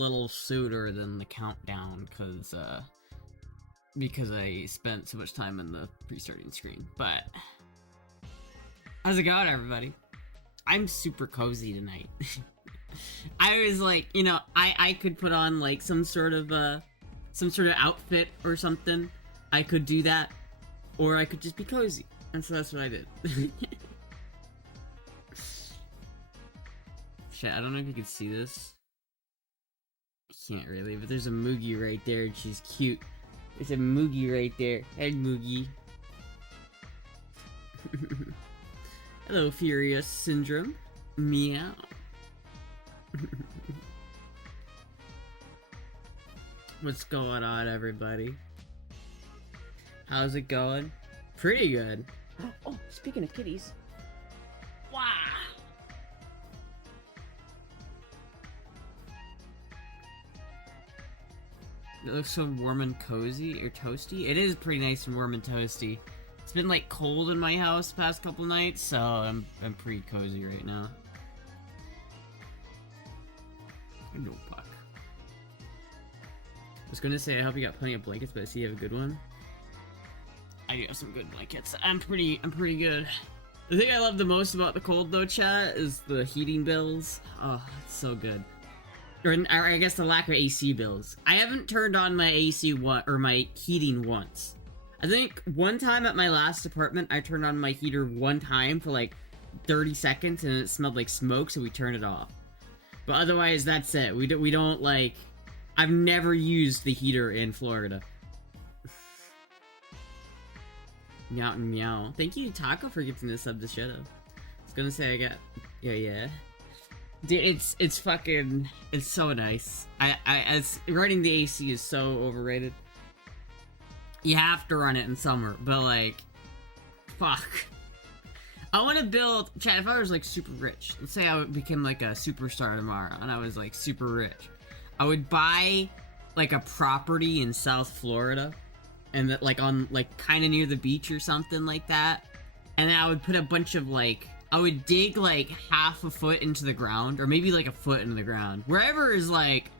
little sooner than the countdown, because I spent so much time in the pre-starting screen. But how's it going, everybody? I'm super cozy tonight. I was like, you know, I could put on like some sort of outfit or something. I could do that, or I could just be cozy, and so that's what I did. Shit, I don't know if you can see this. I can't really, but there's a Moogie right there, and she's cute. There's a Moogie right there. Hey, Moogie. Hello, Furious Syndrome. Meow. What's going on, everybody? How's it going? Pretty good. Oh, speaking of kitties. Wow. It looks so warm and cozy, or toasty. It is pretty nice and warm and toasty. It's been like cold in my house the past couple nights, so I'm pretty cozy right now. No fuck. I was gonna say I hope you got plenty of blankets, but I see you have a good one. I do have some good blankets. I'm pretty good. The thing I love the most about the cold though, chat, is the heating bills. Oh, it's so good. Or I guess the lack of AC bills. I haven't turned on my AC or my heating once. I think one time at my last apartment, I turned on my heater one time for like 30 seconds and it smelled like smoke, so we turned it off. But otherwise, that's it. We don't like... I've never used the heater in Florida. Meow and meow. Thank you, Taco, for gifting this sub to Shadow. I was gonna say I got... Yeah. Dude, it's fucking... It's so nice. Running the AC is so overrated. You have to run it in summer, but like... Fuck. I want to build... Chad, if I was like super rich, let's say I became like a superstar tomorrow, and I was like super rich. I would buy like a property in South Florida, and that like on like kind of near the beach or something like that, and then I would put a bunch of like... I would dig like half a foot into the ground, or maybe like a foot into the ground. Wherever is like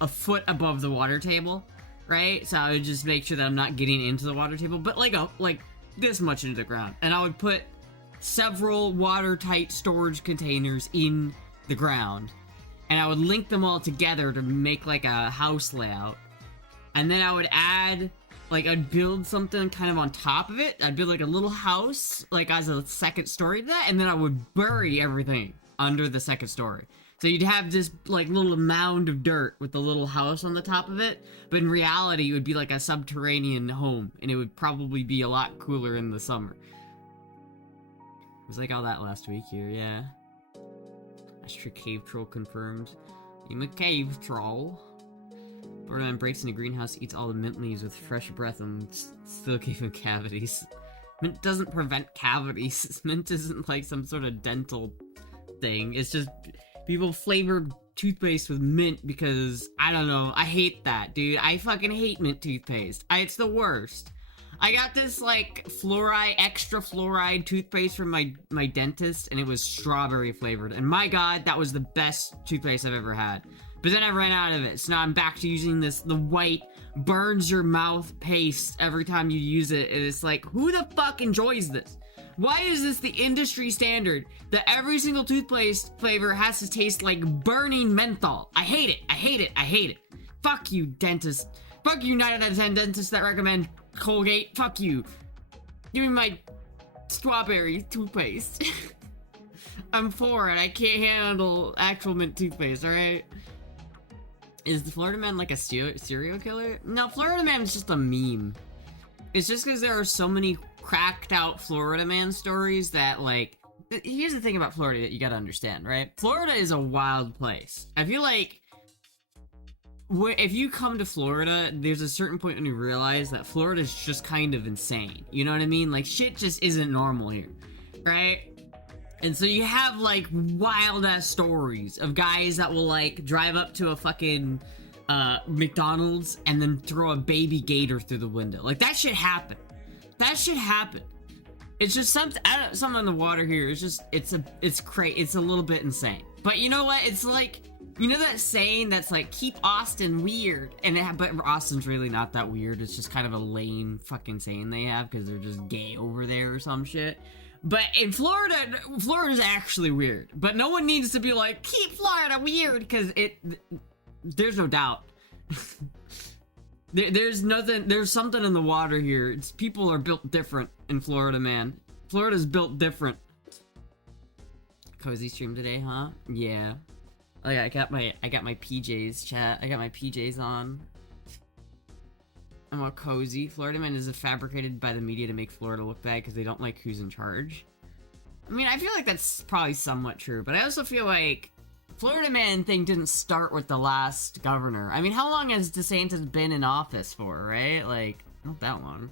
a foot above the water table, right? So I would just make sure that I'm not getting into the water table, but like this much into the ground. And I would put several watertight storage containers in the ground. And I would link them all together to make like a house layout. And then I would add... Like, I'd build something kind of on top of it. I'd build, like, a little house, like, as a second story to that, and then I would bury everything under the second story. So you'd have this, like, little mound of dirt with the little house on the top of it, but in reality, it would be, like, a subterranean home, and it would probably be a lot cooler in the summer. It was like all that last week here, yeah. Astra Cave Troll confirmed. I'm a cave troll. Birdman breaks in a greenhouse, eats all the mint leaves with fresh breath, and still gave him cavities. Mint doesn't prevent cavities. Mint isn't like some sort of dental thing. It's just people flavored toothpaste with mint because, I don't know, I hate that, dude. I fucking hate mint toothpaste. It's the worst. I got this, like, extra fluoride toothpaste from my dentist, and it was strawberry flavored. And my god, that was the best toothpaste I've ever had. But then I ran out of it, so now I'm back to using the white, burns your mouth paste every time you use it, and it's like, who the fuck enjoys this? Why is this the industry standard that every single toothpaste flavor has to taste like burning menthol? I hate it, I hate it, I hate it. Fuck you, dentist. Fuck you, 9 out of 10 dentists that recommend Colgate. Fuck you. Give me my strawberry toothpaste. I'm 4 and I can't handle actual mint toothpaste, alright? Is the Florida Man like a serial killer? No, Florida Man is just a meme. It's just because there are so many cracked out Florida Man stories that, like... Here's the thing about Florida that you gotta understand, right? Florida is a wild place. I feel like... if you come to Florida, there's a certain point when you realize that Florida is just kind of insane. You know what I mean? Like, shit just isn't normal here, right? And so you have, like, wild-ass stories of guys that will, like, drive up to a fucking McDonald's and then throw a baby gator through the window. Like, that shit happened. That shit happened. It's just something in the water here. It's just, it's a little bit insane. But you know what? It's like, You know that saying that's like, keep Austin weird, but Austin's really not that weird. It's just kind of a lame fucking saying they have because they're just gay over there or some shit. But in Florida, Florida's actually weird. But no one needs to be like, keep Florida weird, because there's no doubt. There's something in the water here. People are built different in Florida, man. Florida's built different. Cozy stream today, huh? Yeah. Like, I got my PJs, chat. I got my PJs on. I'm all cozy. Florida man is fabricated by the media to make Florida look bad because they don't like who's in charge. I mean, I feel like that's probably somewhat true, but I also feel like Florida man thing didn't start with the last governor. I mean, how long has DeSantis been in office for, right? Like, not that long.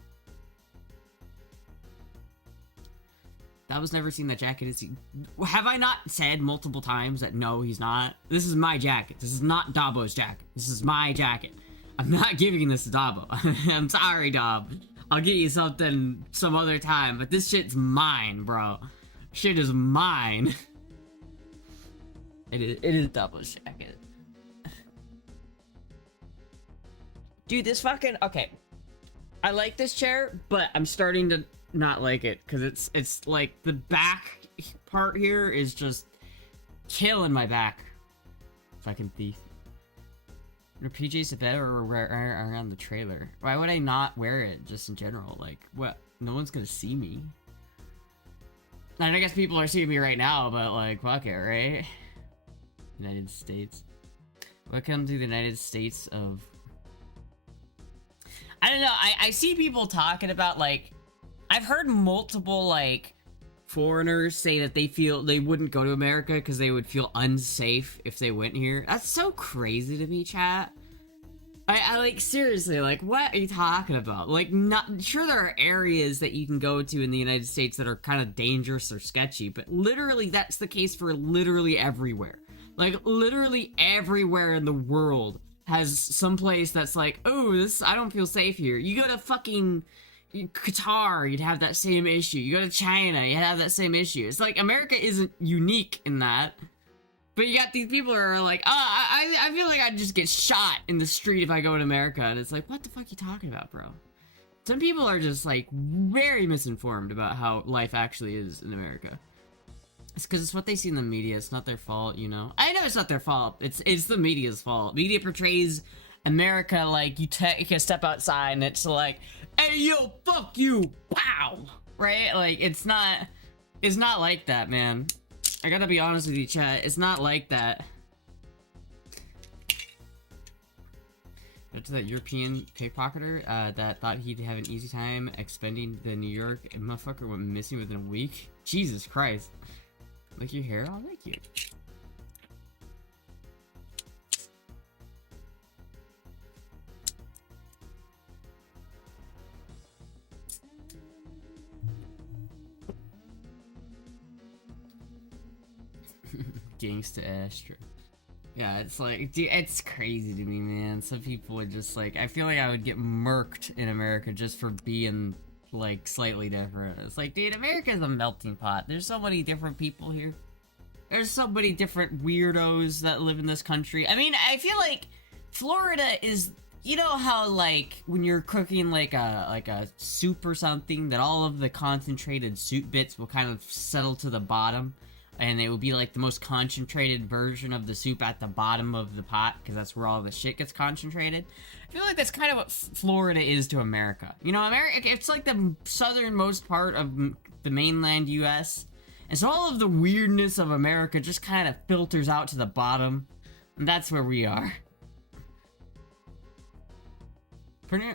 That was never seen that jacket. Have I not said multiple times that no, he's not? This is my jacket. This is not Dabo's jacket. This is my jacket. I'm not giving this to Dabo. I'm sorry, Dob. I'll get you something some other time, but this shit's mine, bro. Shit is mine. It is Dabo's jacket. Dude, this fucking... Okay. I like this chair, but I'm starting to not like it, because it's like the back part here is just killing my back. Fucking thief. Are PJs a bed or around the trailer? Why would I not wear it just in general? Like, what? No one's gonna see me. And I guess people are seeing me right now, but like, fuck it, right? United States. Welcome to the United States of... I don't know, I see people talking about, like... I've heard multiple, like, foreigners say that they wouldn't go to America because they would feel unsafe if they went here. That's so crazy to me, chat. I like, seriously, like, what are you talking about? Like, sure there are areas that you can go to in the United States that are kind of dangerous or sketchy, but literally that's the case for literally everywhere. Like, literally everywhere in the world has some place that's like, oh, I don't feel safe here. You go to fucking Qatar, you'd have that same issue. You go to China, you'd have that same issue. It's like, America isn't unique in that. But you got these people who are like, I feel like I'd just get shot in the street if I go to America. And it's like, what the fuck are you talking about, bro? Some people are just, like, very misinformed about how life actually is in America. It's because it's what they see in the media. It's not their fault, you know? I know it's not their fault. It's the media's fault. Media portrays America like you take a step outside and it's like, hey, yo, fuck you, pow! Right? Like, it's not like that, man. I gotta be honest with you, chat. It's not like that. To that European pickpocketer that thought he'd have an easy time expending the New York, and motherfucker went missing within a week. Jesus Christ. Like your hair? I'll like you. Gangsta Astra. Yeah, it's like, dude, it's crazy to me, man. Some people would just like, I feel like I would get murked in America just for being like slightly different. It's like, dude, America's a melting pot. There's so many different people here. There's so many different weirdos that live in this country. I mean, I feel like Florida is, you know how like when you're cooking like a soup or something, that all of the concentrated soup bits will kind of settle to the bottom. And it will be like the most concentrated version of the soup at the bottom of the pot, because that's where all the shit gets concentrated. I feel like that's kind of what Florida is to America. You know, America, it's like the southernmost part of the mainland U.S., and so all of the weirdness of America just kind of filters out to the bottom, and that's where we are.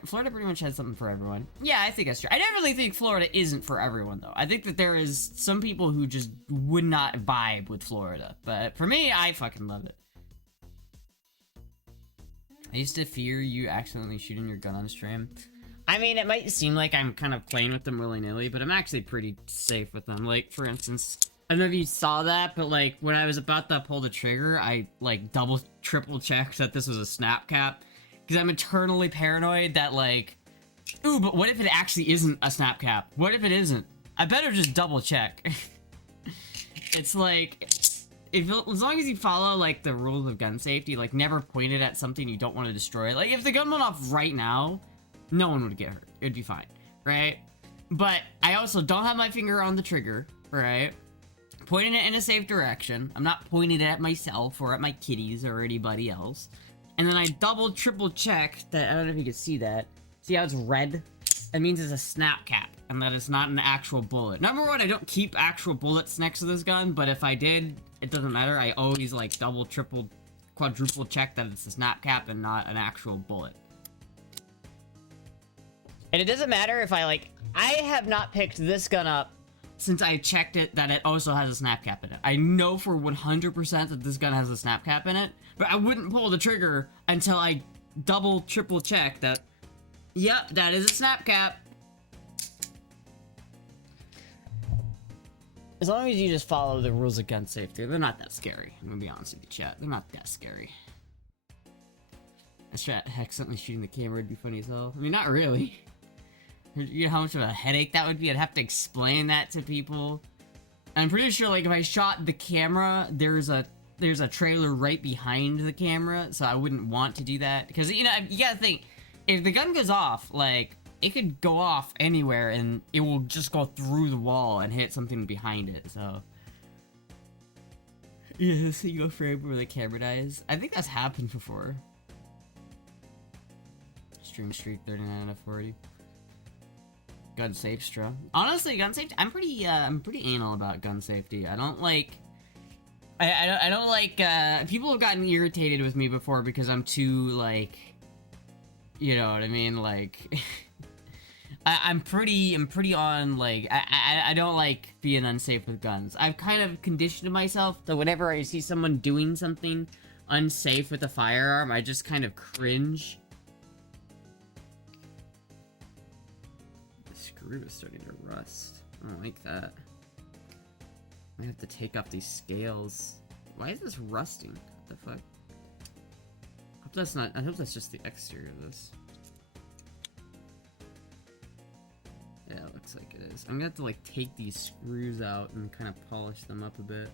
Florida pretty much has something for everyone. Yeah, I think that's true. I definitely think Florida isn't for everyone, though. I think that there is some people who just would not vibe with Florida. But for me, I fucking love it. I used to fear you accidentally shooting your gun on stream. I mean, it might seem like I'm kind of playing with them willy-nilly, but I'm actually pretty safe with them. Like, for instance, I don't know if you saw that, but like, when I was about to pull the trigger, I like triple checked that this was a snap cap. Because I'm eternally paranoid that, like, ooh, but what if it actually isn't a snap cap? What if it isn't? I better just double check. It's like, as long as you follow, like, the rules of gun safety, like, never point it at something you don't want to destroy. Like, if the gun went off right now, no one would get hurt. It'd be fine, right? But I also don't have my finger on the trigger, right? Pointing it in a safe direction. I'm not pointing it at myself or at my kitties or anybody else. And then I double, triple check that, I don't know if you can see that. See how it's red? That means it's a snap cap, and that it's not an actual bullet. Number one, I don't keep actual bullets next to this gun, but if I did, it doesn't matter. I always, like, double, triple, quadruple check that it's a snap cap and not an actual bullet. And it doesn't matter if I have not picked this gun up since I checked it that it also has a snap cap in it. I know for 100% that this gun has a snap cap in it, but I wouldn't pull the trigger until I double, triple check that, yep, that is a snap cap. As long as you just follow the rules of gun safety, they're not that scary. I'm gonna be honest with you, chat. They're not that scary. This chat accidentally shooting the camera would be funny as hell. I mean, not really. You know how much of a headache that would be? I'd have to explain that to people. I'm pretty sure, like, if I shot the camera, there's a trailer right behind the camera, so I wouldn't want to do that. Because, you know, you gotta think, if the gun goes off, like, it could go off anywhere and it will just go through the wall and hit something behind it, so. Yeah, the single frame where the camera dies. I think that's happened before. Stream streak 39 out of 40. Gun safety. Honestly, gun safety, I'm pretty anal about gun safety. I don't like, I don't like, people have gotten irritated with me before because I'm too, like, you know what I mean, like, I'm pretty on, like, I don't like being unsafe with guns. I've kind of conditioned myself that whenever I see someone doing something unsafe with a firearm, I just kind of cringe. The screw is starting to rust. I don't like that. I have to take off these scales. Why is this rusting? What the fuck? I hope that's not, I hope that's just the exterior of this. Yeah, it looks like it is. I'm gonna have to, like, take these screws out and kind of polish them up a bit.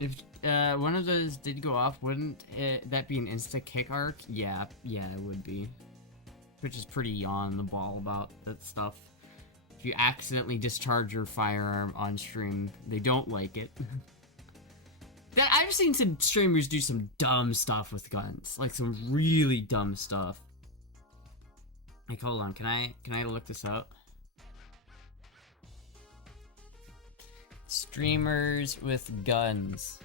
If one of those did go off, wouldn't that be an insta-kick arc? Yeah, it would be. Which is pretty on the ball about that stuff. If you accidentally discharge your firearm on stream, they don't like it. I've seen some streamers do some dumb stuff with guns. Like, some really dumb stuff. Like, hold on, can I look this up? Streamers with guns.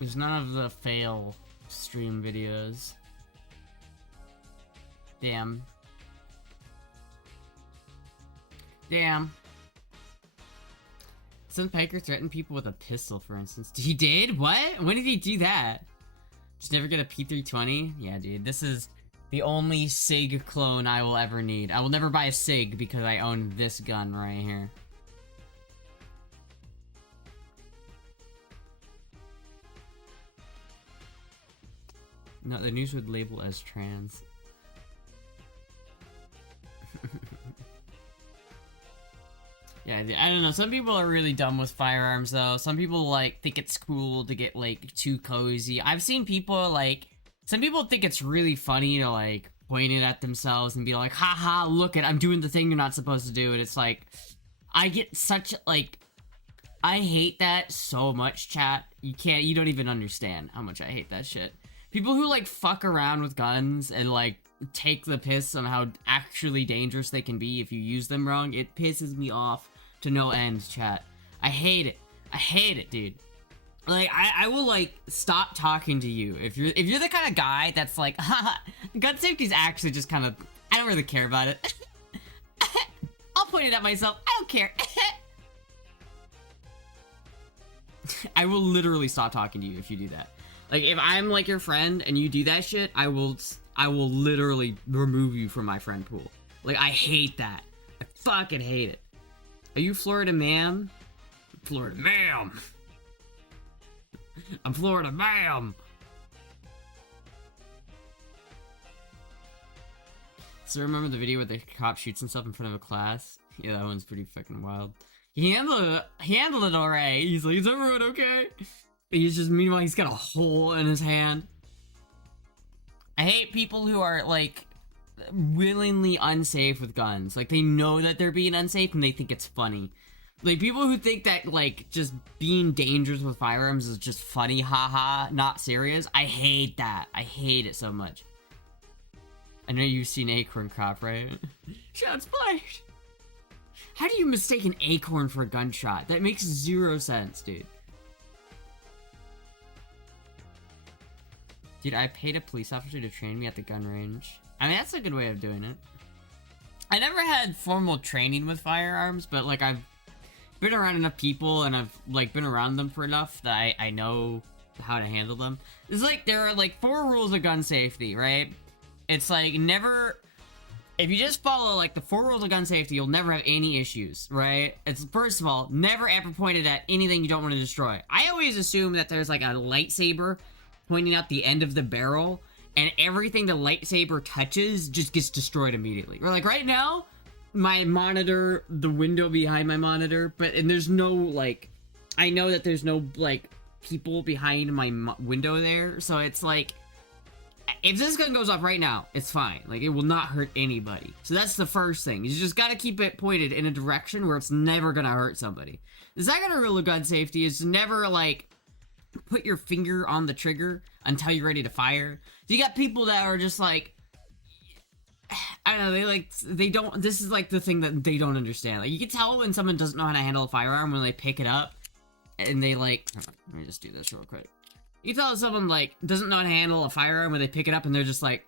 There's none of the fail stream videos. Damn. Some Piker threatened people with a pistol, for instance. He did? What? When did he do that? Just never get a P320? Yeah, dude. This is the only SIG clone I will ever need. I will never buy a SIG because I own this gun right here. No, the news would label as trans. Yeah, I don't know. Some people are really dumb with firearms, though. Some people, like, think it's cool to get, like, too cozy. I've seen people, like... Some people think it's really funny to, like, point it at themselves and be like, haha, look it, I'm doing the thing you're not supposed to do. And it's like... I get such, like... I hate that so much, chat. You don't even understand how much I hate that shit. People who, like, fuck around with guns and, like, take the piss on how actually dangerous they can be if you use them wrong, it pisses me off to no end, chat. I hate it. I hate it, dude. Like, I will, like, stop talking to you. If you're the kind of guy that's like, haha, gun safety's actually just kind of, I don't really care about it. I'll point it at myself. I don't care. I will literally stop talking to you if you do that. Like, if I'm like your friend and you do that shit, I will literally remove you from my friend pool. Like, I hate that. I fucking hate it. Are you Florida ma'am? Florida ma'am. I'm Florida ma'am. So remember the video where the cop shoots himself in front of a class? Yeah, that one's pretty fucking wild. He handled it alright. He's like, is everyone okay? Meanwhile, he's got a hole in his hand. I hate people who are, like, willingly unsafe with guns. Like, they know that they're being unsafe and they think it's funny. Like, people who think that, like, just being dangerous with firearms is just funny, haha, not serious. I hate that. I hate it so much. I know you've seen Acorn Cop, right? Shots fired! How do you mistake an acorn for a gunshot? That makes 0 sense, dude. Dude, I paid a police officer to train me at the gun range. I mean, that's a good way of doing it. I never had formal training with firearms, but, like, I've been around enough people and I've, like, been around them for enough that I know how to handle them. It's like, there are, like, 4 rules of gun safety, right? It's like, never... If you just follow, like, the 4 rules of gun safety, you'll never have any issues, right? It's, first of all, never ever point it at anything you don't want to destroy. I always assume that there's, like, a lightsaber pointing out the end of the barrel, and everything the lightsaber touches just gets destroyed immediately. Or, like, right now, my monitor, the window behind my monitor, and there's no, like... I know that there's no, like, people behind my window there, so it's, like... If this gun goes off right now, it's fine. Like, it will not hurt anybody. So that's the first thing. You just gotta keep it pointed in a direction where it's never gonna hurt somebody. The second rule of gun safety is to never, like, put your finger on the trigger until you're ready to fire. You got people that are just, like... I don't know, they don't... This is, like, the thing that they don't understand. Like, you can tell when someone doesn't know how to handle a firearm when they pick it up, and they, like... Let me just do this real quick. You tell someone, like, doesn't know how to handle a firearm when they pick it up and they're just like,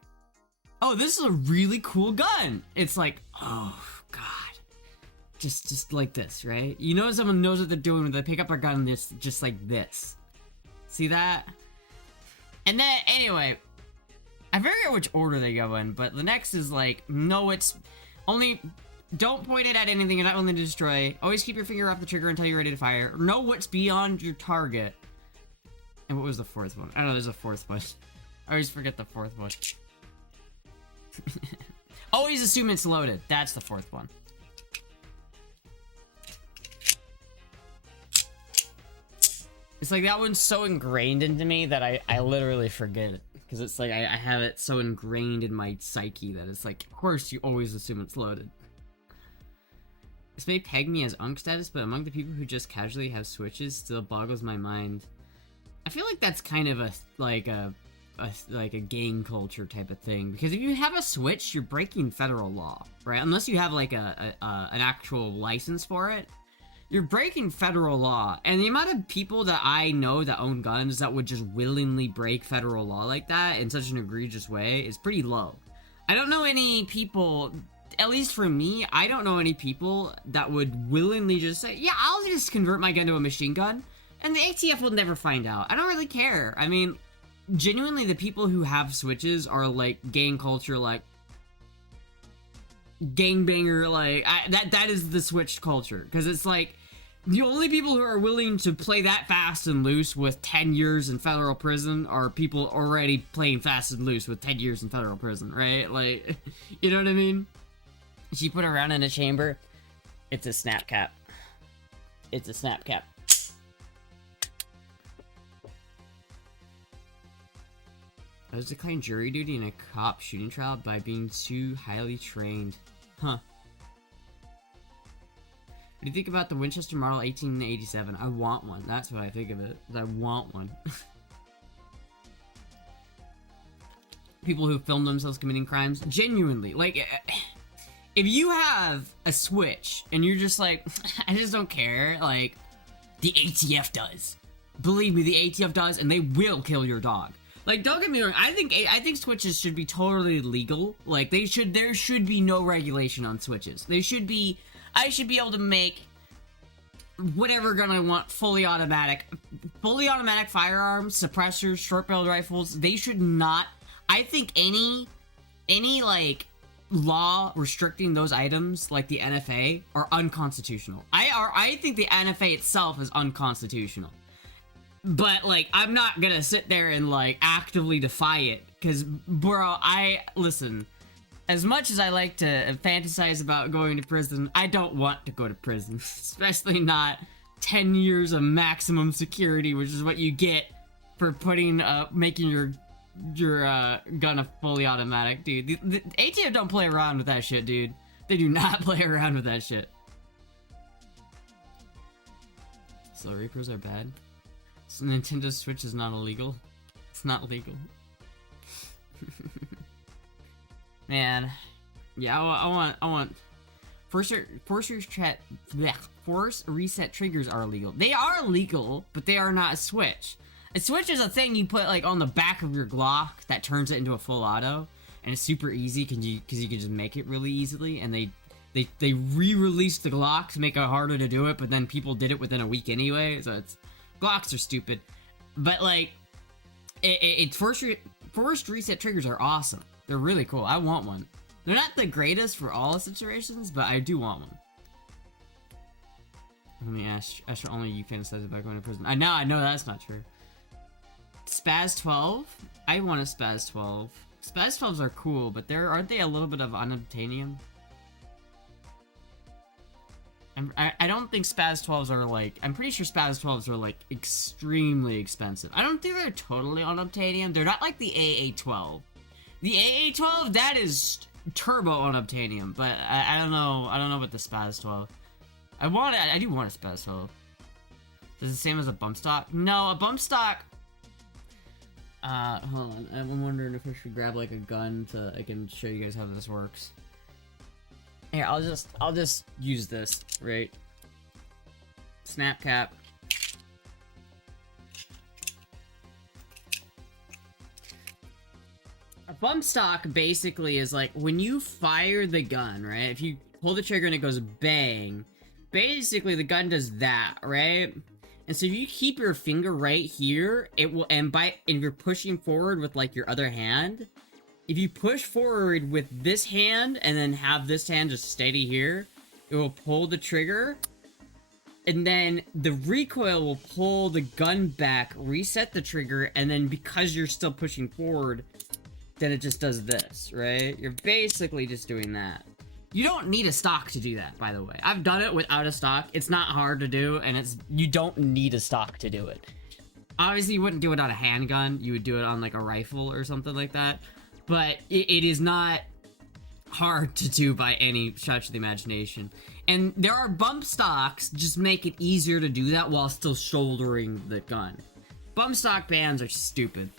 oh, this is a really cool gun. It's like, oh, God. Just like this, right? You know someone knows what they're doing when they pick up a gun just like this. See that? And then, anyway, I forget which order they go in, but the next is like, no, it's only... Don't point it at anything you're not willing to destroy. Always keep your finger off the trigger until you're ready to fire. Know what's beyond your target. And what was the 4th one? I don't know, there's a 4th one. I always forget the 4th one. Always assume it's loaded. That's the 4th one. It's like that one's so ingrained into me that I literally forget it. Because it's like I have it so ingrained in my psyche that it's like, of course you always assume it's loaded. This may peg me as unk status, but among the people who just casually have switches still boggles my mind. I feel like that's kind of a gang culture type of thing, because if you have a switch, you're breaking federal law, right? Unless you have like an actual license for it, you're breaking federal law. And the amount of people that I know that own guns that would just willingly break federal law like that in such an egregious way is pretty low. I don't know any people, at least for me, I don't know any people that would willingly just say, yeah, I'll just convert my gun to a machine gun. And the ATF will never find out. I don't really care. I mean, genuinely, the people who have switches are, like, gang culture, like, gangbanger, like, that is the switch culture. Because it's, like, the only people who are willing to play that fast and loose with 10 years in federal prison are people already playing fast and loose with 10 years in federal prison, right? Like, you know what I mean? She put it around in a chamber. It's a snap cap. It's a snap cap. I was declined jury duty in a cop shooting trial by being too highly trained. Huh. What do you think about the Winchester Model 1887? I want one. That's what I think of it. I want one. People who film themselves committing crimes. Genuinely. Like, if you have a switch and you're just like, I just don't care. Like, the ATF does. Believe me, the ATF does, and they will kill your dog. Like, don't get me wrong, I think switches should be totally legal. Like, there should be no regulation on switches. I should be able to make whatever gun I want, fully automatic. Fully automatic firearms, suppressors, short-barreled rifles, they should not... I think any like, law restricting those items, like the NFA, are unconstitutional. I think the NFA itself is unconstitutional. But, like, I'm not gonna sit there and, like, actively defy it. Because, bro, listen, as much as I like to fantasize about going to prison, I don't want to go to prison. Especially not 10 years of maximum security, which is what you get for putting, making your gun a fully automatic, dude. The ATF don't play around with that shit, dude. They do not play around with that shit. So Reapers are bad? So Nintendo Switch is not illegal? It's not legal. Man. Yeah, I want... Force reset triggers are illegal. They are legal, but they are not a Switch. A Switch is a thing you put, like, on the back of your Glock that turns it into a full auto. And it's super easy because you can just make it really easily. And they re-released the Glock to make it harder to do it, but then people did it within a week anyway, so it's... Glocks are stupid. But, like, forced reset triggers are awesome. They're really cool. I want one. They're not the greatest for all situations, but I do want one. Let me ask, Astra, only you fantasize about going to prison. I know that's not true. Spaz 12? I want a Spaz 12. Spaz 12s are cool, but aren't they a little bit of unobtainium? I don't think Spaz 12s are, like... I'm pretty sure Spaz 12s are, like, extremely expensive. I don't think they're totally unobtainium. They're not like the AA-12. The AA-12, that is turbo unobtainium, but I don't know. I don't know about the Spaz 12. I do want a Spaz 12. Is it the same as a bump stock? No, a bump stock... hold on. I'm wondering if I should grab, like, a gun so I can show you guys how this works. Here, I'll just use this, right? Snap cap. A bump stock basically is like when you fire the gun, right? If you pull the trigger and it goes bang, basically the gun does that, right? And so if you keep your finger right here, it will, and you're pushing forward with like your other hand, if you push forward with this hand and then have this hand just steady here, it will pull the trigger, and then the recoil will pull the gun back, reset the trigger, and then because you're still pushing forward, then it just does this, right? You're basically just doing that. You don't need a stock to do that, by the way. I've done it without a stock. It's not hard to do, and you don't need a stock to do it. Obviously, you wouldn't do it on a handgun. You would do it on, like, a rifle or something like that. But it is not hard to do by any stretch of the imagination. And there are bump stocks, just make it easier to do that while still shouldering the gun. Bump stock bans are stupid.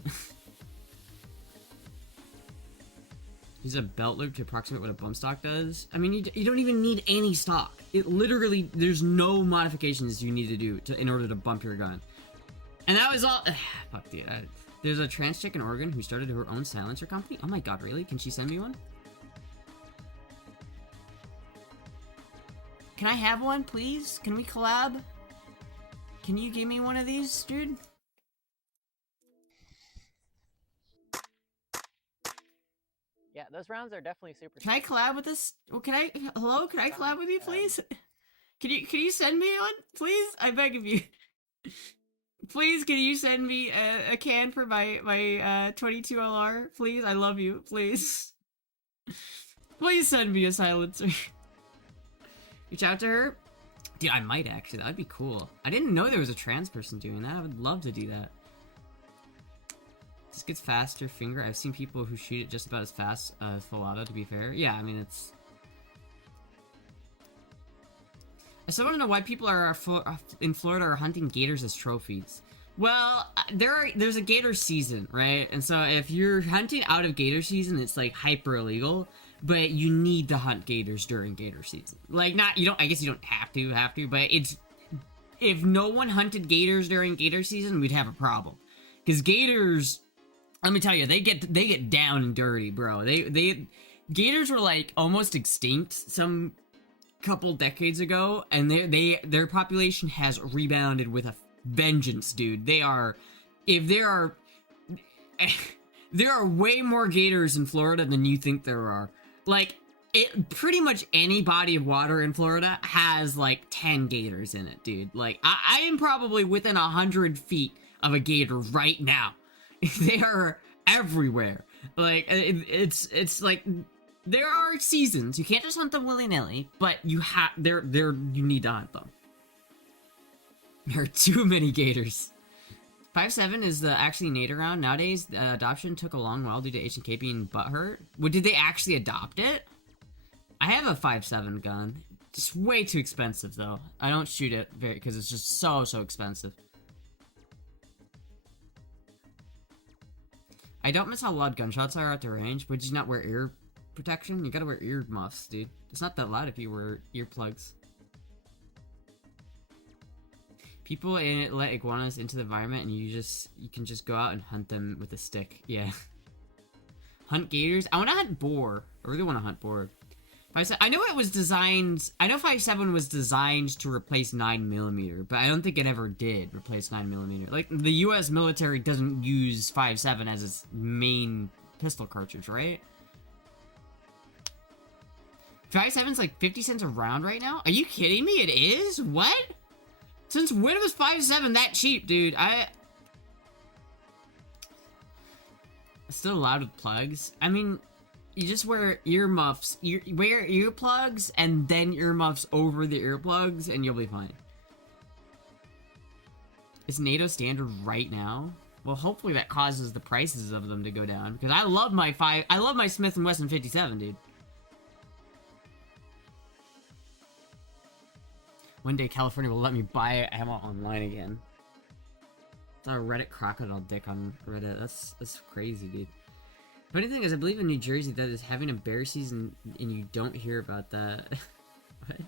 Use a belt loop to approximate what a bump stock does. I mean, you don't even need any stock. It literally, there's no modifications you need to do in order to bump your gun. And that was all. Fuck, dude. There's a trans chick in Oregon who started her own silencer company. Oh my god, really? Can she send me one? Can I have one, please? Can we collab? Can you give me one of these, dude? Yeah, those rounds are definitely super. Can I collab with this? Well, hello? Can I collab with you, please? Can you send me one, please? I beg of you. Please, can you send me a can for my 22 LR? Please, I love you. Please. Please send me a silencer. Reach out to her? Dude, I might actually. That'd be cool. I didn't know there was a trans person doing that. I would love to do that. This gets faster finger. I've seen people who shoot it just about as fast as full auto, to be fair. Yeah, I mean, it's... I still want to know why people in Florida are hunting gators as trophies. Well, there's a gator season, right? And so if you're hunting out of gator season, it's like hyper illegal. But you need to hunt gators during gator season. Like, I guess you don't have to, but it's... If no one hunted gators during gator season, we'd have a problem. Because gators... Let me tell you, they get down and dirty, bro. Gators were like almost extinct some couple decades ago, and their population has rebounded with a vengeance, dude. There are way more gators in Florida than you think there are. Like, pretty much any body of water in Florida has like 10 gators in it, dude. Like, I am probably within 100 feet of a gator right now. They are everywhere. Like, it's like, there are seasons. You can't just hunt them willy-nilly, but you need to hunt them. There are too many gators. 5.7 is the actually nade around. Nowadays, the adoption took a long while due to H&K being butthurt. Well, did they actually adopt it? I have a 5.7 gun. It's way too expensive, though. I don't shoot it because it's just so expensive. I don't miss how loud gunshots are at the range, but did you not wear ear protection? You gotta wear ear muffs, dude. It's not that loud if you wear earplugs. People let iguanas into the environment, and you can just go out and hunt them with a stick. Yeah. Hunt gators. I want to hunt boar. I really want to hunt boar. I know it was designed. I know 5.7 was designed to replace 9mm, but I don't think it ever did replace 9mm. Like, the U.S. military doesn't use 5.7 as its main pistol cartridge, right? 5.7's like 50 cents a round right now? Are you kidding me? It is? What? Since when was 5.7 that cheap, dude? Still allowed with plugs? I mean, you just wear earmuffs. Wear earplugs and then earmuffs over the earplugs and you'll be fine. Is NATO standard right now? Well, hopefully that causes the prices of them to go down, because I love my Smith & Wesson 57, dude. One day California will let me buy ammo online again. It's a Reddit crocodile dick on Reddit. That's crazy, dude. Funny thing is, I believe in New Jersey that is having a bear season and you don't hear about that. What?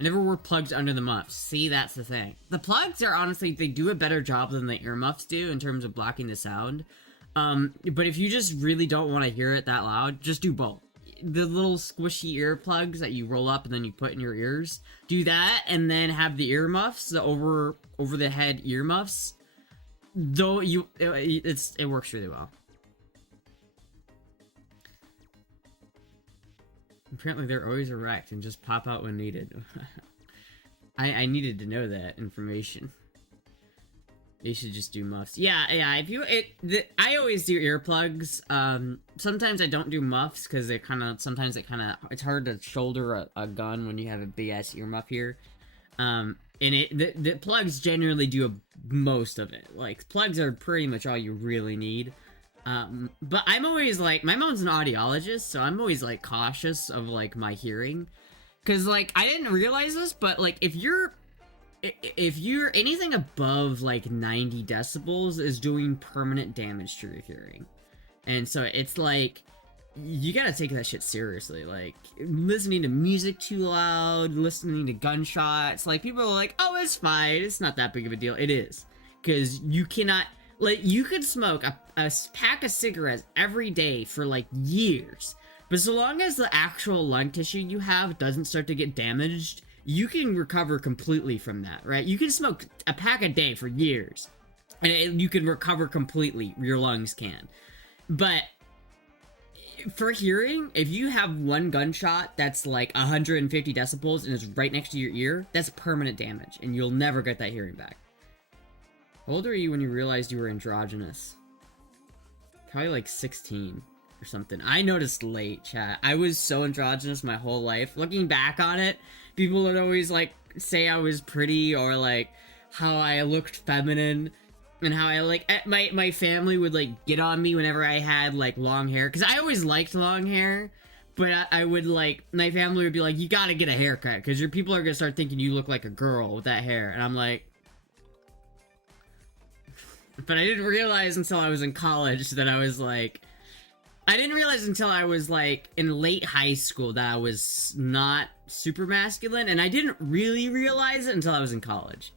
I never wore plugs under the muffs. See, that's the thing. The plugs are honestly, they do a better job than the earmuffs do in terms of blocking the sound. But if you just really don't want to hear it that loud, just do both. The little squishy earplugs that you roll up and then you put in your ears, do that, and then have the earmuffs, the over the head earmuffs. Though it works really well. Apparently they're always erect and just pop out when needed. I needed to know that information. They should just do muffs. Yeah. I always do earplugs. Sometimes I don't do muffs because it's hard to shoulder a gun when you have a big ass earmuff here. And the plugs generally do most of it. Like, plugs are pretty much all you really need. But I'm always like, my mom's an audiologist, so I'm always like cautious of like my hearing. Cause like, I didn't realize this, but like, if you're anything above like 90 decibels is doing permanent damage to your hearing. And so it's like, you gotta take that shit seriously. Like, listening to music too loud, listening to gunshots, like, people are like, oh, it's fine, it's not that big of a deal. It is. Because you cannot, like, you could smoke a pack of cigarettes every day for like years, but so long as the actual lung tissue you have doesn't start to get damaged, you can recover completely from that, right? You can smoke a pack a day for years, and you can recover completely. Your lungs can. But for hearing, if you have one gunshot that's like 150 decibels and is right next to your ear, that's permanent damage, and you'll never get that hearing back. How old were you when you realized you were androgynous? Probably like 16 or something. I noticed late, chat. I was so androgynous my whole life. Looking back on it, people would always like say I was pretty, or like how I looked feminine, and how I like my family would like get on me whenever I had like long hair, because I always liked long hair, but I would like, my family would be like, you gotta get a haircut because your people are gonna start thinking you look like a girl with that hair. And I'm like, but I didn't realize until I was in college that I was like, I didn't realize until I was like in late high school that I was not super masculine, and I didn't really realize it until I was in college.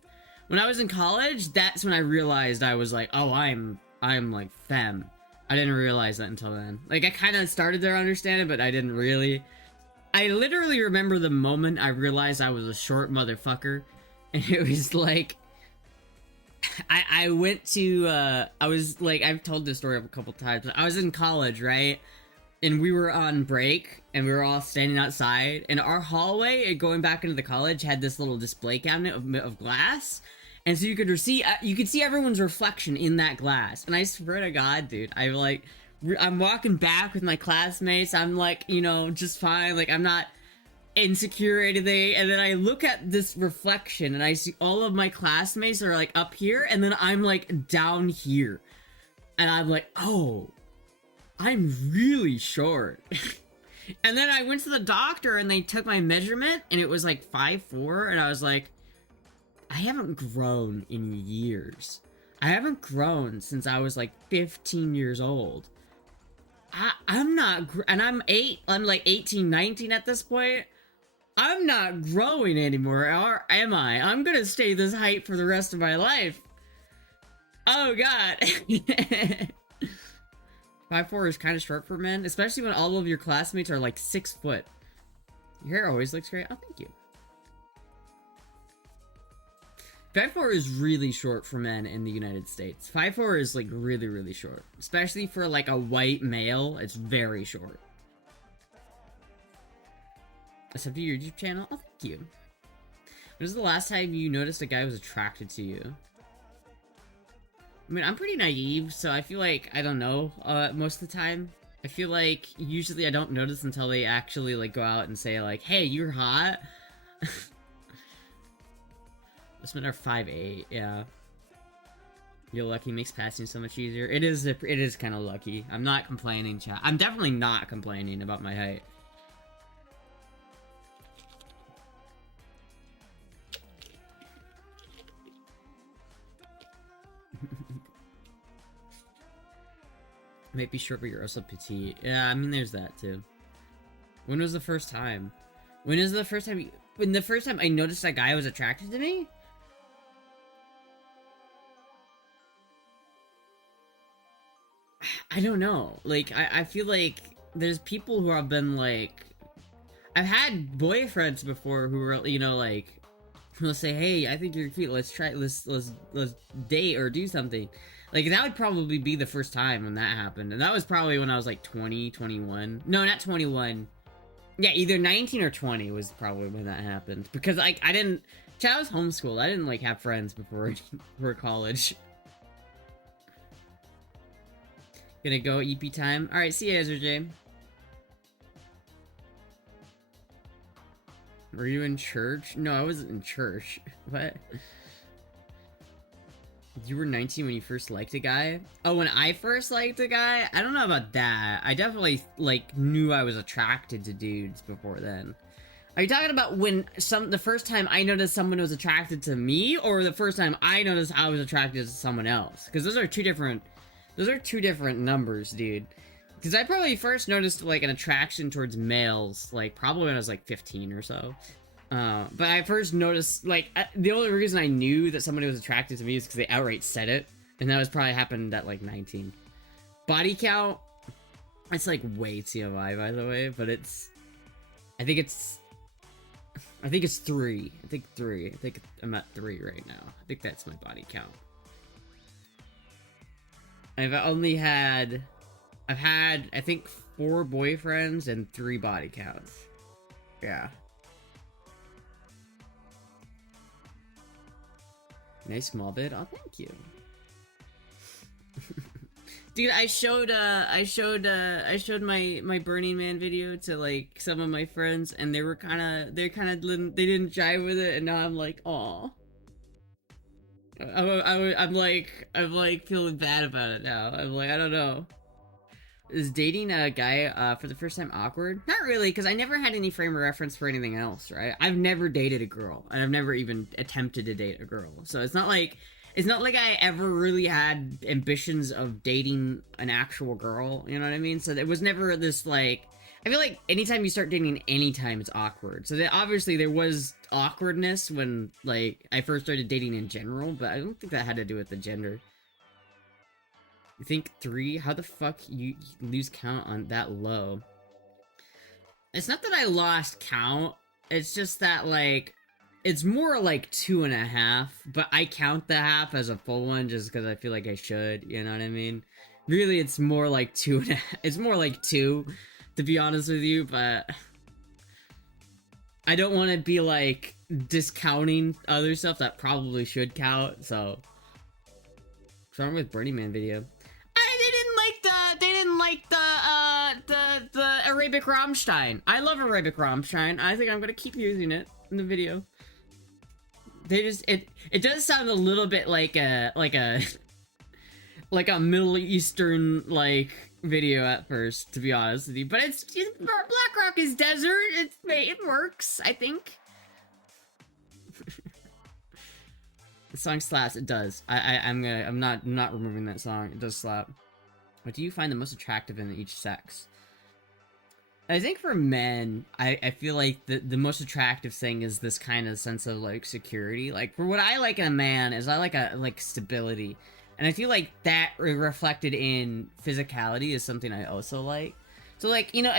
When I was in college, that's when I realized I was like, oh, I'm like femme. I didn't realize that until then. Like, I kind of started to understand it, but I didn't really. I literally remember the moment I realized I was a short motherfucker, and it was like, I went to, I was like, I've told this story a couple times, but I was in college, right? And we were on break, and we were all standing outside, and our hallway, going back into the college, had this little display cabinet of glass, and so you could see everyone's reflection in that glass. And I swear to God, dude, I'm walking back with my classmates, I'm like, you know, just fine, like, I'm not insecure or anything, and then I look at this reflection, and I see all of my classmates are, like, up here, and then I'm, like, down here. And I'm like, oh, I'm really short. And then I went to the doctor, and they took my measurement, and it was, like, 5'4", and I was like, I haven't grown in years. I haven't grown since I was, like, 15 years old. I'm not, and I'm like 18, 19 at this point. I'm not growing anymore, or am I? I'm gonna stay this height for the rest of my life. Oh god. 5'4" is kind of short for men, especially when all of your classmates are like 6 foot. Your hair always looks great. Oh, thank you. 5'4" is really short for men in the United States. 5'4" is like really, really short. Especially for like a white male, it's very short. Except to your YouTube channel? Oh, thank you. When was the last time you noticed a guy was attracted to you? I mean, I'm pretty naive, so I feel like I don't know most of the time. I feel like usually I don't notice until they actually like go out and say like, hey, you're hot. This men are 5'8", yeah. You're lucky, makes passing so much easier. It is kind of lucky. I'm not complaining, chat. I'm definitely not complaining about my height. Might be short, but you're also petite. Yeah, I mean, there's that too. When was the first time? When the first time I noticed that guy was attracted to me? I don't know. Like, I feel like there's people who have been like, I've had boyfriends before who were, you know, like, who'll say, hey, I think you're cute, let's date or do something. Like, that would probably be the first time when that happened. And that was probably when I was like 20, 21. No, not 21. Yeah, either 19 or 20 was probably when that happened. Because, like, I was homeschooled. I didn't, like, have friends before college. Gonna go EP time. Alright, see you, Ezra J. Were you in church? No, I wasn't in church. What? You were 19 when you first liked a guy? Oh, when I first liked a guy? I don't know about that. I definitely, like, knew I was attracted to dudes before then. Are you talking about when the first time I noticed someone was attracted to me, or the first time I noticed I was attracted to someone else? Because those are two different numbers, dude. Because I probably first noticed, like, an attraction towards males, like, probably when I was, like, 15 or so. But I first noticed, like, the only reason I knew that somebody was attracted to me is because they outright said it. And that was probably happened at, like, 19. Body count, it's, like, way TMI, by the way, but I think it's 3. I think I'm at 3 right now. I think that's my body count. I've had, I think, 4 boyfriends and 3 body counts. Yeah. Nice small bit. Oh, thank you. Dude, I showed my Burning Man video to like some of my friends, and they didn't jive with it, and now I'm like, aw. I'm like feeling bad about it now. I'm like, I don't know. Is dating a guy for the first time awkward? Not really, because I never had any frame of reference for anything else, right? I've never dated a girl, and I've never even attempted to date a girl. So it's not like I ever really had ambitions of dating an actual girl, you know what I mean? So it was never this, like, I feel like anytime you start dating anytime, it's awkward. So obviously there was awkwardness when, like, I first started dating in general, but I don't think that had to do with the gender. You think 3? How the fuck you lose count on that low? It's not that I lost count. It's just that, like, it's more like 2.5, but I count the half as a full one just because I feel like I should, you know what I mean? Really, it's more like 2.5. It's more like 2, to be honest with you, but I don't want to be, like, discounting other stuff that probably should count, so. What's wrong with Burning Man video? They didn't like the Arabic Rammstein. I love Arabic Rammstein. I think I'm gonna keep using it in the video. They just, it does sound a little bit like a like a Middle Eastern, like, video at first, to be honest with you. But it's Black Rock is desert. It works, I think. The song slaps. It does. I'm not removing that song. It does slap. What do you find the most attractive in each sex? I think for men, I feel like the most attractive thing is this kind of sense of, like, security. Like, for what I like in a man is I like stability. And I feel like that reflected in physicality is something I also like. So, like, you know,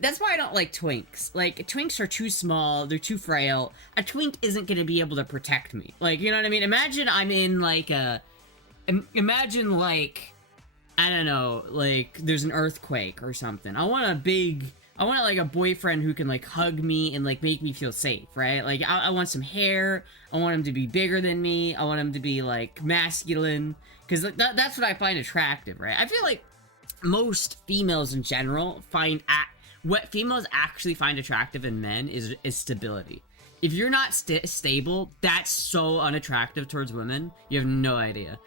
that's why I don't like twinks. Like, twinks are too small, they're too frail. A twink isn't gonna be able to protect me. Like, you know what I mean? Imagine I'm in, like, imagine, like, I don't know, like, there's an earthquake or something. I want, like, a boyfriend who can, like, hug me and, like, make me feel safe, right? Like, I want some hair, I want him to be bigger than me, I want him to be, like, masculine. Because that's what I find attractive, right? I feel like most females in general what females actually find attractive in men is stability. If you're not stable, that's so unattractive towards women. You have no idea.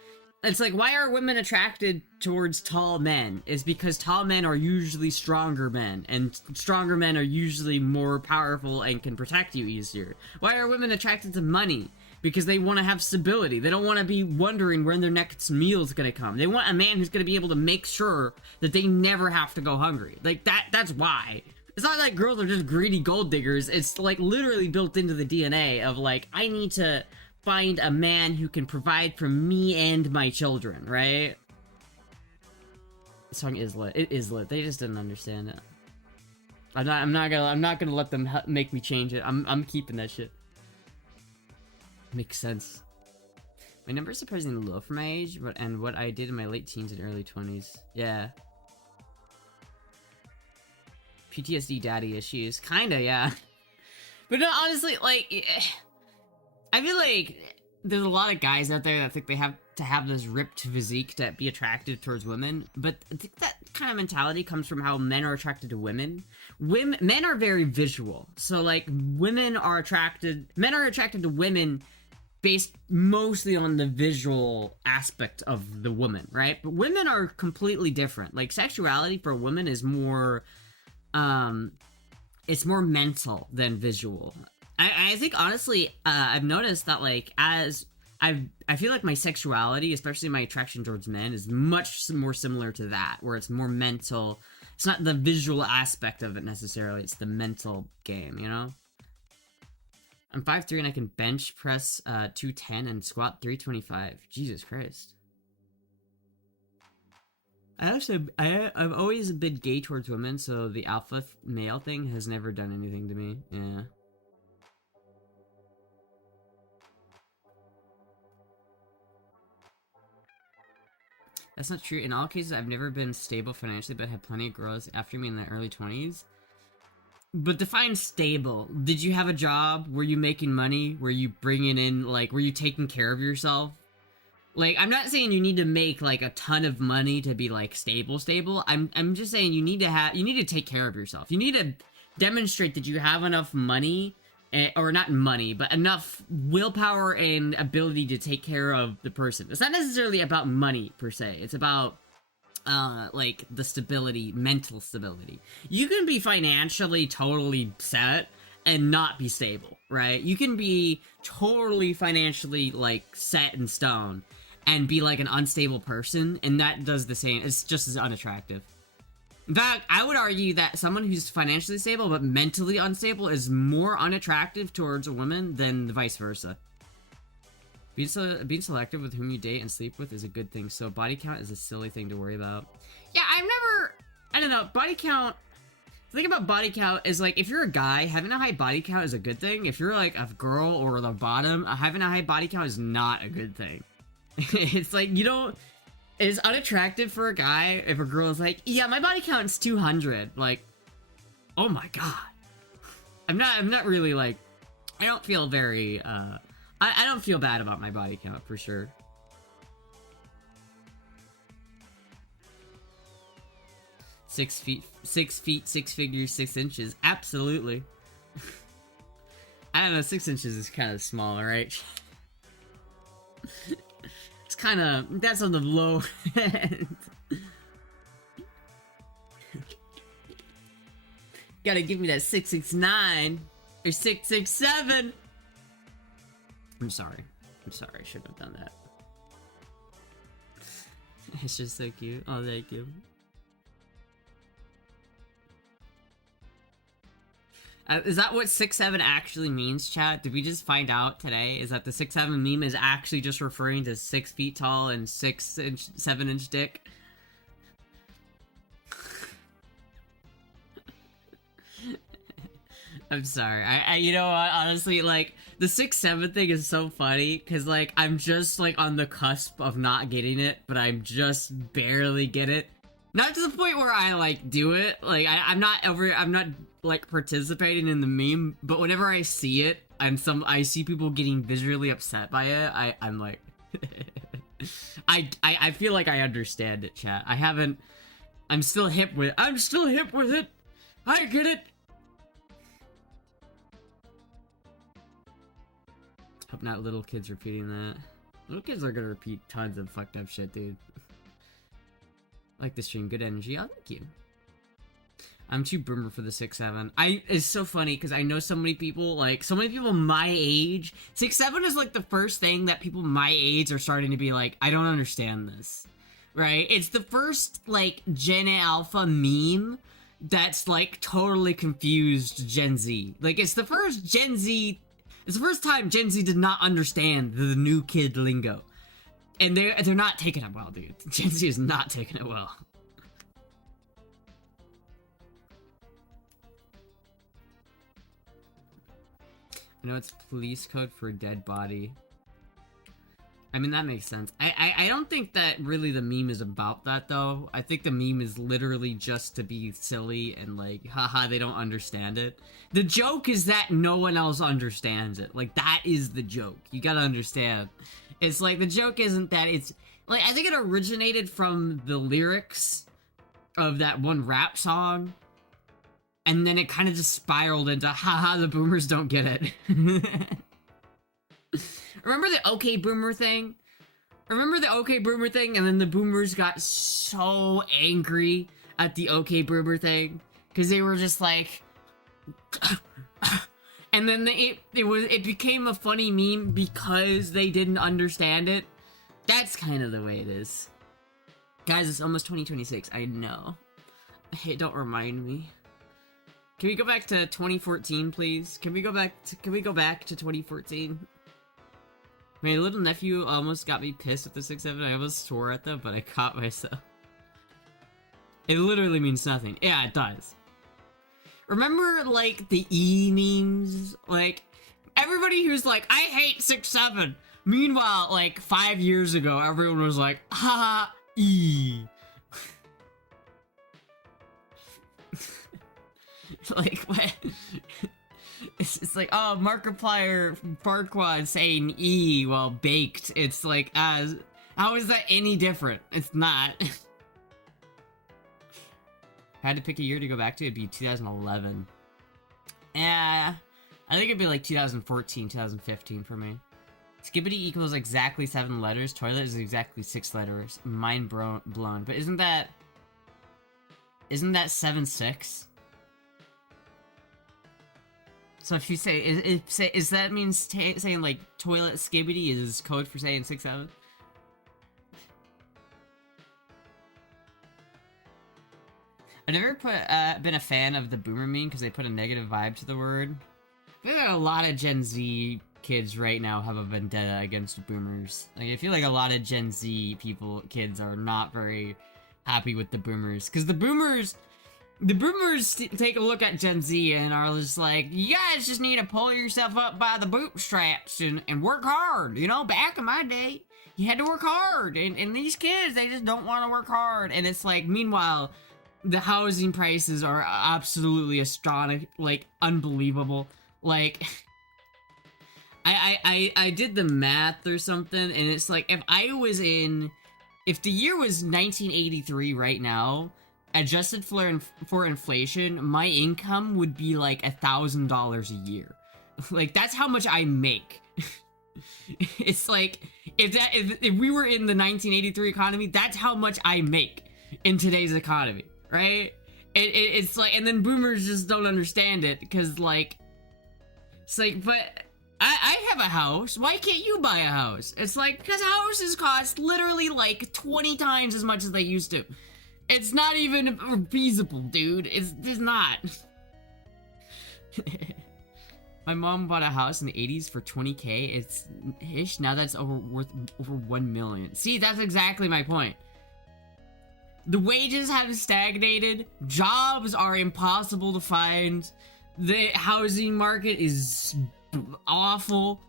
It's like, why are women attracted towards tall men? Is because tall men are usually stronger men, and stronger men are usually more powerful and can protect you easier. Why are women attracted to money? Because they want to have stability. They don't want to be wondering when their next meal's gonna come. They want a man who's gonna be able to make sure that they never have to go hungry. Like, that's why. It's not like girls are just greedy gold diggers. It's, like, literally built into the DNA of, like, I need to find a man who can provide for me and my children, right? The song is lit. It is lit. They just didn't understand it. I'm not gonna let them make me change it. I'm keeping that shit. Makes sense. My number is surprisingly low for my age, and what I did in my late teens and early 20s. Yeah. PTSD daddy issues. Kinda, yeah. But no, honestly, like, I feel like there's a lot of guys out there that think they have to have this ripped physique to be attracted towards women, but I think that kind of mentality comes from how men are attracted to women. Men are very visual, so, like, men are attracted to women based mostly on the visual aspect of the woman, right? But women are completely different. Like, sexuality for a woman is more, it's more mental than visual. I think, honestly, I've noticed that, like, I feel like my sexuality, especially my attraction towards men, is much more similar to that, where it's more mental. It's not the visual aspect of it necessarily, it's the mental game, you know? I'm 5'3" and I can bench press 210 and squat 325. Jesus Christ. I've always been gay towards women, so the alpha male thing has never done anything to me. Yeah. That's not true. In all cases, I've never been stable financially, but had plenty of girls after me in the early 20s. But define stable. Did you have a job? Were you making money? Were you bringing in, like, were you taking care of yourself? Like, I'm not saying you need to make, like, a ton of money to be, like, stable. I'm just saying you need to take care of yourself. You need to demonstrate that you have enough money, or not money, but enough willpower and ability to take care of the person. It's not necessarily about money, per se. It's about, like, the stability, mental stability. You can be financially totally set and not be stable, right? You can be totally financially, like, set in stone and be, like, an unstable person, and that does the same. It's just as unattractive. In fact, I would argue that someone who's financially stable but mentally unstable is more unattractive towards a woman than vice versa. Being selective with whom you date and sleep with is a good thing, so body count is a silly thing to worry about. Yeah, I don't know, body count, The thing about body count is, like, if you're a guy, having a high body count is a good thing. If you're, like, a girl or the bottom, having a high body count is not a good thing. It's like, you don't... It's unattractive for a guy if a girl is like, yeah, my body count is 200. Like, oh my god. I'm not really, like... I don't feel very, I don't feel bad about my body count, for sure. Six feet, 6 figures, 6 inches. Absolutely. I don't know, 6 inches is kind of small, right? It's kind of, that's on the low end. Gotta give me that 669 or 667. I'm sorry, I shouldn't have done that. It's just so cute. Oh, thank you. Is that what 6'7" actually means, chat? Did we just find out today? Is that the 6'7" meme is actually just referring to 6 feet tall and 7 inch dick? I'm sorry. I you know what? Honestly, like, the 6'7" thing is so funny, because, like, I'm just, like, on the cusp of not getting it, but I'm just barely get it. Not to the point where I, like, do it. Like, I'm not, like, participating in the meme, but whenever I see it, I see people getting visually upset by it, I'm like... I feel like I understand it, chat. I'm still hip with it! I get it! Hope not little kids repeating that. Little kids are gonna repeat tons of fucked up shit, dude. Like the stream, good energy. Oh, thank you. I'm too boomer for the 6'7". It's so funny because I know so many people my age. 6'7" is like the first thing that people my age are starting to be like, I don't understand this. Right? It's the first, like, Gen Alpha meme that's, like, totally confused Gen Z. Like, it's the first time Gen Z did not understand the new kid lingo. And they're not taking it well, dude. Gen Z is not taking it well. I know it's police code for dead body. I mean, that makes sense. I don't think that really the meme is about that, though. I think the meme is literally just to be silly and, like, haha, they don't understand it. The joke is that no one else understands it. Like, that is the joke. You gotta understand. It's like, the joke isn't that it's... Like, I think it originated from the lyrics of that one rap song. And then it kind of just spiraled into, haha, the boomers don't get it. Remember the OK Boomer thing? Remember the OK Boomer thing? And then the boomers got so angry at the OK Boomer thing. Because they were just like... And then it became a funny meme because they didn't understand it. That's kind of the way it is. Guys, it's almost 2026. I know. Hey, don't remind me. Can we go back to 2014, please? Can we go back to 2014? My little nephew almost got me pissed at the 6'7". I almost swore at them, but I caught myself. It literally means nothing. Yeah, it does. Remember, like, the E memes? Like, everybody who's like, I hate 6'7". Meanwhile, like, 5 years ago, everyone was like, ha, E. Like, what? It's like, oh, Markiplier Farquaad saying E while baked. It's like, how is that any different? It's not. If I had to pick a year to go back to, it'd be 2011. Yeah, I think it'd be like 2014, 2015 for me. Skibbity equals exactly 7 letters. Toilet is exactly 6 letters. Mind blown. But isn't that 7-6? So if you say, is that means saying like toilet skibbity is code for saying 6-7? I've never been a fan of the boomer meme because they put a negative vibe to the word. I feel like a lot of Gen Z kids right now have a vendetta against boomers. Like, I feel like a lot of Gen Z kids are not very happy with the boomers. Because the boomers, The boomers take a look at Gen Z and are just like, you guys just need to pull yourself up by the bootstraps and work hard. You know, back in my day, you had to work hard. And these kids, they just don't want to work hard. And it's like, meanwhile, the housing prices are absolutely astonishing, like, unbelievable. Like, I did the math or something, and it's like, if the year was 1983 right now, adjusted for inflation, my income would be like $1,000 a year. Like, that's how much I make. It's like, if we were in the 1983 economy, that's how much I make in today's economy, right? It's like, and then boomers just don't understand it, because like, it's like, but I have a house, why can't you buy a house? It's like, because houses cost literally like 20 times as much as they used to. It's not even feasible, dude. It's not. My mom bought a house in the 80s for 20K. It's ish. Now that's worth over 1 million. See, that's exactly my point. The wages have stagnated. Jobs are impossible to find. The housing market is awful.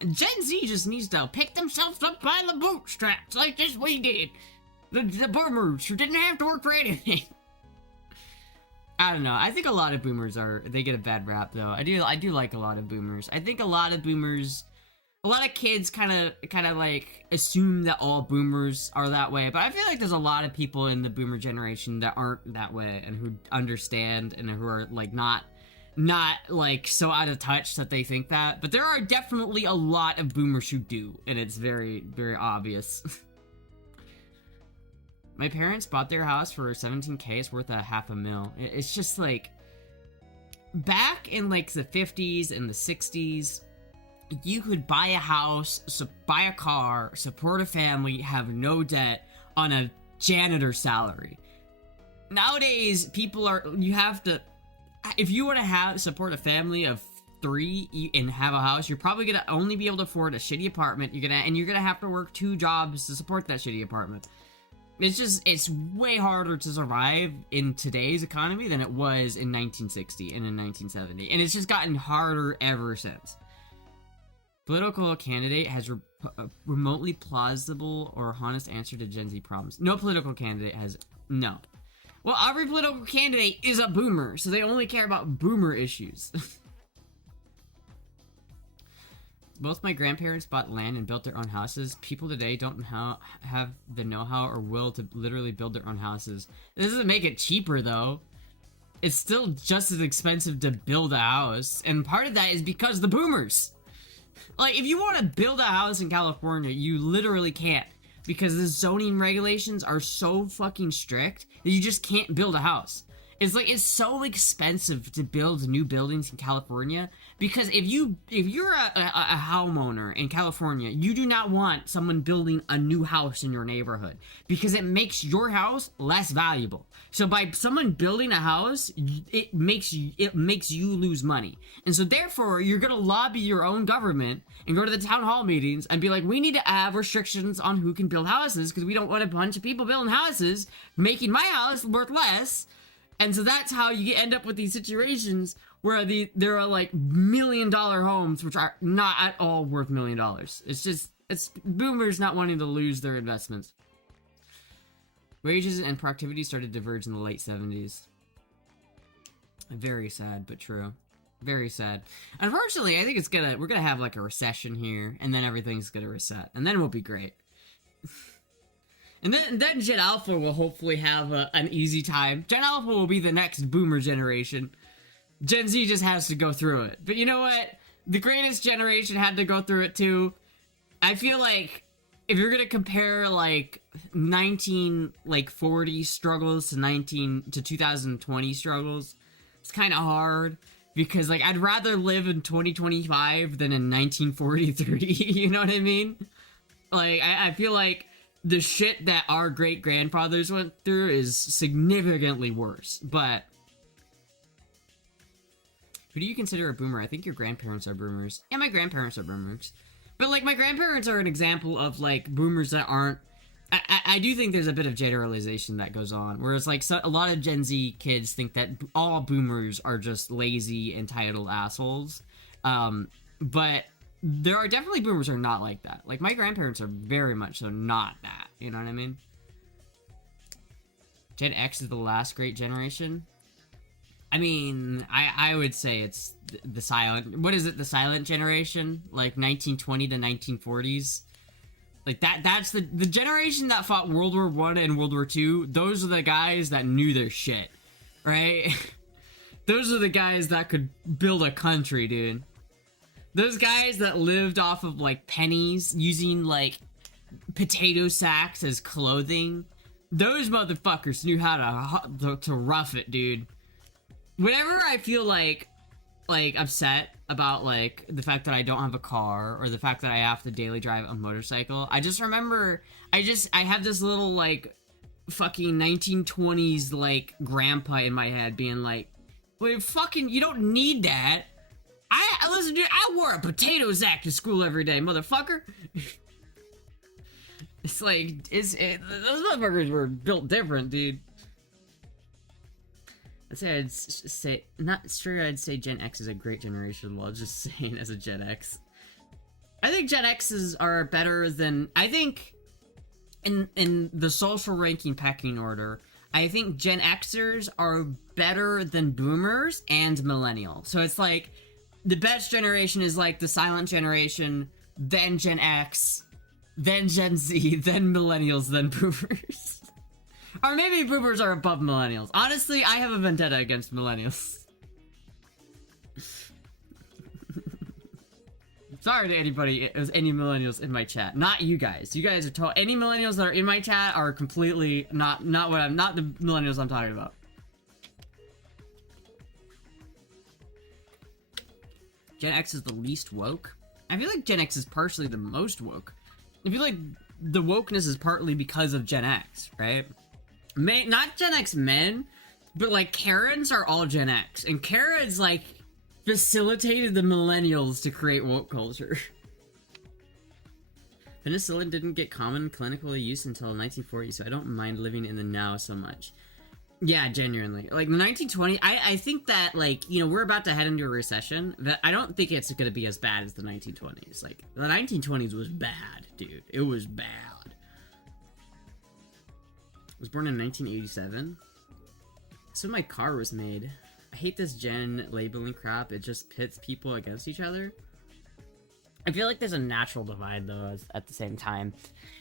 Gen Z just needs to pick themselves up by the bootstraps like this we did. The boomers who didn't have to work for anything. I don't know. I think a lot of boomers they get a bad rap though. I do like a lot of boomers. I think a lot of kids kind of like assume that all boomers are that way, but I feel like there's a lot of people in the boomer generation that aren't that way and who understand and who are like not like so out of touch that they think that. But there are definitely a lot of boomers who do, and it's very, very obvious. My parents bought their house for 17K. It's worth $500,000. It's just like, back in like the 50s and the 60s, you could buy a house, buy a car, support a family, have no debt on a janitor salary. Nowadays, you have to, if you want to support a family of 3 and have a house, you're probably gonna only be able to afford a shitty apartment. You're gonna have to work 2 jobs to support that shitty apartment. It's way harder to survive in today's economy than it was in 1960 and in 1970. And it's just gotten harder ever since. Political candidate has a remotely plausible or honest answer to Gen Z problems. No political candidate has, no. Well, every political candidate is a boomer, so they only care about boomer issues. Both my grandparents bought land and built their own houses. People today don't have the know-how or will to literally build their own houses. This doesn't make it cheaper, though. It's still just as expensive to build a house. And part of that is because the boomers. Like, if you want to build a house in California, you literally can't. Because the zoning regulations are so fucking strict that you just can't build a house. It's like, it's so expensive to build new buildings in California, because if you're a homeowner in California, you do not want someone building a new house in your neighborhood, because it makes your house less valuable. So by someone building a house, it makes you lose money. And so therefore, you're gonna lobby your own government and go to the town hall meetings and be like, we need to have restrictions on who can build houses, because we don't want a bunch of people building houses, making my house worth less. And so that's how you end up with these situations where there are like $1 million homes which are not at all worth $1 million. It's boomers not wanting to lose their investments. Wages and productivity started to diverge in the late 70s. Very sad, but true. Very sad. Unfortunately, I think we're gonna have like a recession here, and then everything's gonna reset, and then we'll be great. And then Gen Alpha will hopefully have an easy time. Gen Alpha will be the next boomer generation. Gen Z just has to go through it. But you know what? The greatest generation had to go through it too. I feel like if you're gonna compare like 1940 struggles to 2020 struggles, it's kind of hard, because like I'd rather live in 2025 than in 1943. You know what I mean? Like I feel like the shit that our great-grandfathers went through is significantly worse, but who do you consider a boomer? I think your grandparents are boomers. Yeah, my grandparents are boomers. But, like, my grandparents are an example of, like, boomers that aren't I do think there's a bit of generalization that goes on, whereas like a lot of Gen Z kids think that all boomers are just lazy, entitled assholes. But there are definitely boomers who are not like that. Like my grandparents are very much so not that. You know what I mean? Gen X is the last great generation. I mean, I would say it's the silent. What is it? The silent generation, like 1920 to 1940s. Like that's the generation that fought World War I and World War II. Those are the guys that knew their shit, right? Those are the guys that could build a country, dude. Those guys that lived off of like pennies, using like potato sacks as clothing. Those motherfuckers knew how to rough it, dude. Whenever I feel like upset about like the fact that I don't have a car or the fact that I have to daily drive a motorcycle, I just remember I have this little like fucking 1920s like grandpa in my head being like, wait, fucking, you don't need that. Listen, dude, I wore a potato sack to school every day, motherfucker. It's like those motherfuckers were built different, dude. I'd say, not sure I'd say Gen X is a great generation, while just saying as a Gen X. I think Gen X's are better than, I think, in the social ranking pecking order, I think Gen Xers are better than boomers and millennials. So it's like, the best generation is like the silent generation, then Gen X, then Gen Z, then millennials, then boomers. Or maybe boomers are above millennials. Honestly, I have a vendetta against millennials. Sorry to anybody, it was any millennials in my chat. Not you guys. You guys are any millennials that are in my chat are completely not the millennials I'm talking about. Gen X is the least woke. I feel like Gen X is partially the most woke. I feel like the wokeness is partly because of Gen X, right? Not Gen X men, but like Karens are all Gen X, and Karens like facilitated the millennials to create woke culture. Penicillin didn't get common clinical use until 1940, so I don't mind living in the now so much. Yeah, genuinely. Like the 1920s, I think that like, you know, we're about to head into a recession, that I don't think it's gonna be as bad as the 1920s. Like the 1920s was bad, dude. It was bad. I was born in 1987. That's when my car was made. I hate this gen labeling crap. It just pits people against each other. I feel like there's a natural divide though at the same time.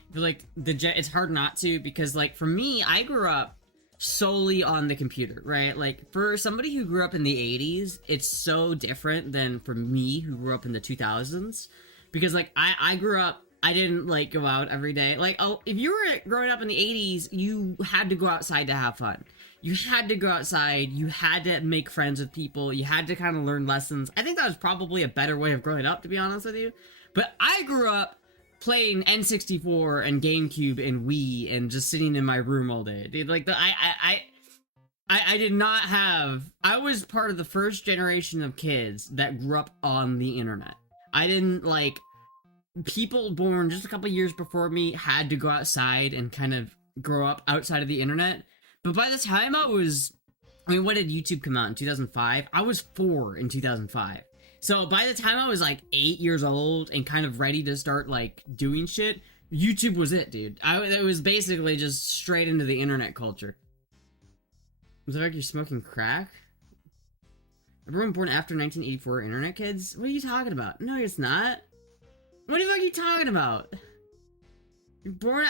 I feel like it's hard not to, because like for me, I grew up solely on the computer, right? Like for somebody who grew up in the 80s, it's so different than for me who grew up in the 2000s, because like I grew up, I didn't like go out every day. Like, oh, if you were growing up in the 80s, you had to go outside to have fun. You had to go outside, you had to make friends with people, you had to kind of learn lessons. I think that was probably a better way of growing up, to be honest with you. But I grew up playing N64 and GameCube and Wii and just sitting in my room all day. Dude, like I did not have, I was part of the first generation of kids that grew up on the internet. I didn't like, people born just a couple years before me had to go outside and kind of grow up outside of the internet. But by the time I mean, when did YouTube come out? In 2005? I was 4 in 2005. So by the time I was like 8 years old and kind of ready to start like doing shit, YouTube was it, dude. It was basically just straight into the internet culture. Was it like you're smoking crack? Everyone born after 1984 internet kids? What are you talking about? No, it's not. What the fuck are you talking about? You're born,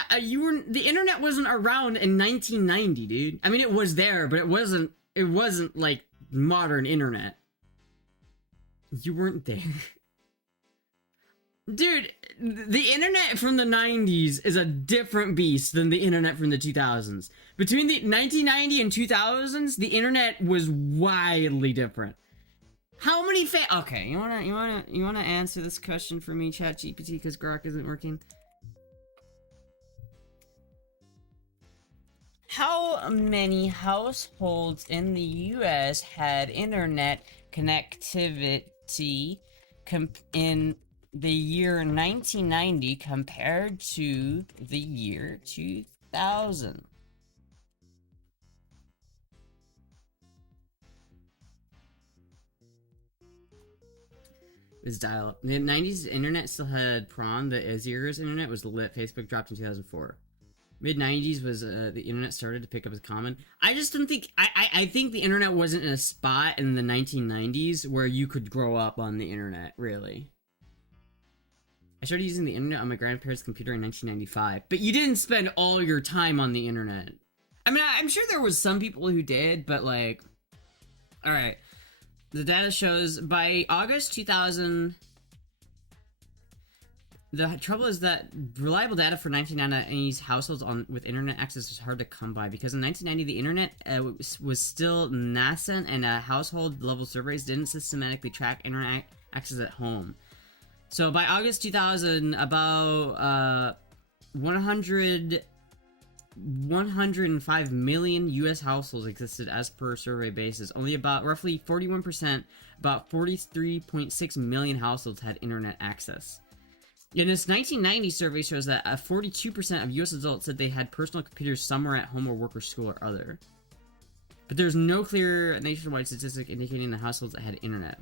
the internet wasn't around in 1990, dude. I mean, it was there, but it wasn't like modern internet. You weren't there. Dude, the internet from the 90s is a different beast than the internet from the 2000s. Between the 1990 and 2000s, the internet was wildly different. How many okay, you wanna answer this question for me, ChatGPT, because Grok isn't working? How many households in the US had internet connectivity in the year 1990 compared to the year 2000. It was dial-up. The 90s internet still had prawn. The Azira's internet was lit. Facebook dropped in 2004. Mid 90s was the internet started to pick up as common. I just don't think I think the internet wasn't in a spot in the 1990s where you could grow up on the internet, really. I started using the internet on my grandparents' computer in 1995, but you didn't spend all your time on the internet. I mean, I'm sure there was some people who did, but like, all right. The data shows by August 2000. The trouble is that reliable data for 1990s households with internet access was hard to come by because in 1990 the internet was still nascent and household level surveys didn't systematically track internet access at home. So by August 2000, about 105 million U.S. households existed as per survey basis. Only about roughly 41%, about 43.6 million households had internet access. In this 1990 survey shows that 42% of U.S. adults said they had personal computers somewhere at home or work or school or other. But there's no clear nationwide statistic indicating the households that had internet.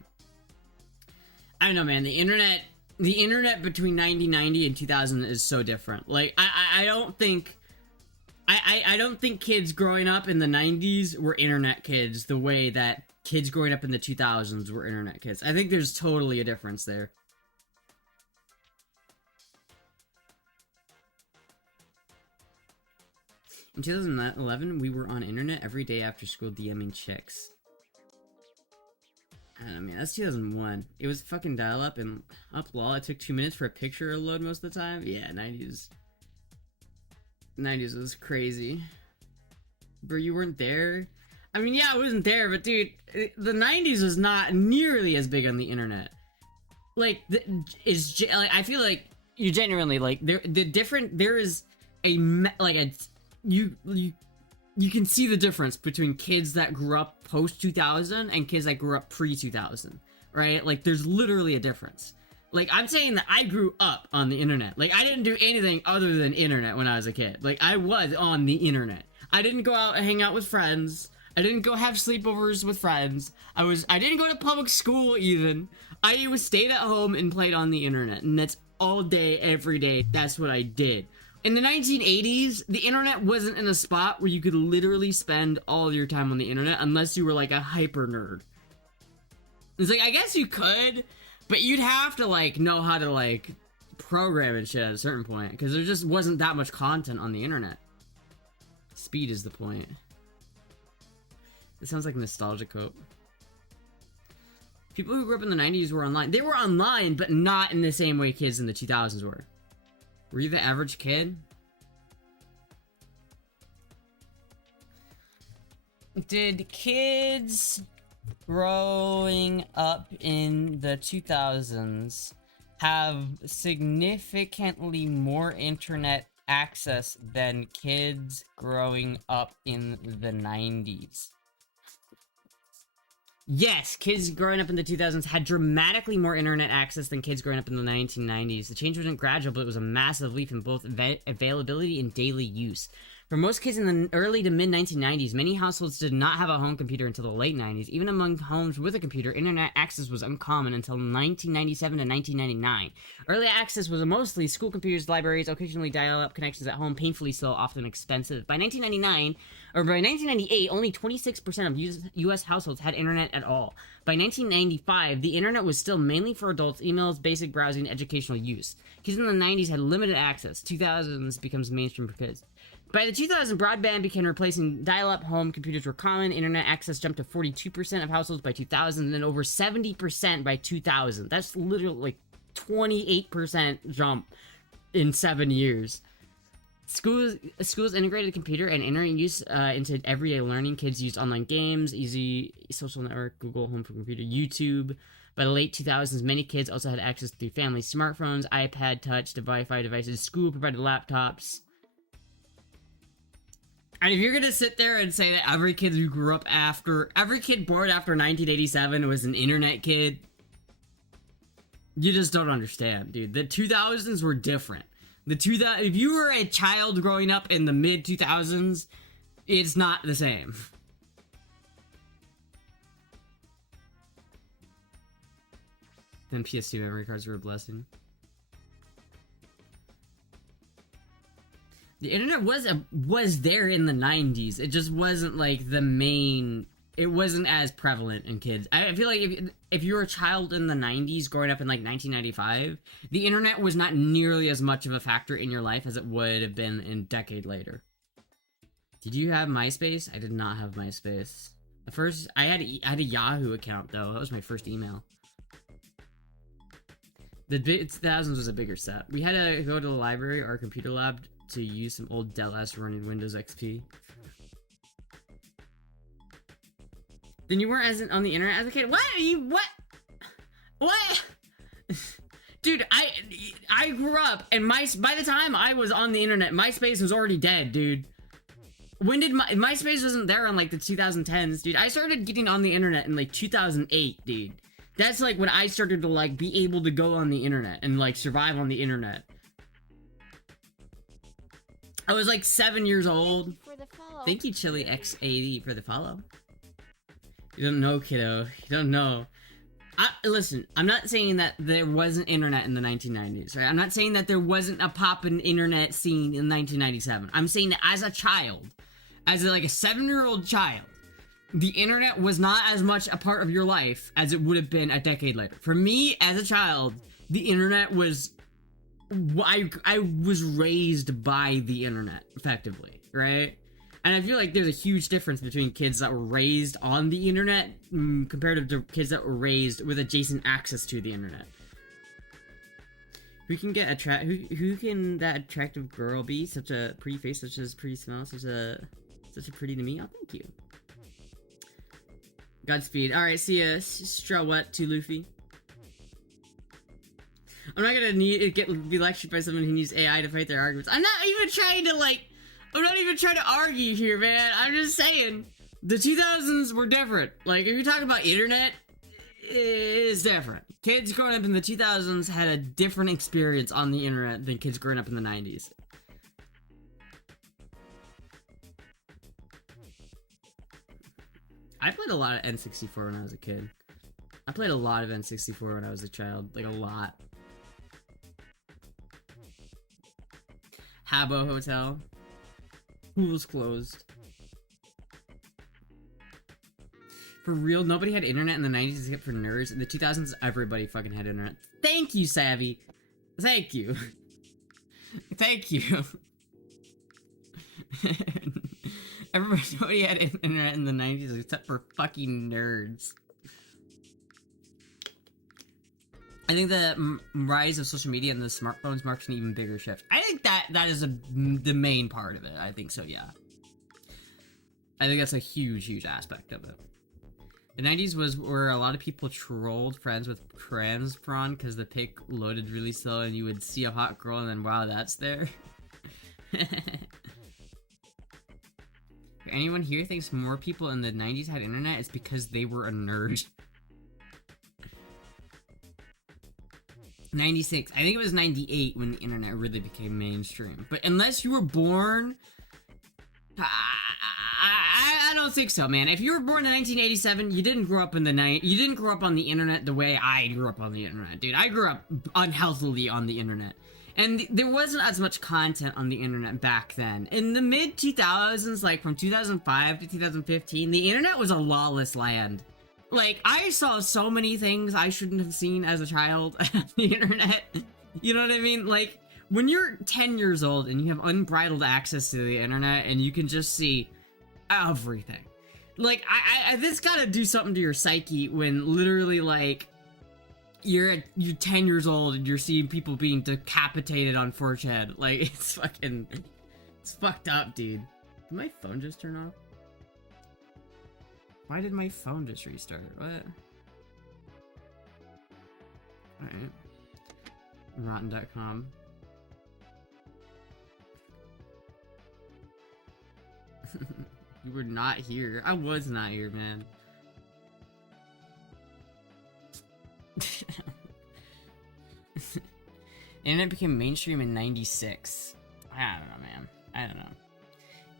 I don't know, man. The internet between 1990 and 2000 is so different. Like, I don't think kids growing up in the 90s were internet kids the way that kids growing up in the 2000s were internet kids. I think there's totally a difference there. In 2011, we were on internet every day after school DMing chicks. I mean, that's 2001. It was fucking dial-up and up lol. It took 2 minutes for a picture to load most of the time. Yeah, 90s. 90s was crazy. Bro, you weren't there? I mean, yeah, I wasn't there, but dude, the 90s was not nearly as big on the internet. Like, I feel like you genuinely, like, there is you can see the difference between kids that grew up post 2000 and kids that grew up pre 2000, right? Like, there's literally a difference. Like, I'm saying that I grew up on the internet. Like, I didn't do anything other than internet when I was a kid. Like, I was on the internet. I didn't go out and hang out with friends. I didn't go have sleepovers with friends. I didn't go to public school even. I stayed at home and played on the internet, and that's all day, every day. That's what I did. In the 1980s, the internet wasn't in a spot where you could literally spend all your time on the internet unless you were like a hyper nerd. It's like, I guess you could, but you'd have to like know how to like program and shit at a certain point because there just wasn't that much content on the internet. Speed is the point. It sounds like a nostalgia quote. People who grew up in the 90s were online. They were online, but not in the same way kids in the 2000s were. Were you the average kid? Did kids growing up in the 2000s have significantly more internet access than kids growing up in the 90s? Yes, kids growing up in the 2000s had dramatically more internet access than kids growing up in the 1990s. The change wasn't gradual, but it was a massive leap in both availability and daily use. For most kids in the early to mid-1990s, many households did not have a home computer until the late 90s. Even among homes with a computer, internet access was uncommon until 1997 to 1999. Early access was mostly school computers, libraries, occasionally dial-up connections at home, painfully slow, often expensive. By 1998, only 26% of U.S. households had internet at all. By 1995, the internet was still mainly for adults, emails, basic browsing, educational use. Kids in the 90s had limited access. 2000s becomes mainstream for kids. By the 2000s, broadband began replacing dial-up. Home computers were common. Internet access jumped to 42% of households by 2000, and then over 70% by 2000. That's literally like 28% jump in 7 years. Schools integrated computer and internet use into everyday learning. Kids used online games, easy social network, Google Home for Computer, YouTube. By the late 2000s, many kids also had access through family smartphones, iPad Touch, Wi-Fi devices. School provided laptops. And if you're gonna sit there and say that every kid born after 1987 was an internet kid, You just don't understand, dude. The 2000s were different. If you were a child growing up in the mid 2000s, it's not the same. Then PS2 memory cards were a blessing. The internet was there in the 90s. It just wasn't like the main. It wasn't as prevalent in kids. I feel like if you were a child in the 90s growing up in like 1995, the internet was not nearly as much of a factor in your life as it would have been a decade later. Did you have MySpace? I did not have MySpace. I had a Yahoo account though. That was my first email. The 2000s was a bigger set. We had to go to the library or computer lab to use some old Dell S running Windows XP. Then you weren't on the internet as a kid? What? What? Dude, I grew up, and by the time I was on the internet, MySpace was already dead, dude. When did MySpace wasn't there on like the 2010s, dude? I started getting on the internet in like 2008, dude. That's like when I started to like be able to go on the internet and like survive on the internet. I was like 7 years old. Thank you, Chili X80, for the follow. You don't know, kiddo. You don't know. Listen, I'm not saying that there wasn't internet in the 1990s, right? I'm not saying that there wasn't a poppin' internet scene in 1997. I'm saying that as a child, as like a 7-year-old child, the internet was not as much a part of your life as it would have been a decade later. For me, as a child, the internet was... I was raised by the internet, effectively, right? And I feel like there's a huge difference between kids that were raised on the internet compared to kids that were raised with adjacent access to the internet. Who can can that attractive girl be? Such a pretty face, such a pretty smell, such a pretty to me. Oh, thank you. Godspeed. All right, see ya. Strawwet to Luffy. I'm not gonna be lectured by someone who needs AI to fight their arguments. I'm not even trying to argue here, man. I'm just saying the 2000s were different. Like, if you talk about internet, it's different. Kids growing up in the 2000s had a different experience on the internet than kids growing up in the 90s. I played a lot of N64 when I was a kid. I played a lot of N64 when I was a child. Like, a lot. Habbo Hotel. Pool's closed. For real, nobody had internet in the 90s except for nerds. In the 2000s, everybody fucking had internet. Thank you, Savvy. Thank you. Thank you. Nobody had internet in the 90s except for fucking nerds. I think the rise of social media and the smartphones marks an even bigger shift. I think that is the main part of it. I think so, yeah. I think that's a huge aspect of it. The 90s was where a lot of people trolled friends with crayons prawn because the pic loaded really slow and you would see a hot girl and then, wow, that's there. If anyone here thinks more people in the 90s had internet, it's because they were a nerd. 96. I think it was 98 when the internet really became mainstream. But unless you were born... I don't think so, man. If you were born in 1987, you didn't grow up in the you didn't grow up on the internet the way I grew up on the internet, dude. I grew up unhealthily on the internet. And there wasn't as much content on the internet back then. In the mid-2000s, like from 2005 to 2015, the internet was a lawless land. Like, I saw so many things I shouldn't have seen as a child on the internet. You know what I mean? Like, when you're 10 years old and you have unbridled access to the internet and you can just see everything. Like, this gotta do something to your psyche when literally, like, you're 10 years old and you're seeing people being decapitated on 4chan. Like, it's fucked up, dude. Did my phone just turn off? Why did my phone just restart? What? Alright. Rotten.com. You were not here. I was not here, man. Internet became mainstream in 96. I don't know, man. I don't know.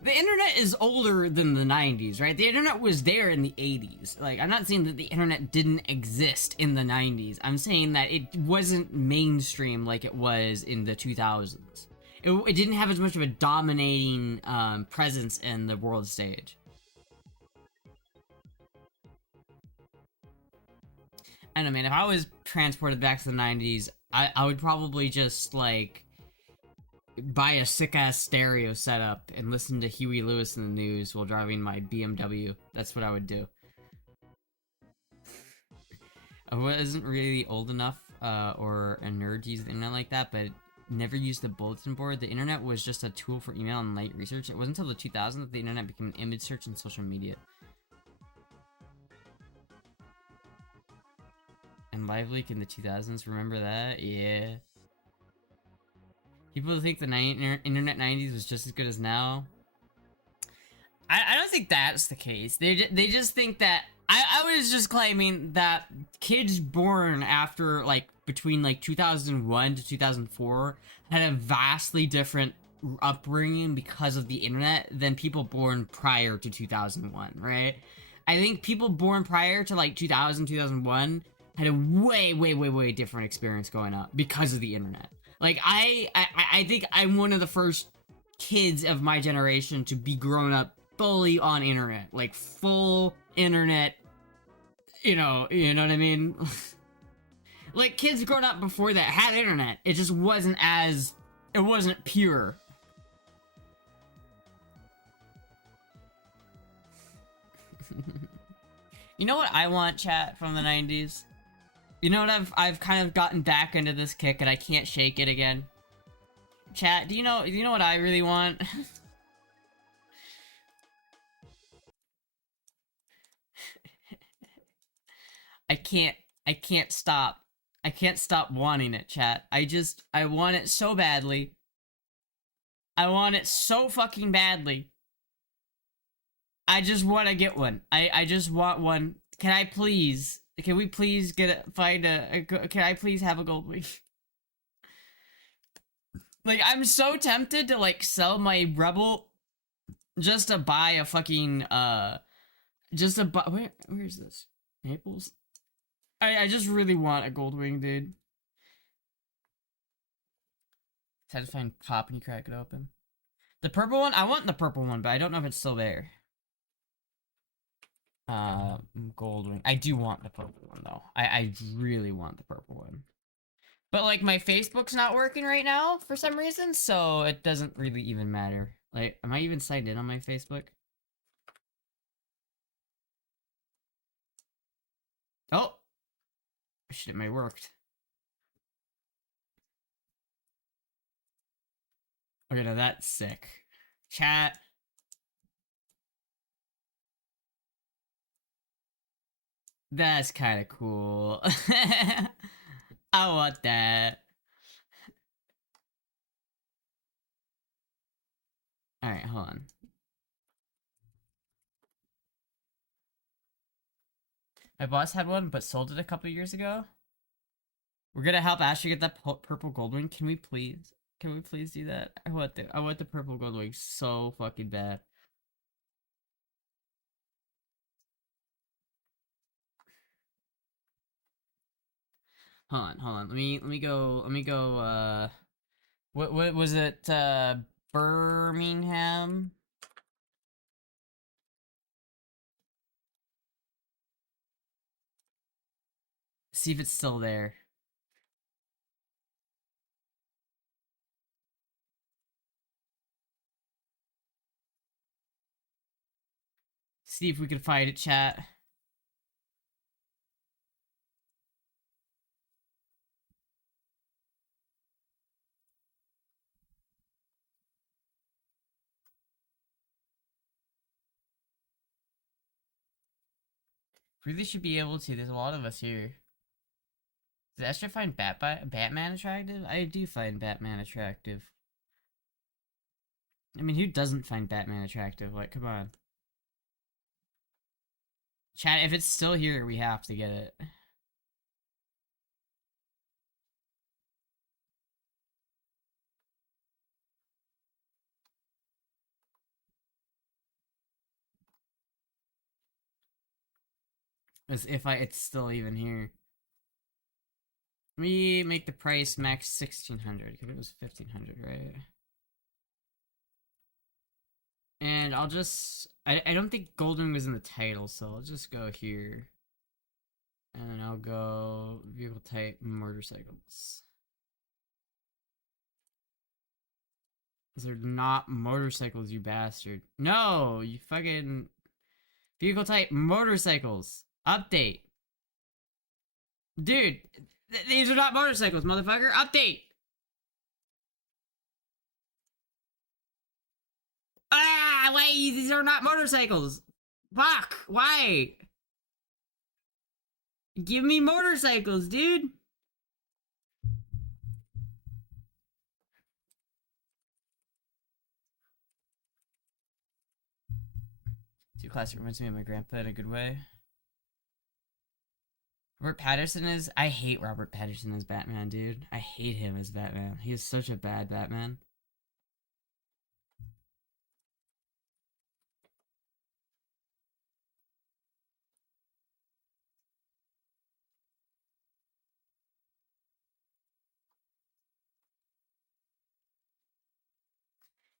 The internet is older than the 90s, right? The internet was there in the 80s. Like, I'm not saying that the internet didn't exist in the 90s. I'm saying that it wasn't mainstream like it was in the 2000s. It didn't have as much of a dominating presence in the world stage. I don't know, man. If I was transported back to the 90s, I would probably just, like, buy a sick-ass stereo setup and listen to Huey Lewis in the news while driving my BMW. That's what I would do. I wasn't really old enough or a nerd to use the internet like that, but never used the bulletin board. The internet was just a tool for email and light research. It wasn't until the 2000s that the internet became an image search and social media. And Live Leak in the 2000s, remember that? Yeah. People think the internet 90s was just as good as now. I don't think that's the case. They just think that... I was just claiming that kids born after, like, between, like, 2001 to 2004 had a vastly different upbringing because of the internet than people born prior to 2001, right? I think people born prior to, like, 2000, 2001 had a way different experience growing up because of the internet. Like, I think I'm one of the first kids of my generation to be grown up fully on internet. Like, full internet, you know what I mean? Like, kids growing up before that had internet. It just wasn't as... It wasn't pure. You know what I want, chat, from the 90s? You know what I've kind of gotten back into this kick and I can't shake it again? Chat, do you know what I really want? I can't stop. I can't stop wanting it, chat. I want it so badly. I want it so fucking badly. I just want to get one. I just want one. Can I please? Can we please can I please have a gold wing? Like, I'm so tempted to, like, sell my Rebel just to buy a fucking, just to buy, where's this? Naples? I just really want a gold wing, dude. Had to find pop and you crack it open. The purple one? I want the purple one, but I don't know if it's still there. Gold wing. I do want the purple one, though. I really want the purple one. But, like, my Facebook's not working right now for some reason, so it doesn't really even matter. Like, am I even signed in on my Facebook? Oh! Shit, it may have worked. Okay, now that's sick. Chat. That's kind of cool. I want that. Alright, hold on. My boss had one, but sold it a couple years ago. We're gonna help Astra get that purple gold wing. Can we please? Can we please do that? I want the purple gold wing so fucking bad. Hold on. Let me go, what was it, Birmingham? See if it's still there. See if we can find it, chat. Really should be able to. There's a lot of us here. Does Astra find Batman attractive? I do find Batman attractive. I mean, who doesn't find Batman attractive? Like, come on. Chat, if it's still here, we have to get it. As if it's still even here. We make the price max 1600 because it was 1500, right? And I'll just I don't think Golden was in the title, so I'll just go here. And then I'll go vehicle type motorcycles. They're not motorcycles, you bastard. No, you fucking vehicle type motorcycles. Update. Dude, these are not motorcycles, motherfucker. Update. Ah, wait, these are not motorcycles. Fuck, why? Give me motorcycles, dude. Too classic reminds me of my grandpa in a good way. Robert Pattinson is... I hate Robert Pattinson as Batman, dude. I hate him as Batman. He is such a bad Batman.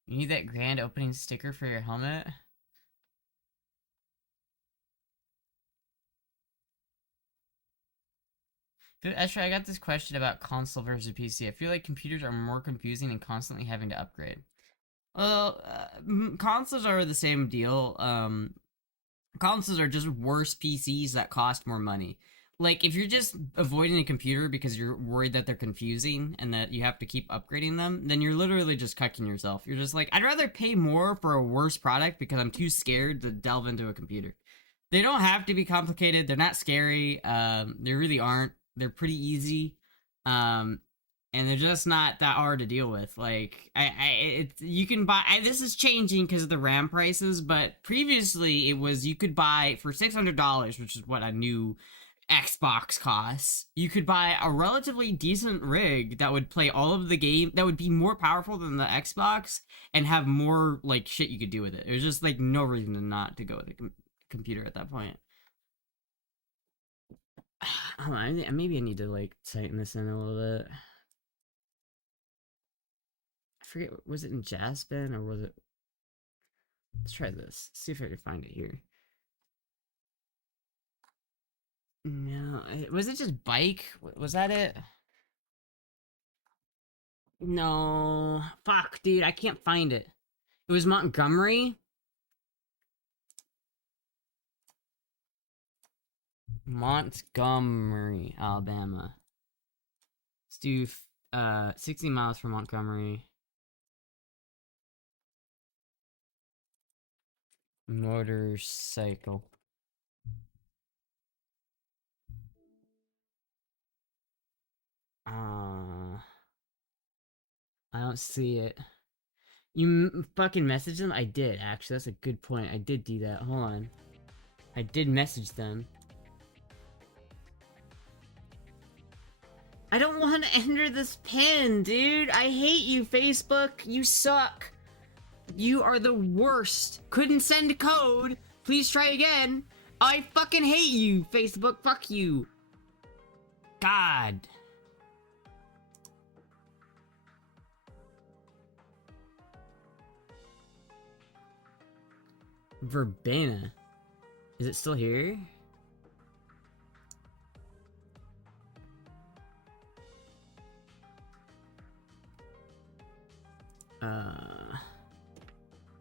You need that grand opening sticker for your helmet? Astra, I got this question about console versus PC. I feel like computers are more confusing and constantly having to upgrade. Well, consoles are the same deal. Consoles are just worse PCs that cost more money. Like, if you're just avoiding a computer because you're worried that they're confusing and that you have to keep upgrading them, then you're literally just cucking yourself. You're just like, I'd rather pay more for a worse product because I'm too scared to delve into a computer. They don't have to be complicated. They're not scary. They really aren't. They're pretty easy. And they're just not that hard to deal with. Like, you can buy. This is changing because of the RAM prices, but previously it was you could buy for $600, which is what a new Xbox costs. You could buy a relatively decent rig that would play all of the game, that would be more powerful than the Xbox, and have more like shit you could do with it. It was just like no reason to not to go with a computer at that point. Hold on, maybe I need to like tighten this in a little bit. I forget, was it in Jaspin or was it? Let's try this. See if I can find it here. No, was it just bike? Was that it? No, fuck, dude, I can't find it. It was Montgomery. Montgomery, Alabama. Let's do 60 miles from Montgomery. Motorcycle. I don't see it. You fucking messaged them? I did, actually. That's a good point. I did do that. Hold on. I did message them. I don't want to enter this pin, dude. I hate you, Facebook. You suck. You are the worst. Couldn't send a code. Please try again. I fucking hate you, Facebook. Fuck you. God. Verbena. Is it still here?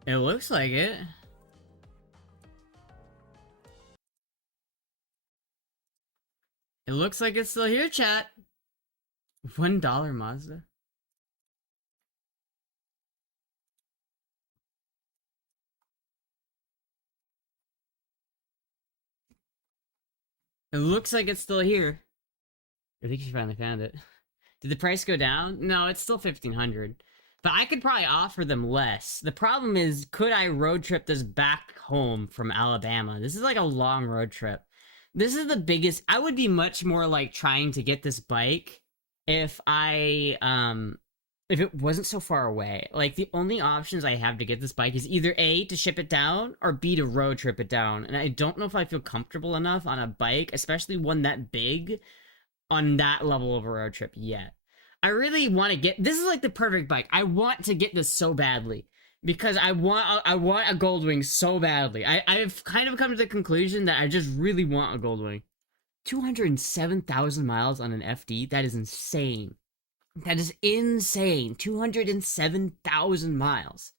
It looks like it. It looks like it's still here, chat. $1 Mazda. It looks like it's still here. I think she finally found it. Did the price go down? No, it's still 1,500. But I could probably offer them less. The problem is, could I road trip this back home from Alabama? This is like a long road trip. This is the biggest... I would be much more like trying to get this bike if I if it wasn't so far away. Like, the only options I have to get this bike is either A, to ship it down, or B, to road trip it down. And I don't know if I feel comfortable enough on a bike, especially one that big, on that level of a road trip yet. I really want to get... This is like the perfect bike. I want to get this so badly. Because I want a Goldwing so badly. I've kind of come to the conclusion that I just really want a Goldwing. 207,000 miles on an FD? That is insane. That is insane. 207,000 miles.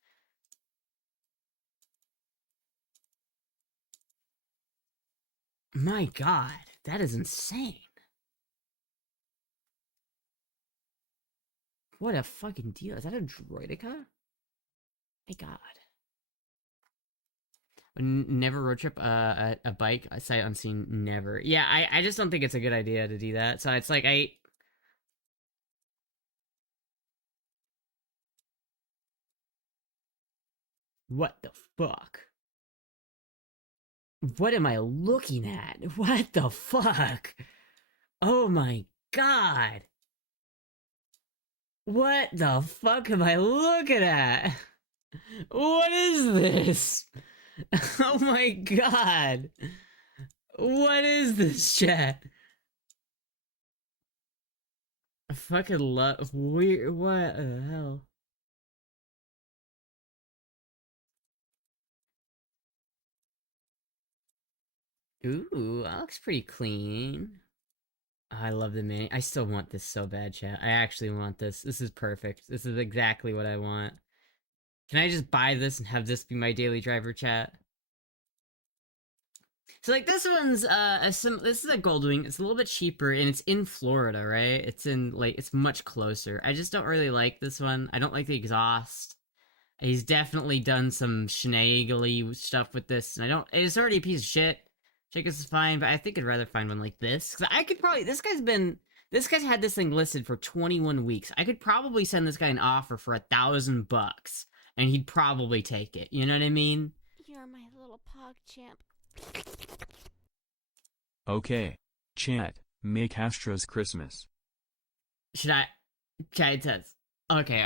My god, that is insane. What a fucking deal. Is that a Droidica? My god. Never road trip a bike sight unseen. Never. Yeah, I just don't think it's a good idea to do that. So it's like what the fuck? What am I looking at? What the fuck? Oh my god. What the fuck am I looking at? What is this? Oh my god. What is this, chat? I fucking love... Weird... What the hell? Ooh, that looks pretty clean. Oh, I love the mini. I still want this so bad, chat. I actually want this. This is perfect. This is exactly what I want. Can I just buy this and have this be my daily driver, chat? So, like, this one's, this is a Goldwing. It's a little bit cheaper, and it's in Florida, right? It's in, like, it's much closer. I just don't really like this one. I don't like the exhaust. He's definitely done some shenanigans stuff with this, and I don't... It's already a piece of shit. Chickens is fine, but I think I'd rather find one like this. Because I could probably... This guy's had this thing listed for 21 weeks. I could probably send this guy an offer for $1,000, and he'd probably take it. You know what I mean? You're my little pog champ. Okay. Chat, make Astra's Christmas. Should I... Chat says... Okay,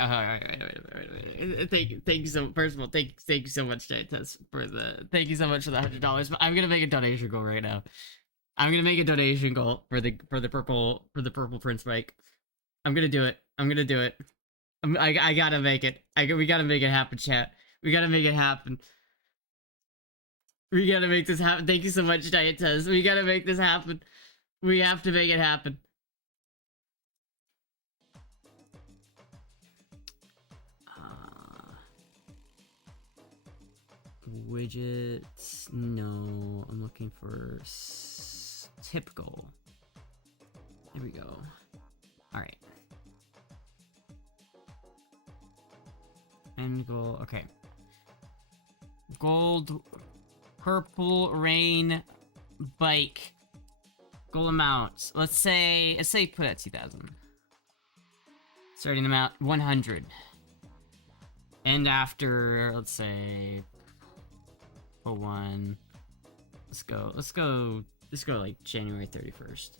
wait. Thank you so... First of all, thank you so much, Chat Test, for the... Thank you so much for the $100. But I'm gonna make a donation goal right now. I'm gonna make a donation goal for the purple Prince bike. I'm gonna do it. I gotta make it. We gotta make it happen, chat. We gotta make it happen. We gotta make this happen. Thank you so much, Diet Test. We gotta make this happen. We have to make it happen. Widgets. No, I'm looking for tip goal. There we go. Alright. End goal. Okay. Gold. Purple rain bike. Goal amount. Let's say put at 2,000. Starting amount 100. And after, let's say, for one, let's go like January 31st.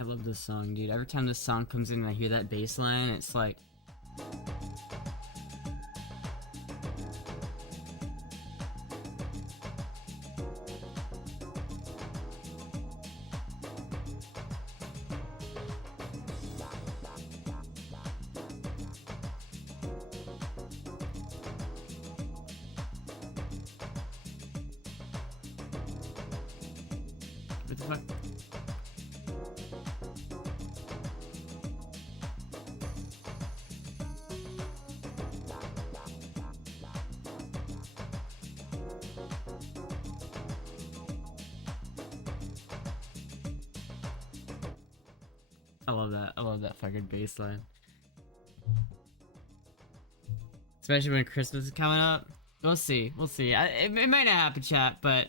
I love this song, dude. Every time this song comes in and I hear that bass line, it's like... What the fuck? I love that fucking bass line. Especially when Christmas is coming up. We'll see. It might not happen, chat, but...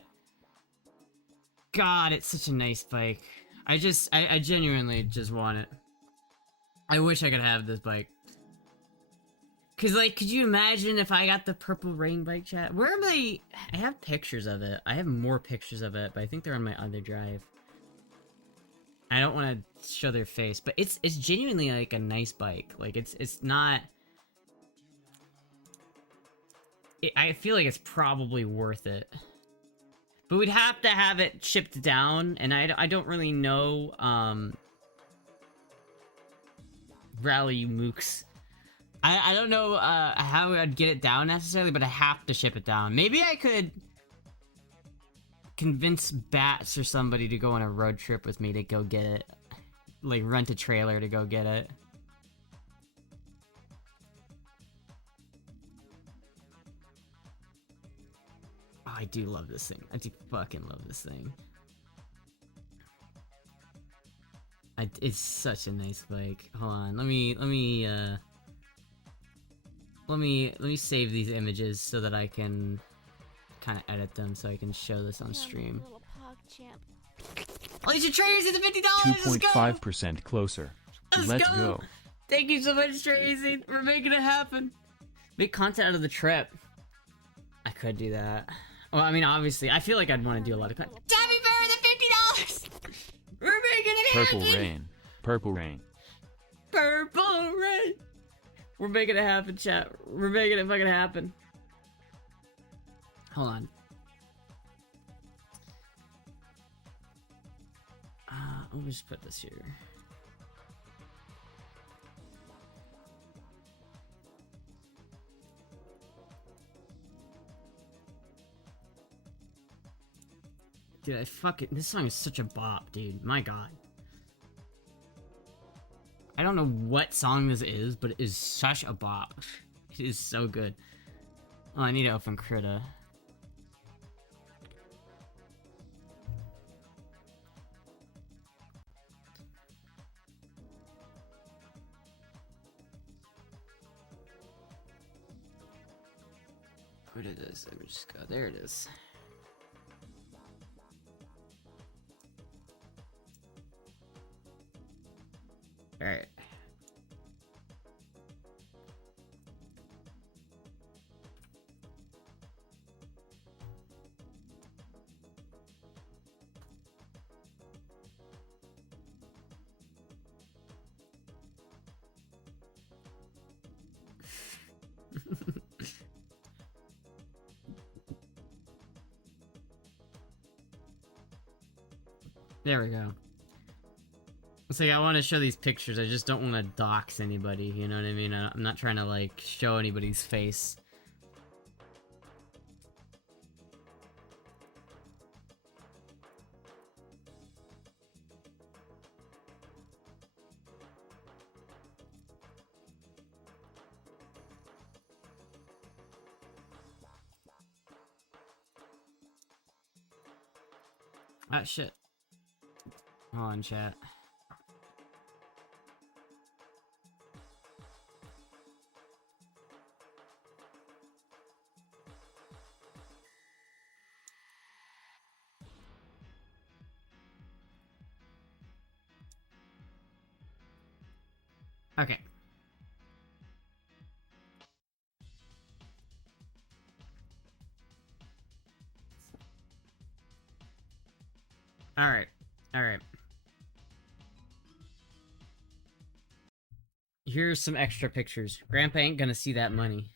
God, it's such a nice bike. I genuinely just want it. I wish I could have this bike. Cause like, could you imagine if I got the purple rain bike, chat? Where am I? I have pictures of it. I have more pictures of it, but I think they're on my other drive. I don't want to show their face, but it's genuinely like a nice bike. Like it's not. I feel like it's probably worth it. But we'd have to have it shipped down, and I don't really know, Rally Mooks. I don't know, how I'd get it down necessarily, but I have to ship it down. Maybe I could convince Bats or somebody to go on a road trip with me to go get it. Like, rent a trailer to go get it. Oh, I do love this thing. I do fucking love this thing. It's such a nice bike. Hold on, let me save these images so that I can kind of edit them so I can show this on stream. Little pog champ. Alicia Tracy, the $50. 2.5% closer. Let's go. Thank you so much, Tracy. We're making it happen. Make content out of the trip. I could do that. Well, I mean, obviously, I feel like I'd want to do a lot of content. Tabby Bear, the $50. We're making it happen. Purple rain. Purple rain. Purple rain. We're making it happen, chat. We're making it fucking happen. Hold on. I'll just put this here. Dude, this song is such a bop, dude. My god. I don't know what song this is, but it is such a bop. It is so good. Oh, I need to open Krita. Where did this? Let me just go. There it is. Alright. There we go. It's like I want to show these pictures, I just don't want to dox anybody, you know what I mean? I'm not trying to, like, show anybody's face. Ah, shit. Hold on, chat. Okay. Alright. Alright. Here's some extra pictures. Grandpa ain't gonna see that money.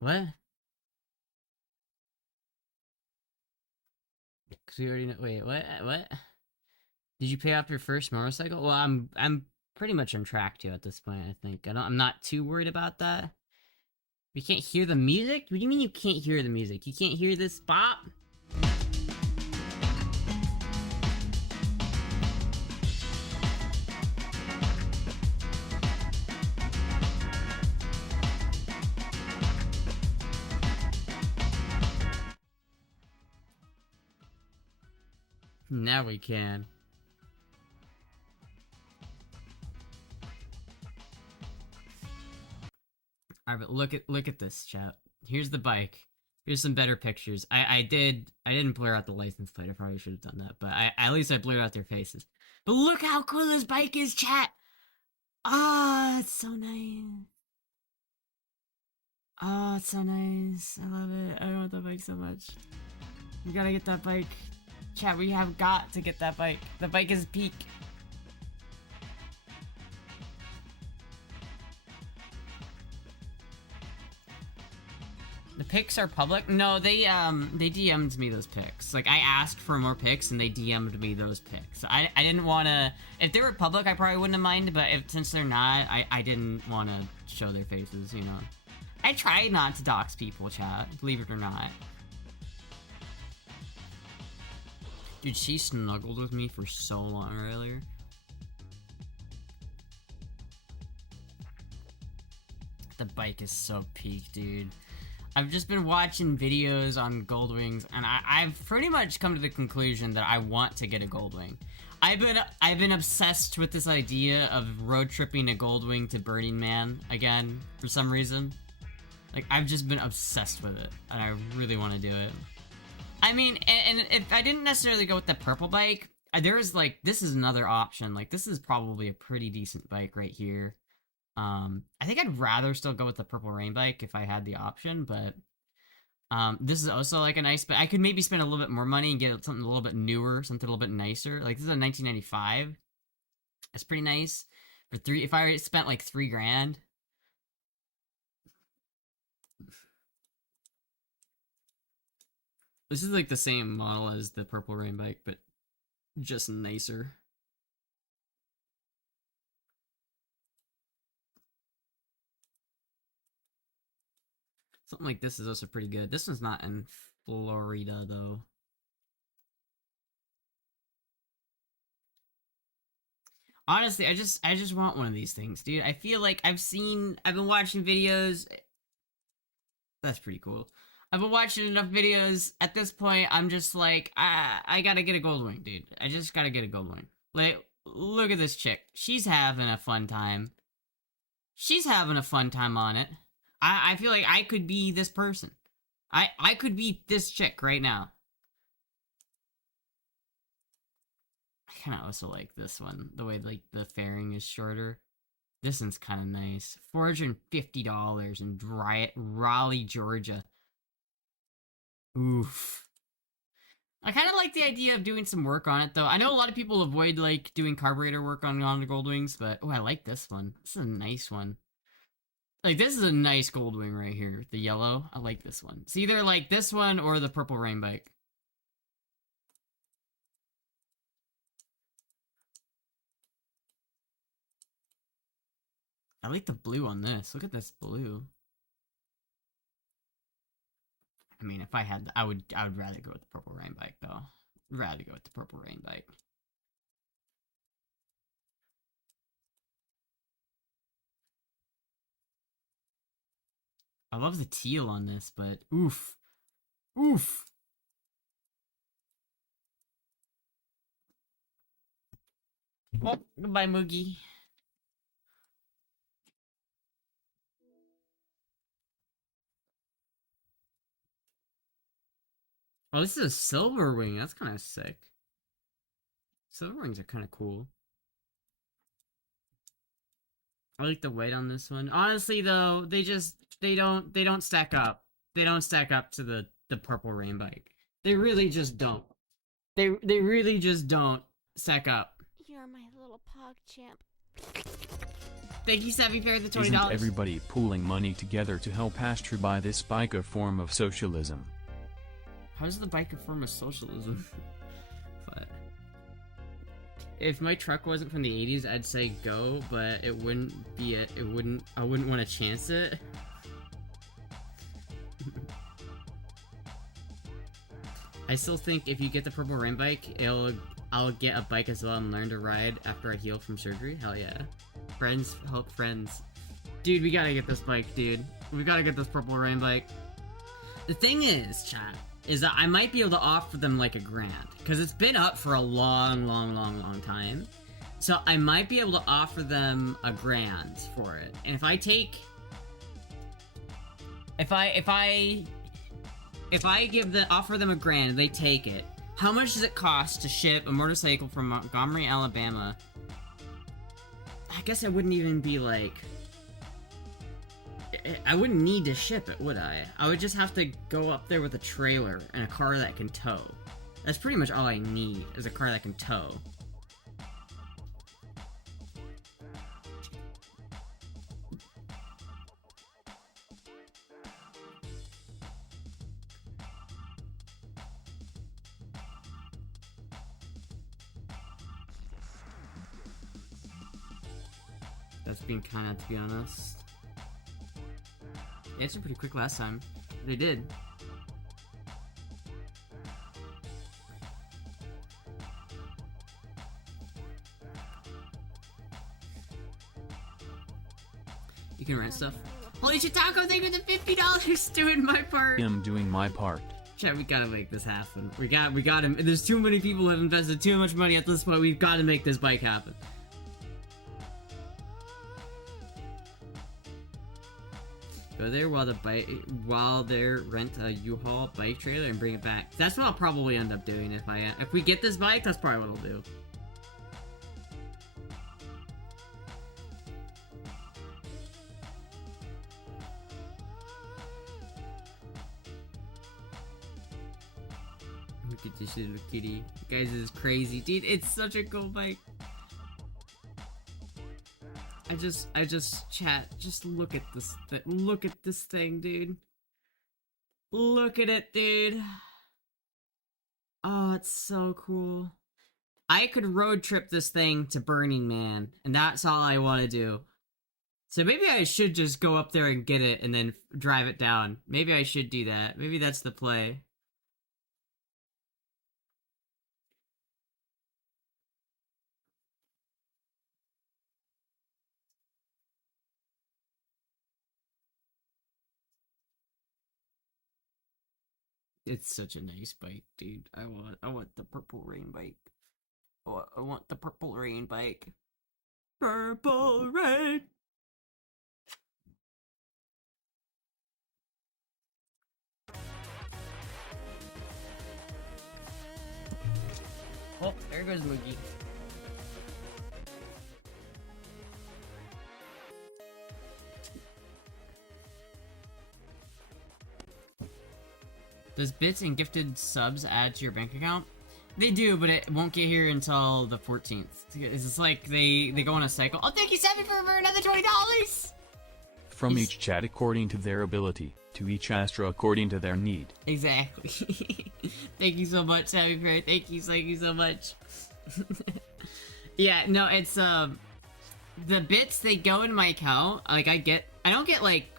What? Cause we already know. Wait, what? What? Did you pay off your first motorcycle? Well, I'm pretty much on track to at this point. I think I'm not too worried about that. You can't hear the music? What do you mean you can't hear the music? You can't hear this bop? Now we can. Alright, but look at this, chat. Here's the bike. Here's some better pictures. I didn't blur out the license plate. I probably should have done that, but at least I blurred out their faces. But look how cool this bike is, chat. Ah, it's so nice. Oh, it's so nice. I love it. I want that bike so much. We gotta get that bike. Chat, we have got to get that bike. The bike is peak. The pics are public? No, they DM'd me those pics. Like, I asked for more pics, and they DM'd me those pics. I didn't want to... If they were public, I probably wouldn't have minded, but since they're not, I didn't want to show their faces, you know? I try not to dox people, chat, believe it or not. Dude, she snuggled with me for so long earlier. The bike is so peak, dude. I've just been watching videos on Goldwings, and I've pretty much come to the conclusion that I want to get a Goldwing. I've been obsessed with this idea of road tripping a Goldwing to Burning Man again for some reason. Like, I've just been obsessed with it, and I really want to do it. I mean, and if I didn't necessarily go with the purple bike, there's like, this is another option. Like, this is probably a pretty decent bike right here. I think I'd rather still go with the purple rain bike if I had the option, but this is also like a nice, but I could maybe spend a little bit more money and get something a little bit newer, something a little bit nicer. Like, this is a 1995. That's pretty nice. If I spent like $3,000. This is like the same model as the purple rain bike, but just nicer. Something like this is also pretty good. This one's not in Florida, though. Honestly, I just want one of these things, dude. I feel like I've been watching videos. That's pretty cool. I've been watching enough videos. At this point, I'm just like, I gotta get a Goldwing, dude. I just gotta get a Goldwing. Like, look at this chick. She's having a fun time. She's having a fun time on it. I feel like I could be this person. I could be this chick right now. I kind of also like this one. The way, like, the fairing is shorter. This one's kind of nice. $450 in Raleigh, Georgia. Oof. I kind of like the idea of doing some work on it, though. I know a lot of people avoid, like, doing carburetor work on the Goldwings, but... Oh, I like this one. This is a nice one. Like, this is a nice Goldwing right here. The yellow. I like this one. It's either, like, this one or the purple rain bike. I like the blue on this. Look at this blue. I mean, if I had... I would rather go with the purple rain bike, though. Rather go with the purple rain bike. I love the teal on this, but oof. Oof. Oh, goodbye, Moogie. Oh, this is a silver wing. That's kind of sick. Silver wings are kind of cool. I like the weight on this one. Honestly, though, they don't stack up. They don't stack up to the purple rain bike. They really just don't. They really just don't stack up. You're my little pog champ. Thank you, Savvy Fair, the $20. Isn't everybody pooling money together to help Astra buy this bike, a form of socialism? How's the bike a form of socialism? But if my truck wasn't from the 80s, I'd say go, but it wouldn't be it. I wouldn't want to chance it. I still think if you get the purple rain bike, I'll get a bike as well and learn to ride after I heal from surgery. Hell yeah. Friends help friends. Dude, we gotta get this bike, dude. We gotta get this purple rain bike. The thing is, chat, is that I might be able to offer them like $1,000, because it's been up for a long time. So I might be able to offer them $1,000 for it. And if I take... If I offer them $1,000, they take it. How much does it cost to ship a motorcycle from Montgomery, Alabama? I guess it wouldn't even be like... I wouldn't need to ship it, would I? I would just have to go up there with a trailer and a car that can tow. That's pretty much all I need, is a car that can tow. That's been kinda, to be honest. They answered pretty quick last time. They did. You can rent stuff. Holy shit, Taco, thank you for the $50 doing my part. I'm doing my part. Chat, we gotta make this happen. We got him. There's too many people who have invested too much money at this point. We've got to make this bike happen. Go there while they're rent a U-Haul bike trailer and bring it back. That's what I'll probably end up doing if we get this bike. That's probably what I'll do. Look at this little kitty. You guys, this is crazy, dude. It's such a cool bike. I just chat. Just look at this. Look at this thing, dude. Look at it, dude. Oh, it's so cool. I could road trip this thing to Burning Man, and that's all I want to do. So maybe I should just go up there and get it, and then drive it down. Maybe I should do that. Maybe that's the play. It's such a nice bike, dude. I want the purple rain bike. I want the purple rain bike. Purple rain. Oh, there goes Moogie. Does bits and gifted subs add to your bank account? They do, but it won't get here until the 14th. It's like they go on a cycle. Oh, thank you, Sammy, for another $20! From each chat according to their ability, to each Astra according to their need. Exactly. Thank you so much, Sammy Fair. Thank you so much. Yeah, no, it's, the bits, they go in my account. Like, I don't get, like,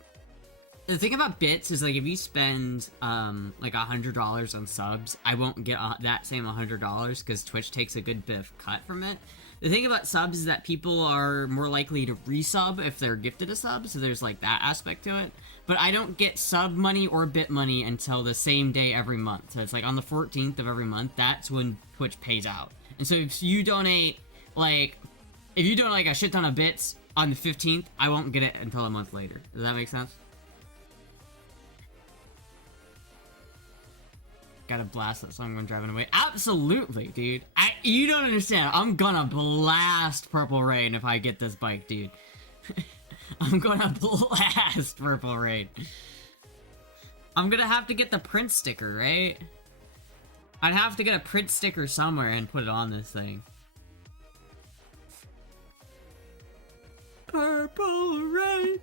the thing about bits is, like, if you spend, like, $100 on subs, I won't get that same $100 because Twitch takes a good bit of cut from it. The thing about subs is that people are more likely to resub if they're gifted a sub, so there's, like, that aspect to it. But I don't get sub money or bit money until the same day every month. So it's, like, on the 14th of every month, that's when Twitch pays out. And so if you donate, like, a shit ton of bits on the 15th, I won't get it until a month later. Does that make sense? Gotta blast that song when driving away. Absolutely, dude. You don't understand. I'm gonna blast Purple Rain if I get this bike, dude. I'm gonna blast Purple Rain. I'm gonna have to get the print sticker, right? I'd have to get a print sticker somewhere and put it on this thing. Purple Rain.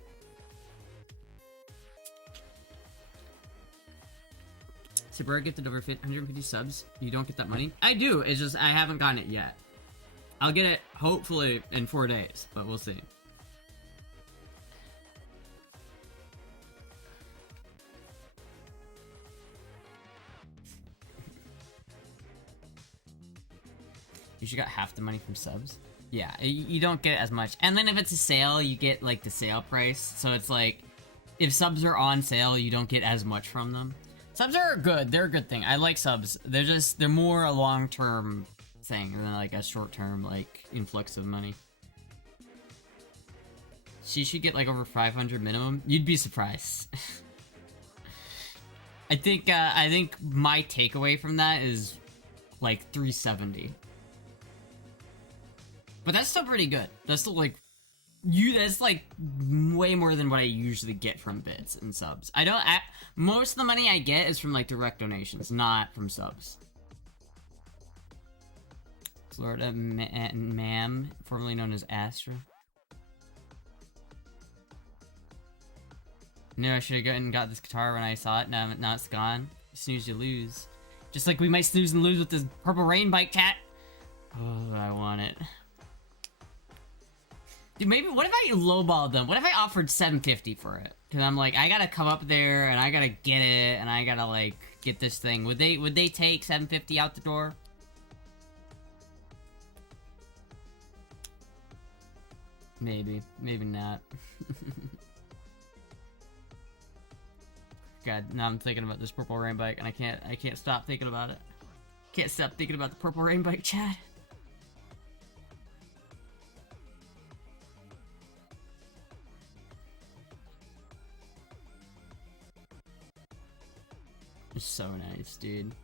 Sabura gifted over 150 subs. You don't get that money? I do, it's just I haven't gotten it yet. I'll get it hopefully in 4 days, but we'll see. You should got half the money from subs. Yeah, you don't get as much. And then if it's a sale, you get like the sale price. So it's like, if subs are on sale, you don't get as much from them. Subs are good. They're a good thing. I like subs. They're more a long-term thing than like a short-term like influx of money. She should get like over 500 minimum. You'd be surprised. I think my takeaway from that is like 370. But that's still pretty good. That's still like that's like way more than what I usually get from bits and subs. Most of the money I get is from like direct donations, not from subs. Florida Ma'am, formerly known as Astra. Knew I should have gotten got this guitar when I saw it. Now it's gone. You snooze, you lose. Just like we might snooze and lose with this Purple Rain bike, chat. Oh, I want it. Dude, maybe, what if I lowballed them? What if I offered $750 for it? Because I'm like, I gotta come up there, and I gotta get it, and I gotta, like, get this thing. Would they take $750 out the door? Maybe. Maybe not. God, now I'm thinking about this Purple Rain bike, and I can't stop thinking about it. Can't stop thinking about the Purple Rain bike, chat. It's so nice, dude.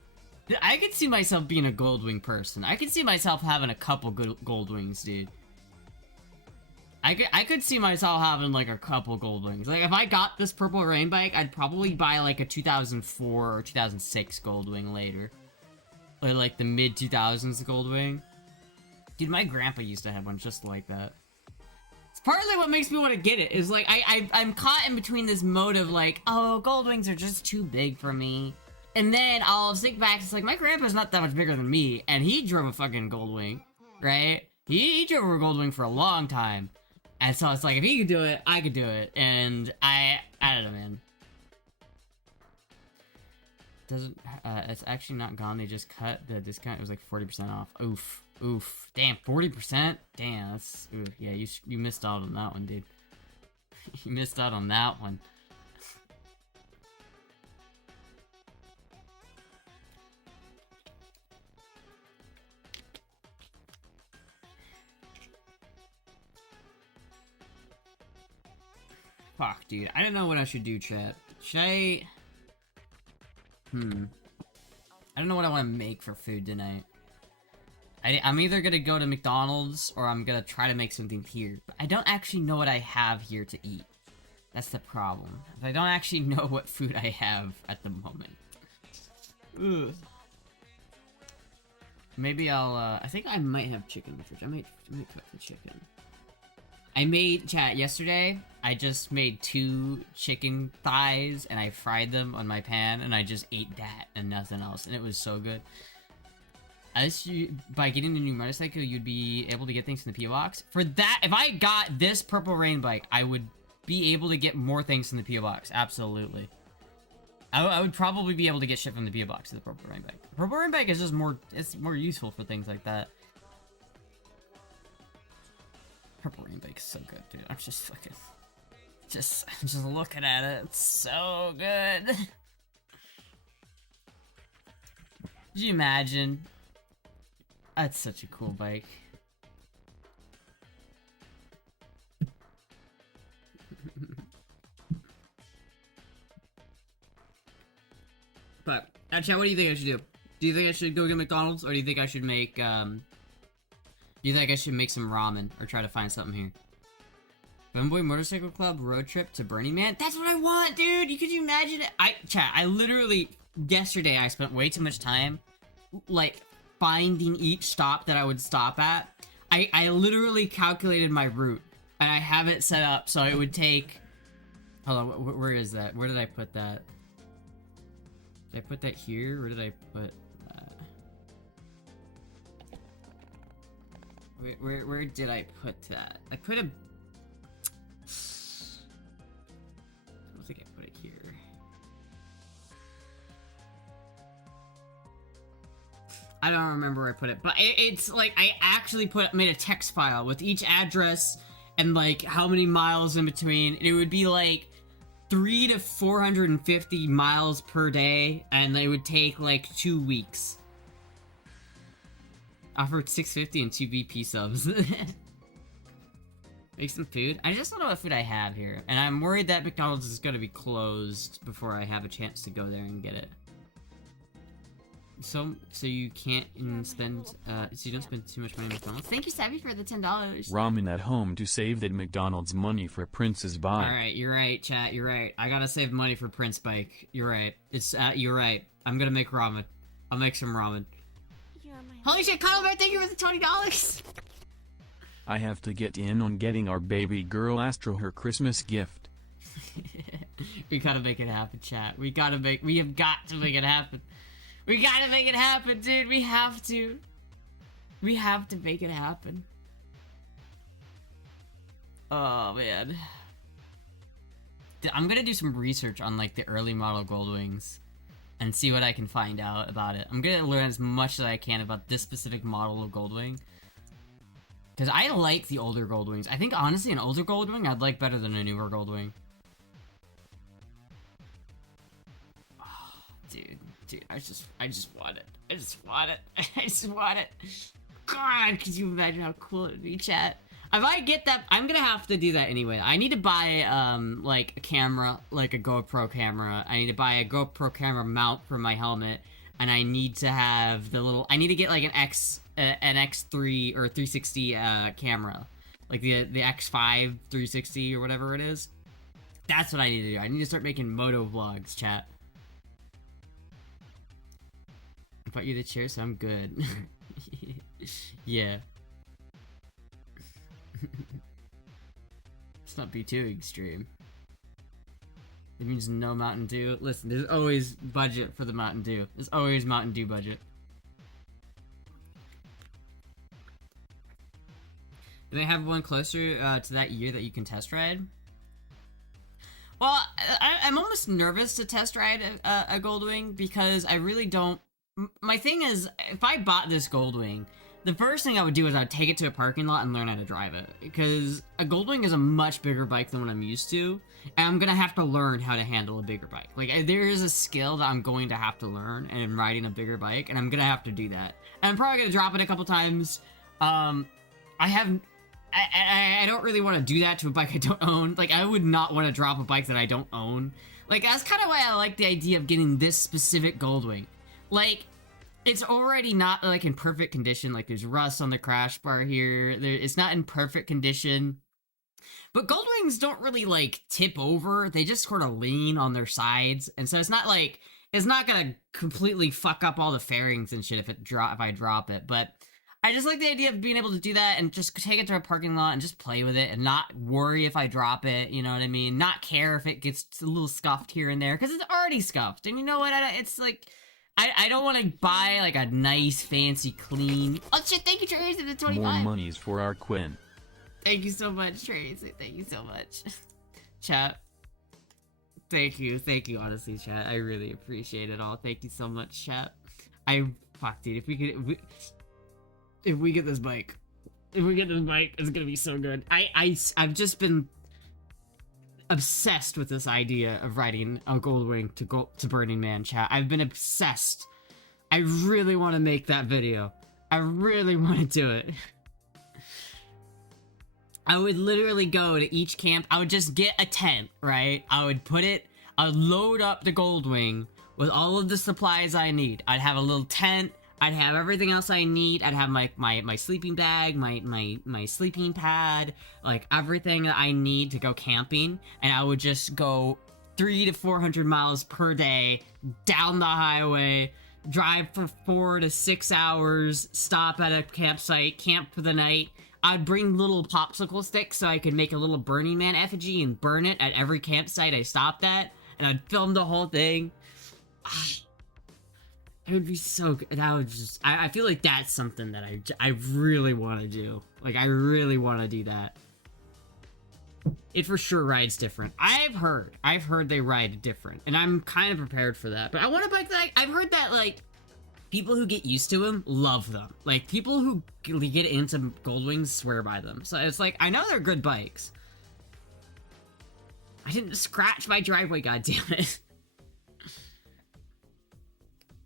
I could see myself being a Goldwing person. I could see myself having a couple good Goldwings, dude. I could see myself having like a couple Goldwings. Like if I got this Purple Rain bike, I'd probably buy like a 2004 or 2006 Goldwing later. Or like the mid 2000s Goldwing. Dude, my grandpa used to have one just like that. It's partly what makes me want to get it. Is like I'm caught in between this mode of like, oh, Goldwings are just too big for me. And then I'll think back, it's like my grandpa's not that much bigger than me, and he drove a fucking Goldwing, right? He drove a Goldwing for a long time. And so it's like, if he could do it, I could do it. And I don't know, man. It's actually not gone. They just cut the discount. It was like 40% off. Oof. Damn, 40%? Damn, that's, oof. Yeah, you missed out on that one, dude. You missed out on that one. Fuck, dude. I don't know what I should do, chat. Should I... I don't know what I want to make for food tonight. I'm either gonna go to McDonald's, or I'm gonna try to make something here. But I don't actually know what I have here to eat. That's the problem. I don't actually know what food I have at the moment. Ugh. Maybe I'll, I think I might have chicken in the fridge. I might cook the chicken. I made, chat, yesterday, I just made 2 chicken thighs, and I fried them on my pan, and I just ate that and nothing else, and it was so good. By getting a new motorcycle, you'd be able to get things in the P.O. Box. For that, if I got this Purple Rain bike, I would be able to get more things in the P.O. Box, absolutely. I would probably be able to get shit from the P.O. Box to the Purple Rain bike. The Purple Rain bike is just more, it's more useful for things like that. Purple Rain bike is so good, dude. I'm just fucking... just looking at it. It's so good. Could you imagine? That's such a cool bike. But, chat, what do you think I should do? Do you think I should go get McDonald's, or do you think I should make, do you think I should make some ramen, or try to find something here? Femboy Motorcycle Club road trip to Burning Man? That's what I want, dude! Could you imagine it? Chat, I literally, yesterday I spent way too much time, like, finding each stop that I would stop at. I literally calculated my route, and I have it set up so it would take... Hold on, where is that? Where did I put that? Did I put that here? Where did I put that? Where did I put that? I put a... I don't think I put it here. I don't remember where I put it, but it's like I actually made a text file with each address and like how many miles in between. It would be like 300 to 450 miles per day, and it would take like 2 weeks. Offered $6.50 and 2 VP subs. Make some food. I just don't know what food I have here, and I'm worried that McDonald's is going to be closed before I have a chance to go there and get it. So you can't spend, so you don't spend too much money on McDonald's. Thank you, Savvy, for the $10. Ramen at home to save that McDonald's money for Prince's bike. Alright, you're right, chat, you're right. I gotta save money for Prince bike. You're right. You're right. I'm gonna make ramen. I'll make some ramen. You're my Holy shit, Cuddle Bear, thank you for the $20! I have to get in on getting our baby girl Astra her Christmas gift. We gotta make it happen, chat. We have got to make it happen. We gotta make it happen, dude. We have to. We have to make it happen. Oh, man. I'm gonna do some research on, like, the early model Goldwings and see what I can find out about it. I'm gonna learn as much as I can about this specific model of Goldwing. Because I like the older Goldwings. I think, honestly, an older Goldwing I'd like better than a newer Goldwing. Oh, dude, I just want it. I just want it. I just want it. God, could you imagine how cool it would be, chat? If I get that, I'm gonna have to do that anyway. I need to buy, like, a camera, like a GoPro camera. I need to buy a GoPro camera mount for my helmet. And I need to have the little, I need to get, like, an X3 or 360, camera. Like, the X5 360 or whatever it is. That's what I need to do. I need to start making moto vlogs, chat. I bought you the chair, so I'm good. Yeah. Let's not be too extreme. It means no Mountain Dew. Listen, there's always budget for the Mountain Dew. There's always Mountain Dew budget. Do they have one closer to that year that you can test ride? Well, I'm almost nervous to test ride a Goldwing because I really don't... My thing is, if I bought this Goldwing, the first thing I would do is I'd take it to a parking lot and learn how to drive it. Because a Goldwing is a much bigger bike than what I'm used to. And I'm gonna have to learn how to handle a bigger bike. Like, there is a skill that I'm going to have to learn in riding a bigger bike. And I'm gonna have to do that. And I'm probably gonna drop it a couple times. I don't really want to do that to a bike I don't own. Like, I would not want to drop a bike that I don't own. Like, that's kind of why I like the idea of getting this specific Goldwing. Like, it's already not, like, in perfect condition. Like, there's rust on the crash bar here. It's not in perfect condition. But Goldwings don't really, like, tip over. They just sort of lean on their sides. And so it's not, like, it's not gonna completely fuck up all the fairings and shit if I drop it. But I just like the idea of being able to do that and just take it to a parking lot and just play with it and not worry if I drop it, you know what I mean? Not care if it gets a little scuffed here and there, because it's already scuffed. And you know what? It's like... I don't want to buy, like, a nice, fancy, clean... Oh, shit, thank you, Tracy, the 25. More monies for our Quinn. Thank you so much, Tracy. Thank you so much. Chat. Thank you, honestly, chat. I really appreciate it all. Thank you so much, chat. Fuck, dude, if we get this bike... it's gonna be so good. I've just been... obsessed with this idea of riding a Goldwing to Burning Man, chat. I've been obsessed. I really want to make that video. I really want to do it. I would literally go to each camp. I would just get a tent, right? I would load up the Goldwing with all of the supplies I need. I'd have a little tent. I'd have everything else I need. I'd have my sleeping bag, my sleeping pad, like everything that I need to go camping. And I would just go 300 to 400 miles per day down the highway, drive for 4 to 6 hours, stop at a campsite, camp for the night. I'd bring little popsicle sticks so I could make a little Burning Man effigy and burn it at every campsite I stopped at. And I'd film the whole thing. It would be so good. That would just... I feel like that's something that I really want to do. Like, I really want to do that. It for sure rides different. I've heard they ride different. And I'm kind of prepared for that. But I want a bike that... I've heard that, like, people who get used to them love them. Like, people who get into Goldwings swear by them. So it's like, I know they're good bikes. I didn't scratch my driveway, goddammit.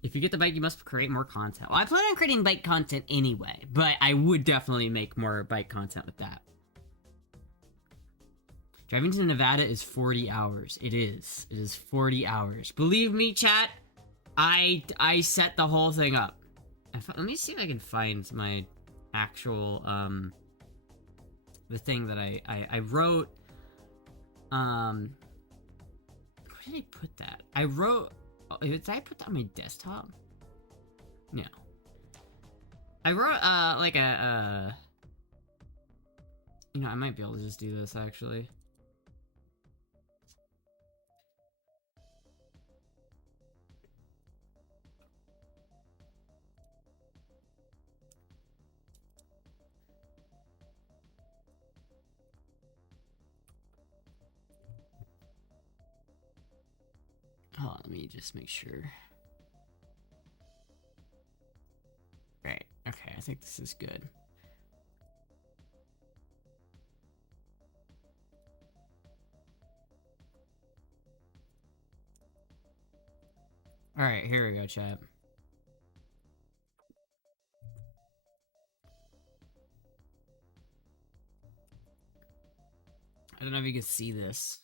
If you get the bike, you must create more content. Well, I plan on creating bike content anyway, but I would definitely make more bike content with that. Driving to Nevada is 40 hours. It is. It is 40 hours. Believe me, chat, I set the whole thing up. Let me see if I can find my actual, the thing that I wrote, where did I put that? I wrote, did I put that on my desktop? No. I wrote, like you know, I might be able to just do this, actually. Hold on, let me just make sure. Right, okay, I think this is good. Alright, here we go, chat. I don't know if you can see this,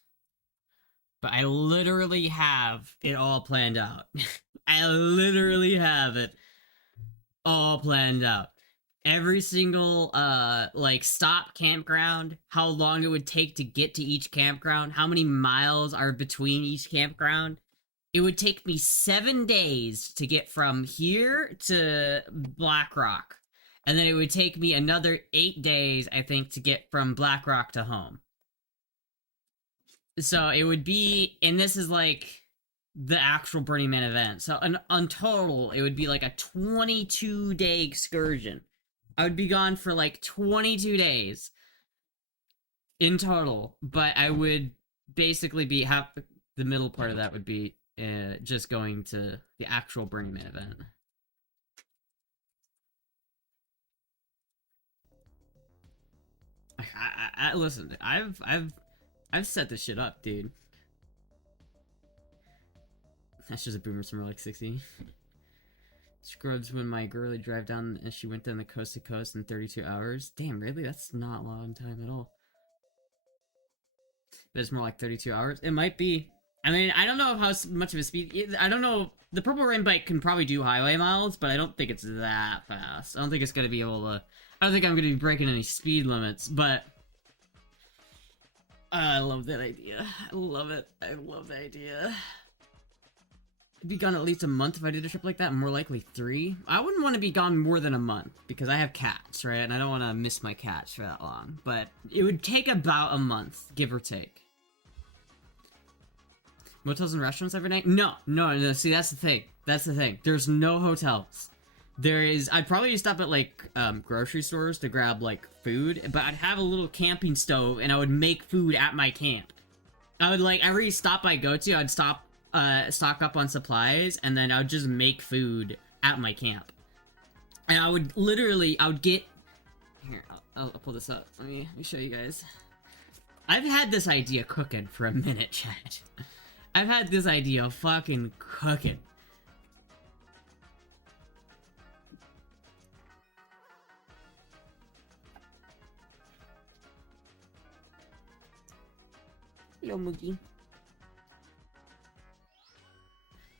but I literally have it all planned out. I literally have it all planned out. Every single, like, stop campground, how long it would take to get to each campground, how many miles are between each campground. It would take me 7 days to get from here to Black Rock. And then it would take me another 8 days, I think, to get from Black Rock to home. So it would be, and this is like the actual Burning Man event. So on total, it would be like a 22-day excursion. I would be gone for like 22 days in total, but I would basically be the middle part of that would be just going to the actual Burning Man event. Listen, I've set this shit up, dude. That's just a boomer from like 60. Scrubs when my girlie drive down and she went down the coast to coast in 32 hours. Damn, really? That's not a long time at all. But it's more like 32 hours. It might be. I mean, I don't know how much of a speed. I don't know. The Purple Rain bike can probably do highway miles, but I don't think it's that fast. I don't think it's gonna be able to. I don't think I'm gonna be breaking any speed limits, but. I love that idea. I love it. I love the idea. I'd be gone at least a month if I did a trip like that, more likely 3. I wouldn't want to be gone more than a month, because I have cats, right? And I don't want to miss my cats for that long. But it would take about a month, give or take. Motels and restaurants every night? No. See, that's the thing. That's the thing. There's no hotels. I'd probably stop at, like, grocery stores to grab, like, food, but I'd have a little camping stove, and I would make food at my camp. I would, like, every stop I go to, I'd stock up on supplies, and then I would just make food at my camp. And I would get... Here, I'll pull this up. Let me show you guys. I've had this idea cooking for a minute, chat. I've had this idea fucking cooking. Hello, Moogie.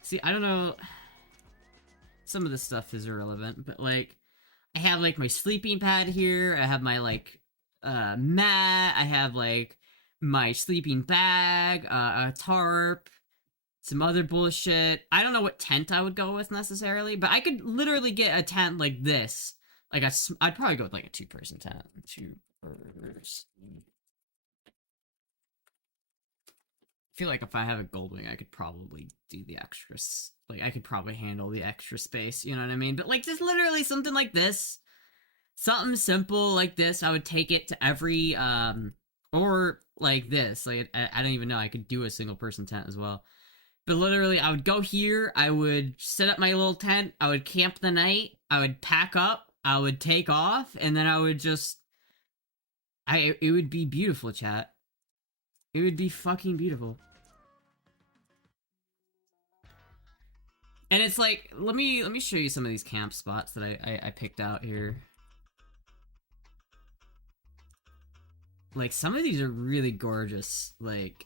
See, I don't know. Some of this stuff is irrelevant, but like, I have like my sleeping pad here. I have my like mat. I have like my sleeping bag, a tarp, some other bullshit. I don't know what tent I would go with necessarily, but I could literally get a tent like this. Like I'd probably go with like a 2-person tent. 2 person. I feel like if I have a Goldwing, I could probably do the extras. Like, I could probably handle the extra space, you know what I mean? But, like, just literally something like this. Something simple like this, I would take it to every, or like this. Like, I don't even know, I could do a single-person tent as well. But literally, I would go here, I would set up my little tent, I would camp the night, I would pack up, I would take off, and then I would just... it would be beautiful, chat. It would be fucking beautiful. And it's like, let me show you some of these camp spots that I picked out here. Like, some of these are really gorgeous. Like,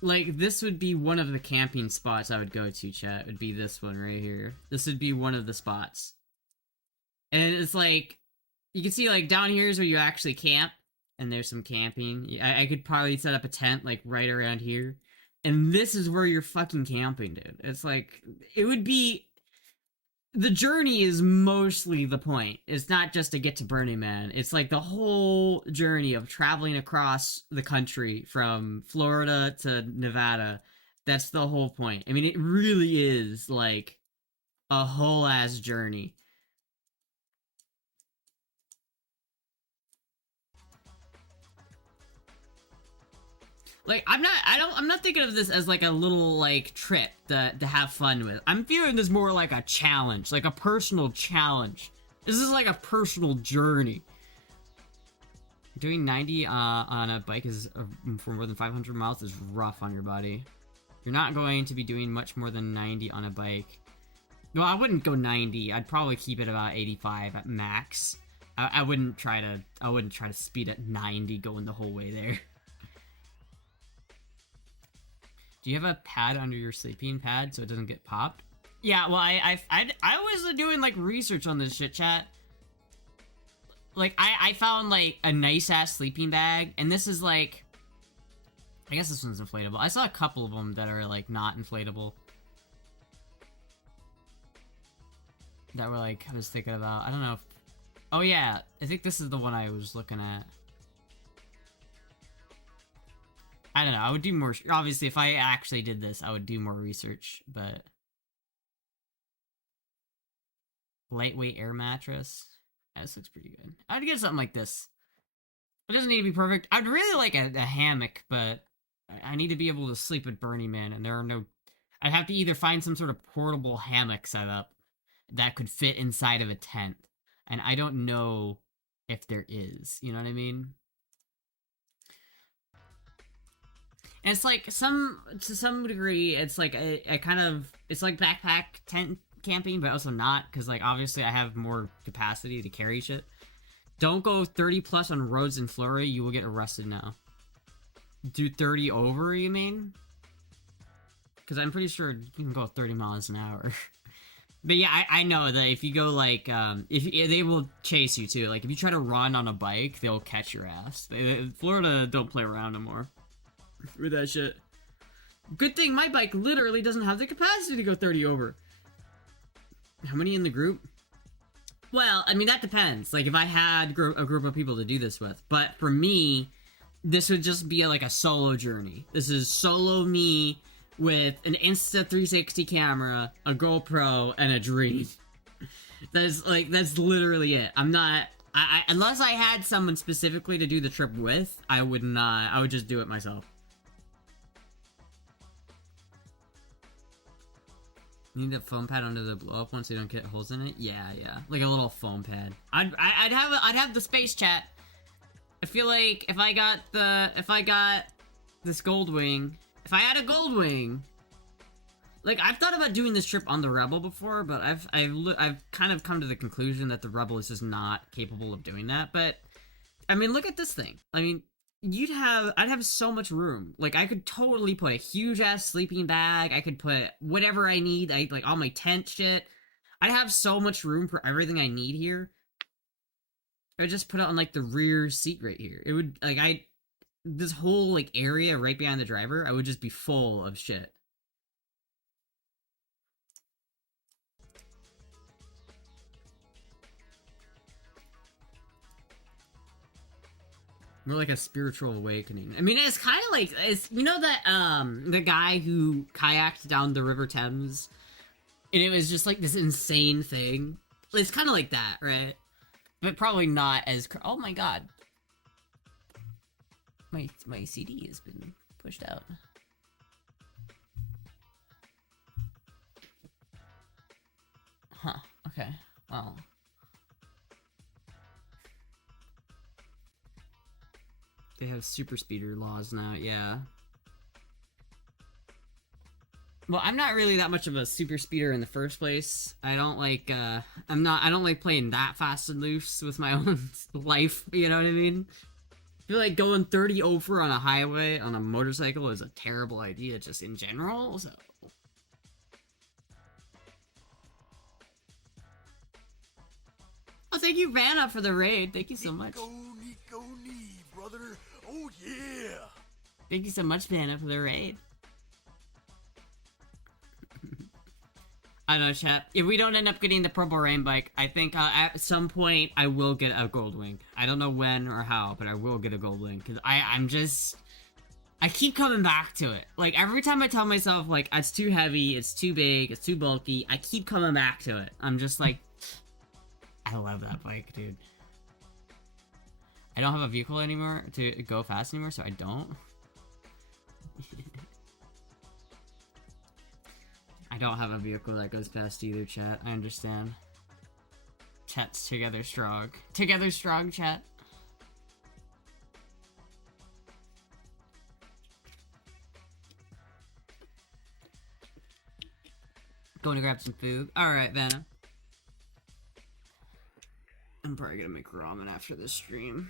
like, this would be one of the camping spots I would go to, chat. Would be this one right here. This would be one of the spots. And it's like, you can see, like, down here is where you actually camp. And there's some camping. I could probably set up a tent, like, right around here. And this is where you're fucking camping, dude. It's like, it would be... The journey is mostly the point. It's not just to get to Burning Man. It's like the whole journey of traveling across the country from Florida to Nevada. That's the whole point. I mean, it really is like a whole ass journey. Like, I'm not thinking of this as like a little like trip to have fun with. I'm viewing this more like a challenge, like a personal challenge. This is like a personal journey. Doing 90 on a bike is for more than 500 miles is rough on your body. You're not going to be doing much more than 90 on a bike. No, I wouldn't go 90. I'd probably keep it about 85 at max. I wouldn't try to speed at 90 going the whole way there. Do you have a pad under your sleeping pad so it doesn't get popped? Yeah, well, I was doing, like, research on this shit, chat. Like, I found, like, a nice-ass sleeping bag, and this is, like... I guess this one's inflatable. I saw a couple of them that are, like, not inflatable. That were, like, I was thinking about. I don't know if... Oh, yeah. I think this is the one I was looking at. I don't know, I would do more, obviously if I actually did this, I would do more research, but... Lightweight air mattress. Yeah, this looks pretty good. I'd get something like this. It doesn't need to be perfect. I'd really like a hammock, but I need to be able to sleep at Burning Man, and there are no... I'd have to either find some sort of portable hammock setup that could fit inside of a tent, and I don't know if there is, you know what I mean? And it's like, to some degree, it's like a kind of, it's like backpack tent camping, but also not, because like, obviously I have more capacity to carry shit. Don't go 30 plus on roads in Florida, you will get arrested now. Do 30 over, you mean? Because I'm pretty sure you can go 30 miles an hour. But yeah, I know that if you go like, they will chase you too. Like, if you try to run on a bike, they'll catch your ass. Florida don't play around no more with that shit. Good thing my bike literally doesn't have the capacity to go 30 over. How many in the group? Well, I mean, that depends. Like, if I had a group of people to do this with. But for me, this would just be like a solo journey. This is solo me with an Insta360 camera, a GoPro, and a dream. That's literally it. I'm not... unless I had someone specifically to do the trip with, I would not. I would just do it myself. You need a foam pad under the blow up one so you don't get holes in it? Yeah. Like a little foam pad. I'd have the space, chat. I feel like if I got this gold wing, if I had a gold wing, like, I've thought about doing this trip on the Rebel before, but I've kind of come to the conclusion that the Rebel is just not capable of doing that. But I mean, look at this thing. I mean, I'd have so much room. Like, I could totally put a huge ass sleeping bag. I could put whatever I need. Like all my tent shit. I'd have so much room for everything I need here. I would just put it on like the rear seat right here. It would like this whole like area right behind the driver, I would just be full of shit. More like a spiritual awakening. I mean, it's kind of like, you know that, the guy who kayaked down the River Thames, and it was just like this insane thing? It's kind of like that, right? But probably not as, oh my god. My CD has been pushed out. Huh, okay, well. They have super speeder laws now, yeah. Well, I'm not really that much of a super speeder in the first place. I don't like, I don't like playing that fast and loose with my own life, you know what I mean? feel like going 30 over on a highway on a motorcycle is a terrible idea, just in general, so... Oh, thank you, Vanna, for the raid. Thank you so much. Nico, brother. Oh, yeah. Thank you so much, Vanna, for the raid. I don't know, chat. If we don't end up getting the purple rain bike, I think at some point I will get a gold wing. I don't know when or how, but I will get a gold wing. Because I keep coming back to it. Like, every time I tell myself, like, it's too heavy, it's too big, it's too bulky, I keep coming back to it. I'm just like, I love that bike, dude. I don't have a vehicle anymore to go fast anymore, so I don't. I don't have a vehicle that goes fast either, chat. I understand. Chat's together strong. Together strong, chat. Going to grab some food. Alright, Vanna. I'm probably gonna make ramen after this stream.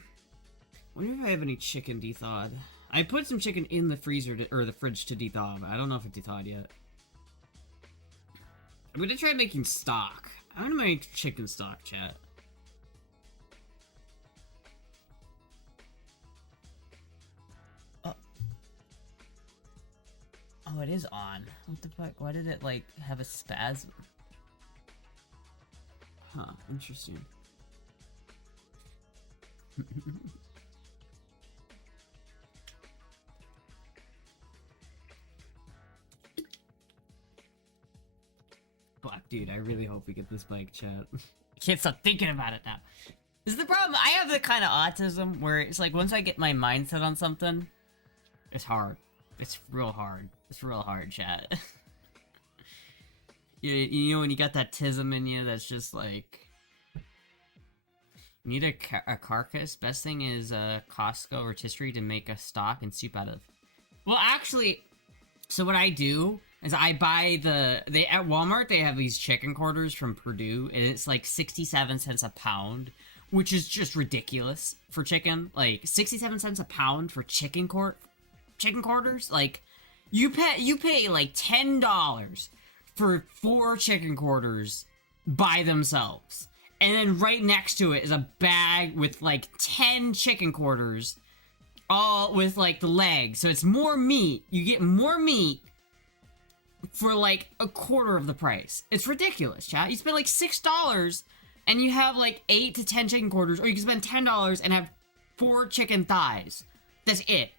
Wonder if I have any chicken de-thawed. I put some chicken in the freezer or the fridge to de-thaw, but I don't know if it de-thawed yet. I'm gonna try making stock. I'm gonna make chicken stock, chat. Oh. Oh, it is on. What the fuck? Why did it, like, have a spasm? Huh, interesting. Fuck, dude, I really hope we get this bike, chat. I can't stop thinking about it now. This is the problem. I have the kind of autism where it's like, once I get my mindset on something, it's hard. It's real hard. It's real hard, chat. you know when you got that tism in you that's just like... You need a carcass. Best thing is Costco or rotisserie to make a stock and soup out of. Well, actually, so what I do is I buy at Walmart they have these chicken quarters from Purdue, and it's like 67 cents a pound, which is just ridiculous for chicken. Like 67 cents a pound for chicken quarters. Like you pay like $10 for 4 chicken quarters by themselves. And then right next to it is a bag with like 10 chicken quarters, all with like the legs. So it's more meat. You get more meat for like a quarter of the price. It's ridiculous, chat. You spend like $6 and you have like 8 to 10 chicken quarters, or you can spend $10 and have 4 chicken thighs. That's it.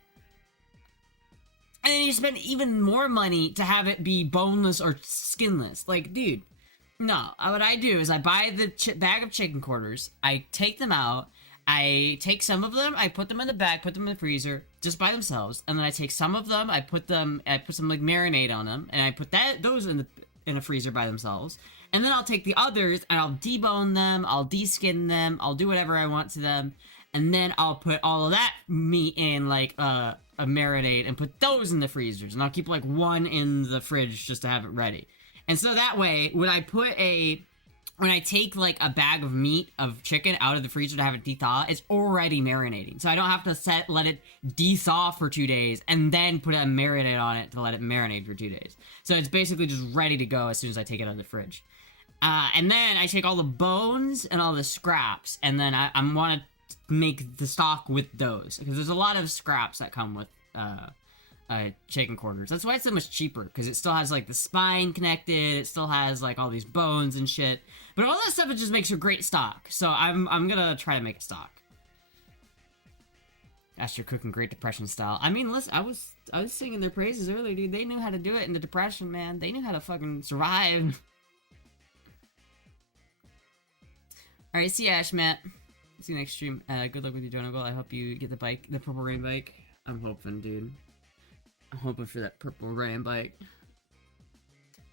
And then you spend even more money to have it be boneless or skinless. Like, dude. No, what I do is I buy the bag of chicken quarters, I take them out, I take some of them, I put them in the bag, put them in the freezer, just by themselves, and then I take some of them, I put some like marinade on them, and I put those in a freezer by themselves, and then I'll take the others, and I'll debone them, I'll deskin them, I'll do whatever I want to them, and then I'll put all of that meat in like a marinade and put those in the freezers, and I'll keep like one in the fridge just to have it ready. And so that way, when I take like a bag of meat of chicken out of the freezer to have it de-thaw, it's already marinating. So I don't have to let it de-thaw for 2 days and then put a marinade on it to let it marinate for 2 days. So it's basically just ready to go as soon as I take it out of the fridge. And then I take all the bones and all the scraps, and then I want to make the stock with those, because there's a lot of scraps that come with chicken quarters. That's why it's so much cheaper, because it still has like the spine connected, it still has like all these bones and shit, but all that stuff, it just makes a great stock. So I'm gonna try to make a stock. Astra cooking Great Depression style. I mean, listen, I was singing their praises earlier, dude. They knew how to do it in the Depression, man. They knew how to fucking survive. Alright, see you, Ash, Matt. See you next stream. Good luck with your Jonagol. I hope you get the bike, the purple rain bike. I'm hoping, dude. I'm hoping for that purple rain bike.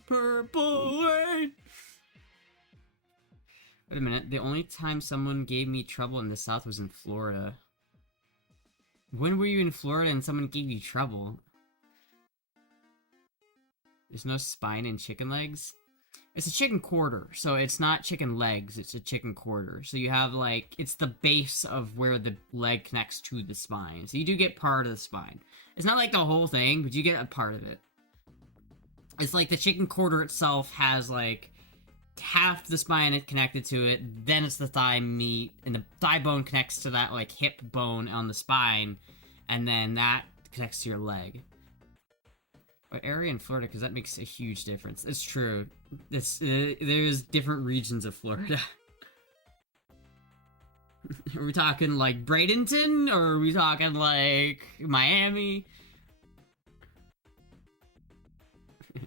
Purple rain! Wait a minute. The only time someone gave me trouble in the South was in Florida. When were you in Florida and someone gave you trouble? There's no spine in chicken legs? It's a chicken quarter, so it's not chicken legs, it's a chicken quarter. So you have, like, it's the base of where the leg connects to the spine. So you do get part of the spine. It's not like the whole thing, but you get a part of it. It's like the chicken quarter itself has, like, half the spine is connected to it, then it's the thigh meat, and the thigh bone connects to that, like, hip bone on the spine, and then that connects to your leg. What area in Florida? Because that makes a huge difference. It's true. There's different regions of Florida. Are we talking like Bradenton, or are we talking like Miami? But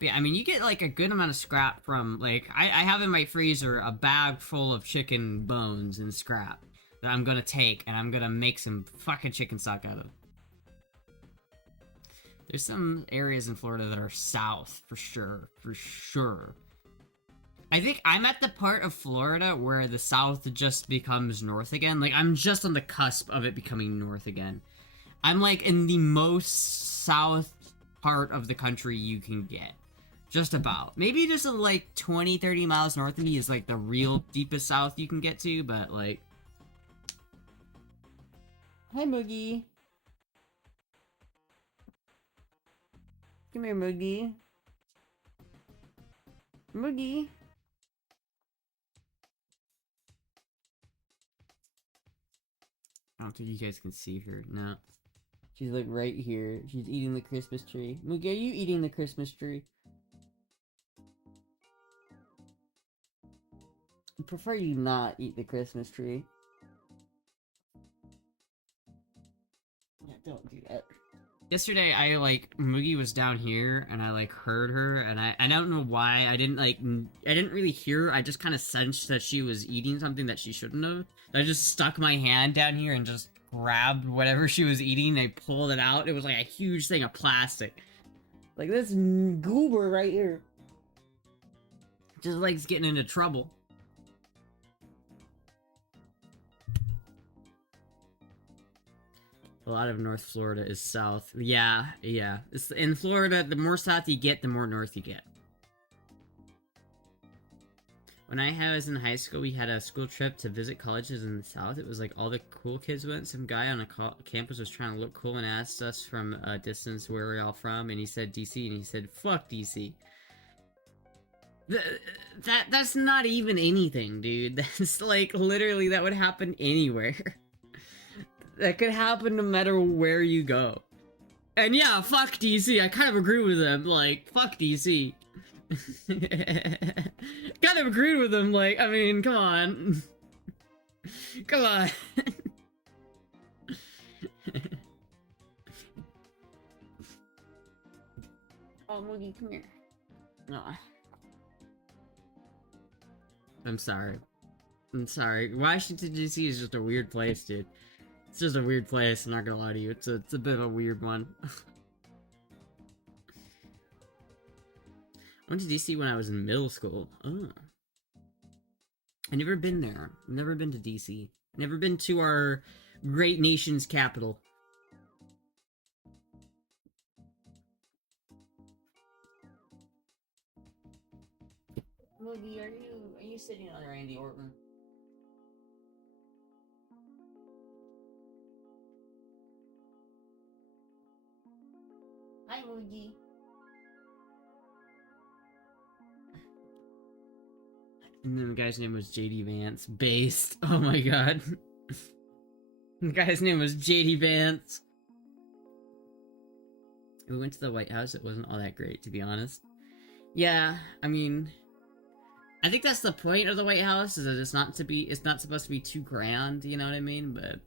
yeah, I mean, you get like a good amount of scrap from, like, I have in my freezer a bag full of chicken bones and scrap that I'm gonna take and I'm gonna make some fucking chicken stock out of. There's some areas in Florida that are south, for sure, for sure. I think I'm at the part of Florida where the south just becomes north again. Like, I'm just on the cusp of it becoming north again. I'm, like, in the most south part of the country you can get. Just about. Maybe just, like, 20, 30 miles north of me is, like, the real deepest south you can get to, but, like... Hi, Moogie. Come here, Moogie. Moogie. I don't think you guys can see her. No. She's like right here. She's eating the Christmas tree. Moogie, are you eating the Christmas tree? I prefer you not eat the Christmas tree. Yeah, don't do that. Yesterday, Moogie was down here, and I, heard her, and I don't know why, I didn't really hear her, I just kind of sensed that she was eating something that she shouldn't have. I just stuck my hand down here and just grabbed whatever she was eating, and I pulled it out. It was, like, a huge thing of plastic. Like, this goober right here. Just likes getting into trouble. A lot of North Florida is south. Yeah. In Florida, the more south you get, the more north you get. When I was in high school, we had a school trip to visit colleges in the south. It was like all the cool kids went. Some guy on a campus was trying to look cool and asked us from a distance where we're all from, and he said DC, and he said, fuck DC. That's not even anything, dude. That's like, literally, that would happen anywhere. That could happen no matter where you go. And yeah, fuck DC. I kind of agree with them. Like, fuck DC. Kind of agreed with them. Like, I mean, come on. Come on. Oh, Moogie, come here. Aw. I'm sorry. Washington, D.C. is just a weird place, dude. It's just a weird place, I'm not gonna lie to you. It's a bit of a weird one. I went to DC when I was in middle school. Oh. I've never been there. I've never been to DC. Never been to our great nation's capital. Moogie, are you sitting on Randy Orton? Hi, Moogie. And then the guy's name was JD Vance. Based. Oh my god. The guy's name was JD Vance. We went to the White House. It wasn't all that great, to be honest. Yeah, I mean, I think that's the point of the White House, is that it's not supposed to be too grand, you know what I mean? But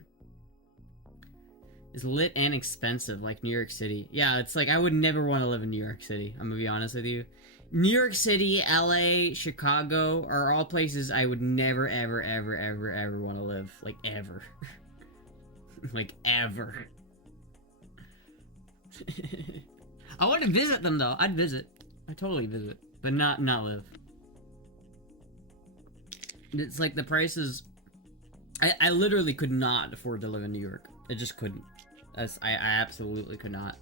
it's lit and expensive, like New York City. Yeah, it's like, I would never want to live in New York City, I'm gonna be honest with you. New York City, LA, Chicago are all places I would never, ever, ever, ever, ever want to live. Like, ever. Like, ever. I want to visit them, though. I'd visit. I'd totally visit. But not live. It's like the prices... I literally could not afford to live in New York. I just couldn't. I absolutely could not.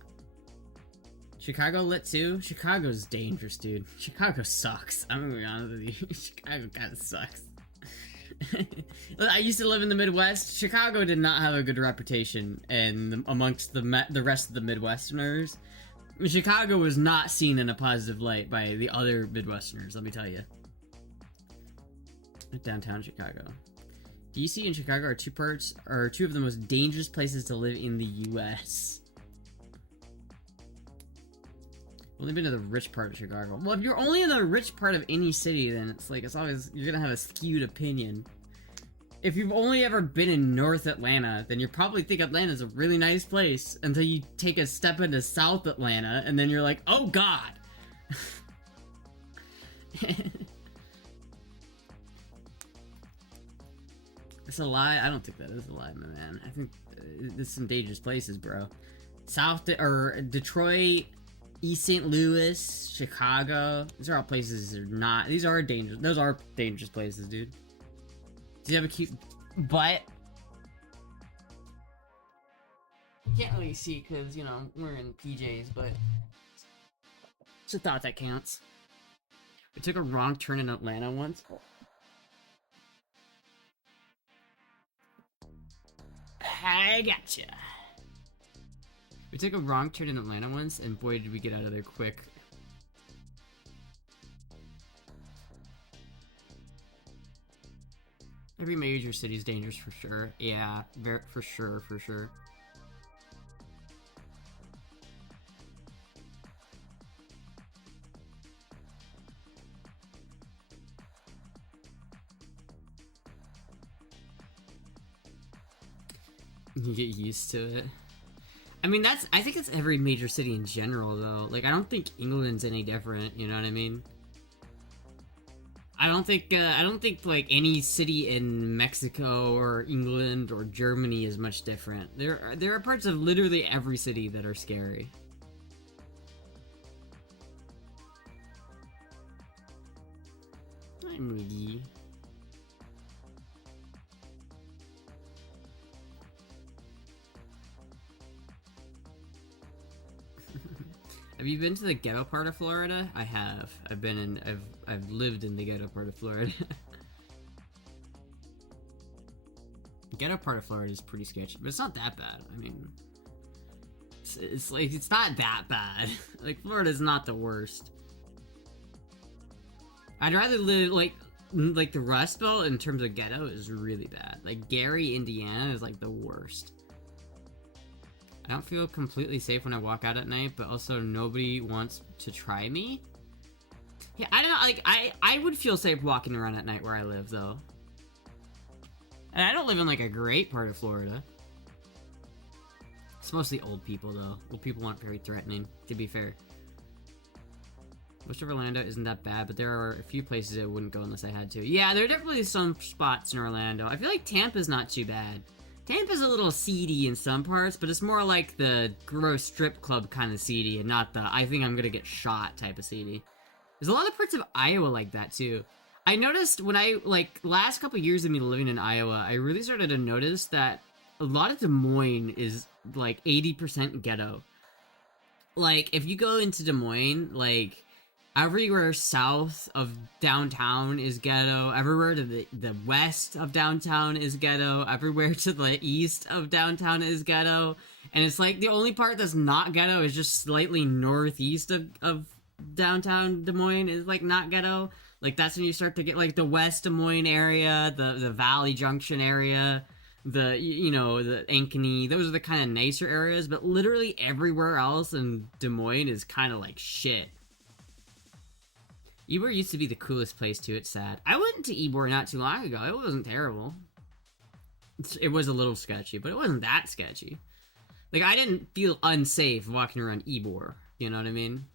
Chicago lit too? Chicago's dangerous, dude. Chicago sucks. I'm gonna be honest with you. Chicago kinda sucks. I used to live in the Midwest. Chicago did not have a good reputation amongst the rest of the Midwesterners. Chicago was not seen in a positive light by the other Midwesterners, let me tell you. Downtown Chicago. DC and Chicago are two of the most dangerous places to live in the US. Only been to the rich part of Chicago. Well, if you're only in the rich part of any city, then it's always, you're gonna have a skewed opinion. If you've only ever been in North Atlanta, then you probably think Atlanta's a really nice place until you take a step into South Atlanta, and then you're like, oh god! It's a lie? I don't think that is a lie, my man. I think there's some dangerous places, bro. Detroit, East St. Louis, Chicago. These are all places that are not... These are dangerous. Those are dangerous places, dude. Do you have a cute butt? Can't really see because, you know, we're in PJs, but it's a thought that counts. We took a wrong turn in Atlanta once. I gotcha. We took a wrong turn in Atlanta once, and boy did we get out of there quick. Every major city is dangerous for sure. Yeah, for sure. You get used to it. I mean, I think it's every major city in general, though. Like, I don't think England's any different, you know what I mean? I don't think, like, any city in Mexico or England or Germany is much different. There are parts of literally every city that are scary. Hi, Moody. Have you been to the ghetto part of Florida? I have. I've lived in the ghetto part of Florida. The ghetto part of Florida is pretty sketchy, but it's not that bad. I mean, it's like, it's not that bad. Like, Florida's not the worst. I'd rather live, like the Rust Belt in terms of ghetto is really bad. Like, Gary, Indiana is like the worst. I don't feel completely safe when I walk out at night, but also nobody wants to try me. Yeah, I don't know, like, I would feel safe walking around at night where I live, though. And I don't live in, like, a great part of Florida. It's mostly old people, though. Old people aren't very threatening, to be fair. Most of Orlando isn't that bad, but there are a few places I wouldn't go unless I had to. Yeah, there are definitely some spots in Orlando. I feel like Tampa's not too bad. Tampa's a little seedy in some parts, but it's more like the gross strip club kind of seedy and not the I think I'm gonna get shot type of seedy. There's a lot of parts of Iowa like that too. I noticed when last couple years of me living in Iowa, I really started to notice that a lot of Des Moines is like 80% ghetto. Like, if you go into Des Moines, like, everywhere south of downtown is ghetto. Everywhere to the west of downtown is ghetto. Everywhere to the east of downtown is ghetto. And it's like the only part that's not ghetto is just slightly northeast of downtown Des Moines is like not ghetto. Like, that's when you start to get like the West Des Moines area, the Valley Junction area, the Ankeny. Those are the kind of nicer areas. But literally everywhere else in Des Moines is kind of like shit. Ybor used to be the coolest place too, it's sad. I went to Ybor not too long ago, it wasn't terrible. It was a little sketchy, but it wasn't that sketchy. Like, I didn't feel unsafe walking around Ybor, you know what I mean?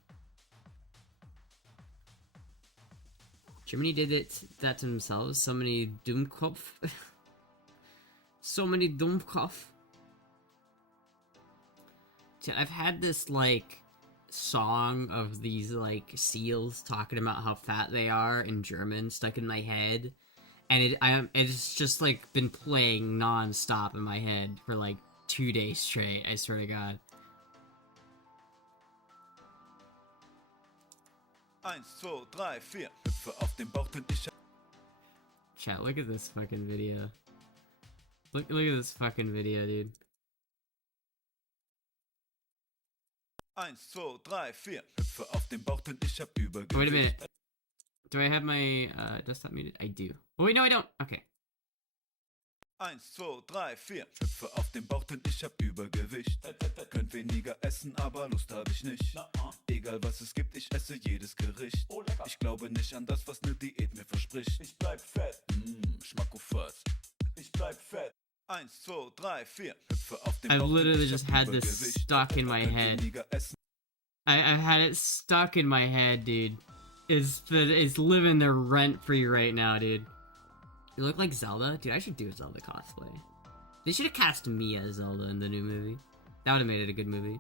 Germany did that to themselves, so many Dummkopf. So many Dummkopf. I've had this, like, song of these like seals talking about how fat they are in German stuck in my head, and it's just like been playing non-stop in my head for like 2 days straight, I swear to god. 1, 2, 3, 4. Hüpfe auf den Bauch, denn ich hab... Chat, look at this fucking video. Look at this fucking video, dude. 1, 2, 3, 4. Hüpfe auf den Bauch, denn ich hab Übergewicht. Wait a minute. Do I have my desktop muted? I do. Oh wait, no I don't. Okay. 1, 2, 3, 4. Hüpfe auf den Bauch, denn ich hab Übergewicht. Könnt weniger essen, aber Lust hab ich nicht. Egal was es gibt, ich esse jedes Gericht. Ich glaube nicht an das, was ne Diät mir verspricht. Ich bleib fett. Schmackofatz. Ich bleib fett. 1, 2, 3, 4. Hüpfe auf den Bauch. I've literally just had this stuck in my head. I've had it stuck in my head, dude. It's living there rent free right now, dude. You look like Zelda? Dude, I should do a Zelda cosplay. They should have cast me as Zelda in the new movie. That would have made it a good movie.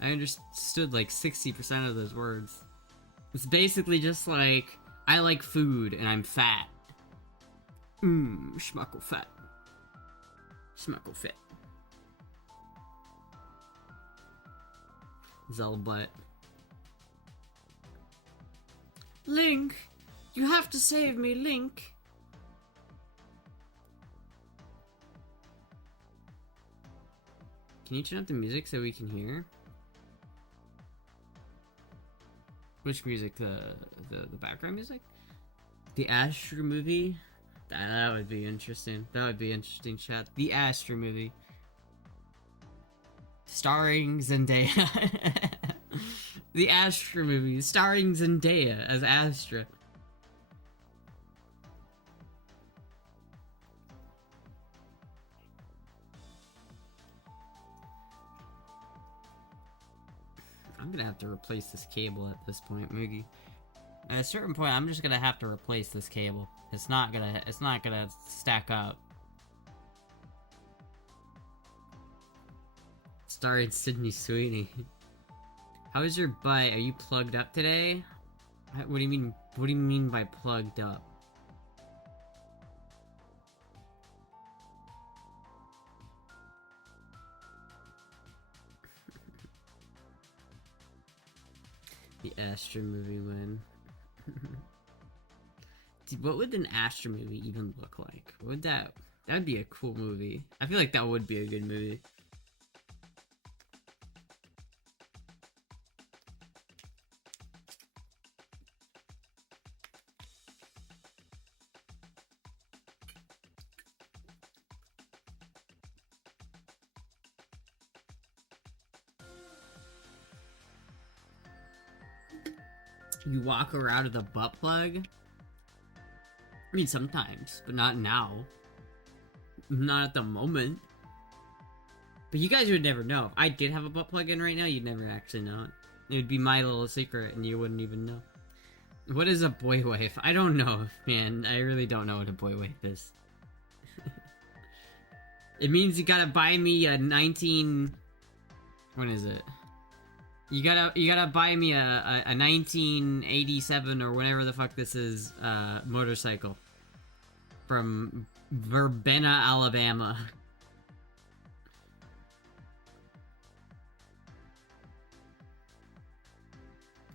I understood like 60% of those words. It's basically just like, I like food and I'm fat. Schmuckle fat. Schmuckle fit. Zelda butt. Link! You have to save me, Link! Can you turn up the music so we can hear? Which music? The background music? The Astra movie? That would be interesting. That would be interesting, chat. The Astra movie. Starring Zendaya. The Astra movie, starring Zendaya as Astra. I'm gonna have to replace this cable at this point, Moogie. At a certain point, I'm just gonna have to replace this cable. It's not gonna stack up. Starring Sydney Sweeney. How is your butt? Are you plugged up today? What do you mean? What do you mean by plugged up? The Astra movie win. Dude, what would an Astra movie even look like? What would that would be a cool movie. I feel like that would be a good movie. You walk around with a butt plug? I mean, sometimes, but not now. Not at the moment. But you guys would never know. If I did have a butt plug in right now, you'd never actually know it. It would be my little secret, and you wouldn't even know. What is a boy wife? I don't know, man. I really don't know what a boy wife is. It means you gotta buy me a 19... When is it? You gotta buy me a 1987 or whatever the fuck this is, motorcycle. From Verbena, Alabama.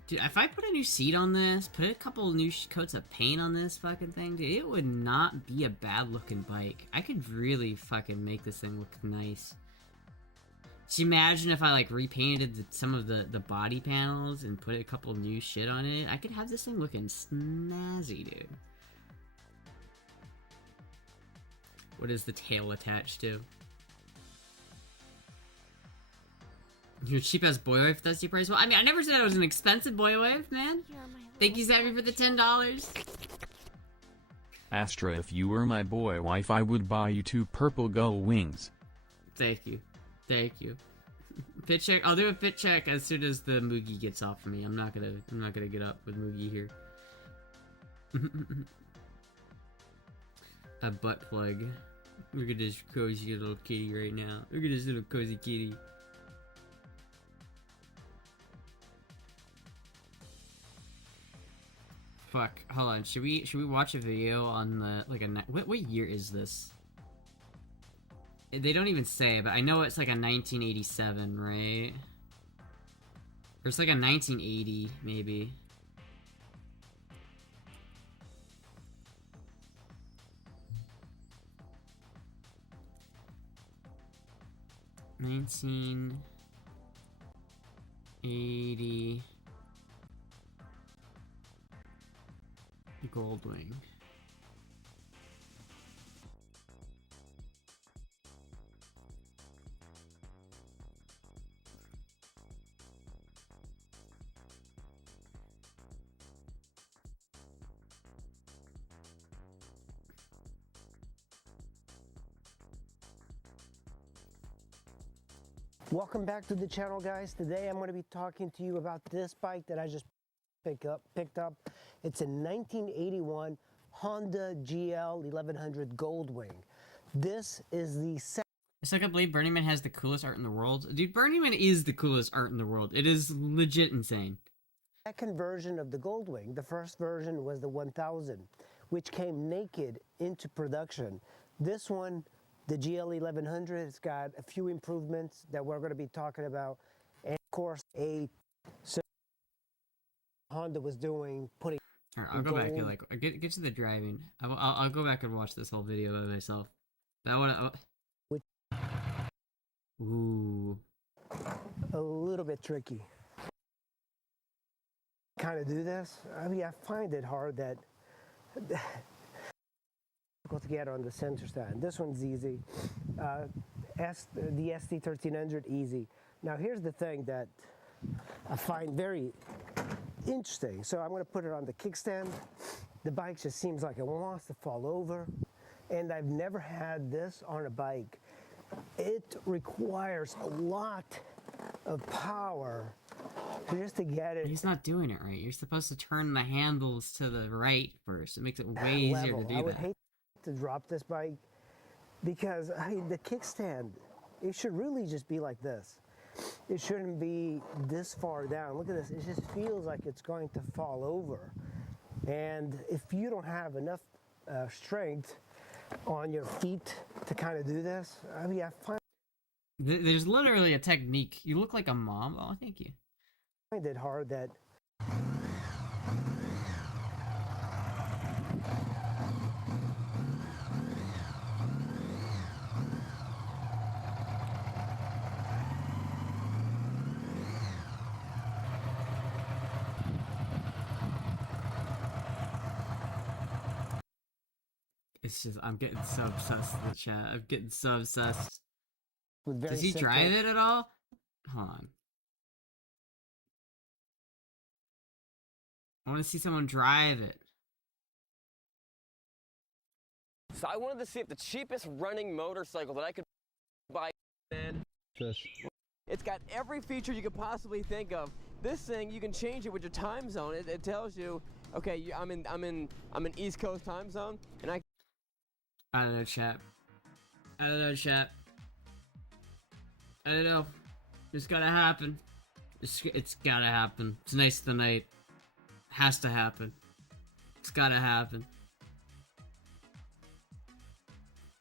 Dude, if I put a new seat on this, put a couple new coats of paint on this fucking thing, dude, it would not be a bad looking bike. I could really fucking make this thing look nice. Just imagine if I like repainted some of the body panels and put a couple new shit on it. I could have this thing looking snazzy, dude. What is the tail attached to? Your cheap ass boy wife does your price well. I mean, I never said it was an expensive boy wife, man. Thank you, Savvy, for the $10. Astra, if you were my boy wife, I would buy you 2 purple gull wings. Thank you. Thank you. Fit check. I'll do a fit check as soon as the Moogie gets off of me. I'm not gonna get up with Moogie here. A butt plug. Look at this cozy little kitty right now. Look at this little cozy kitty. Fuck. Hold on. Should we watch a video on the like a what year is this? They don't even say, but I know it's like a 1987, right? Or it's like a 1980, maybe. $1980 Goldwing. Welcome back to the channel, guys. Today I'm going to be talking to you about this bike that I just picked up. It's a 1981 Honda GL 1100 Goldwing. This is the It's like I believe Burning Man has the coolest art in the world. Dude, Burning Man is the coolest art in the world. It is legit insane. second version of the Goldwing. The first version was the 1000, which came naked into production. This one, the GL 1100, it's got a few improvements that we're going to be talking about. And of course, Honda was doing, putting... Alright, I'll go back and like get to the driving. I'll go back and watch this whole video by myself. That one. Ooh. A little bit tricky. Kind of do this. I mean, I find it hard that difficult to get on the center stand. This one's easy. The ST1300 easy. Now here's the thing that I find very interesting. So I'm going to put it on the kickstand. The bike just seems like it wants to fall over, and I've never had this on a bike. It requires a lot of power just to get it. He's not doing it right. You're supposed to turn the handles to the right first. It makes it way easier to do I would that. hate to drop this bike because I mean the kickstand, it should really just be like this. It shouldn't be this far down. Look at this. It just feels like it's going to fall over. And if you don't have enough strength on your feet to kind of do this, I mean, I There's literally a technique. You look like a mom. Oh, thank you. find it hard that It's just, I'm getting so obsessed with the chat. I'm getting so obsessed. with very Does he simple, drive it at all? Hold on. I want to see someone drive it. So I wanted to see if the cheapest running motorcycle that I could buy, man. It's got every feature you could possibly think of. This thing, you can change it with your time zone. It tells you, okay, I'm in East Coast time zone, and I don't know, chat. I don't know, chat. I don't know. It's gotta happen. It's gotta happen. It's nice tonight. Has to happen. It's gotta happen.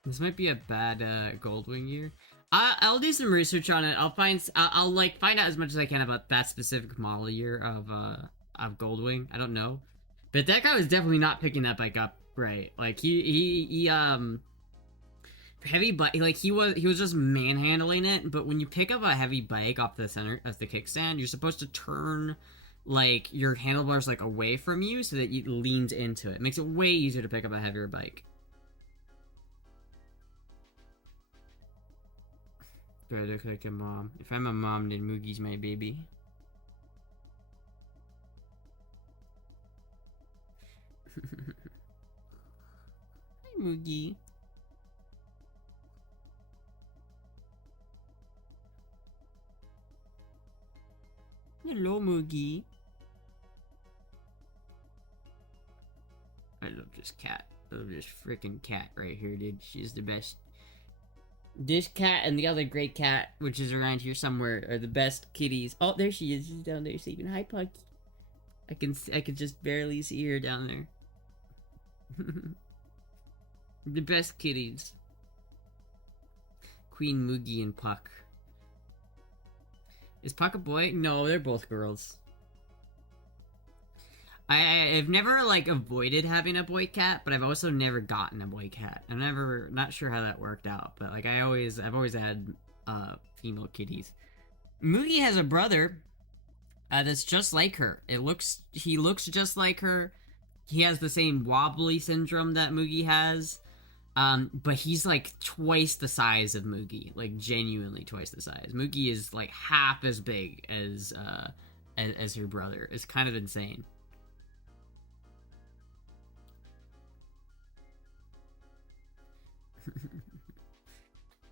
This might be a bad Goldwing year. I'll do some research on it. I'll find out as much as I can about that specific model year of Goldwing. I don't know, but that guy was definitely not picking that bike up right. Like he heavy bike, like he was just manhandling it. But when you pick up a heavy bike off the center of the kickstand, you're supposed to turn like your handlebars like away from you so that it leans into it. It makes it way easier to pick up a heavier bike. Do I look like a mom? If I'm a mom, then Moogie's my baby. Hi, Moogie. Hello, Moogie. I love this cat. I love this freaking cat right here, dude. She's the best. This cat and the other great cat, which is around here somewhere, are the best kitties. Oh, there she is. She's down there sleeping. Hi, Pucky. I can just barely see her down there. The best kitties. Queen Moogie and Puck. Is Puck a boy? No, they're both girls. I've never, like, avoided having a boy cat, but I've also never gotten a boy cat. I'm not sure how that worked out, but, like, I've always had, female kitties. Moogie has a brother, that's just like her. He looks just like her. He has the same wobbly syndrome that Moogie has. But he's, like, twice the size of Moogie. Like, genuinely twice the size. Moogie is, like, half as big as her brother. It's kind of insane.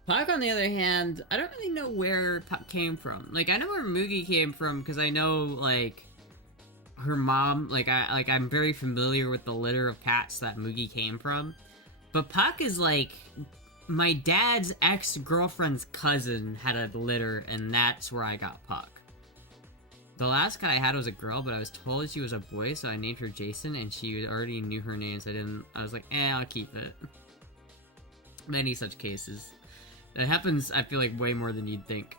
Puck, on the other hand, I don't really know where Puck came from. Like, I know where Moogie came from, because I know, like, her mom, I'm very familiar with the litter of cats that Moogie came from. But Puck is, like, my dad's ex-girlfriend's cousin had a litter, and that's where I got Puck. The last cat I had was a girl, but I was told she was a boy, so I named her Jason, and she already knew her name, so I was like, I'll keep it. Many such cases. That happens, I feel like, way more than you'd think.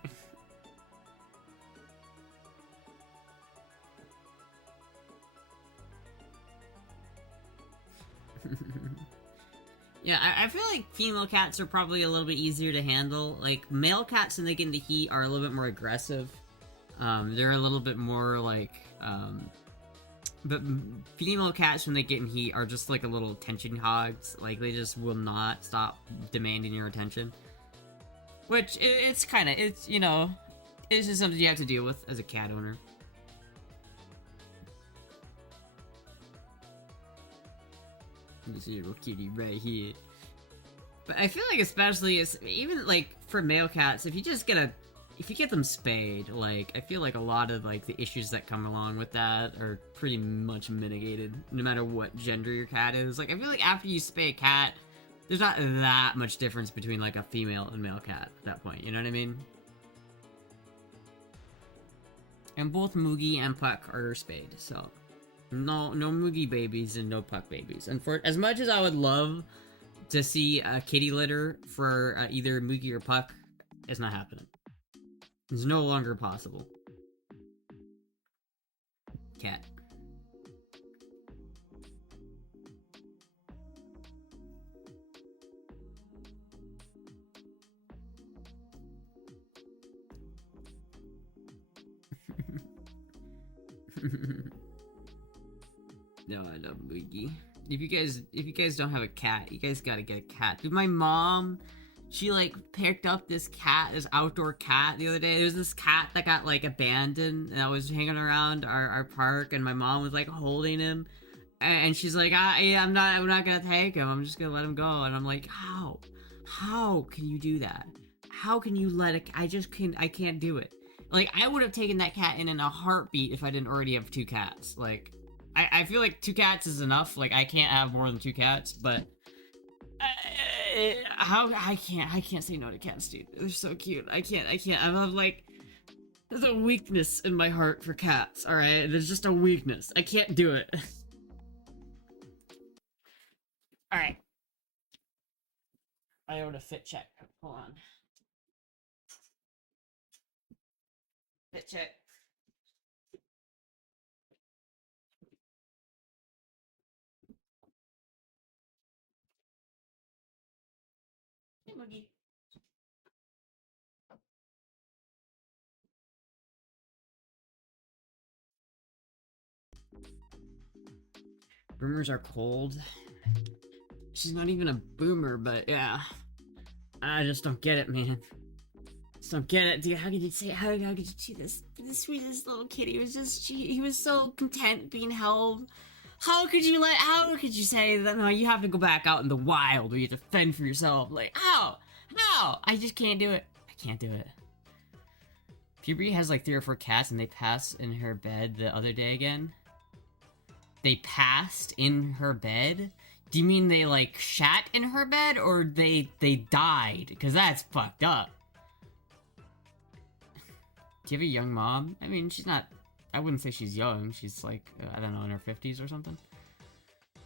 Yeah, I feel like female cats are probably a little bit easier to handle. Like, male cats, when they get into heat, are a little bit more aggressive. They're a little bit more, like, but female cats, when they get in heat, are just, like, a little attention hogs. Like, they just will not stop demanding your attention. Which, it's, you know, it's just something you have to deal with as a cat owner. This little kitty right here. But I feel like, especially, even, like, for male cats, if you get them spayed, like, I feel like a lot of, like, the issues that come along with that are pretty much mitigated, no matter what gender your cat is. Like, I feel like after you spay a cat, there's not that much difference between, like, a female and male cat at that point, you know what I mean? And both Moogie and Puck are spayed, so no Moogie babies and no Puck babies. And for as much as I would love to see a kitty litter for either Moogie or Puck, it's not happening. It's no longer possible. Cat. No, I love Moogie. If you guys don't have a cat, you guys gotta get a cat. Dude, my mom, she, like, picked up this outdoor cat the other day. There was this cat that got, like, abandoned, and I was hanging around our park, and my mom was, like, holding him, and she's like, I'm not gonna take him, I'm just gonna let him go. And I'm like, how can you do that? How can you I can't do it. Like, I would have taken that cat in a heartbeat if I didn't already have 2 cats. Like, I feel like 2 cats is enough. Like, I can't have more than 2 cats, but I can't say no to cats, dude. They're so cute. I can't. I love, like, there's a weakness in my heart for cats, alright? There's just a weakness. I can't do it. Alright. I owed a fit check. Hold on. Fit check. Hey, Moogie. Boomers are cold. She's not even a boomer, but yeah. I just don't get it, man. Just don't get it, dude. How could you see this? The sweetest little kitty he was so content being held. How could you say that? No, you have to go back out in the wild where you have to fend for yourself. Like, how? I just can't do it. I can't do it. Puberty has like 3 or 4 cats, and they passed in her bed the other day again. They passed in her bed? Do you mean they, like, shat in her bed, or they died? Because that's fucked up. Do you have a young mom? I mean, she's not... I wouldn't say she's young. She's, like, I don't know, in her 50s or something?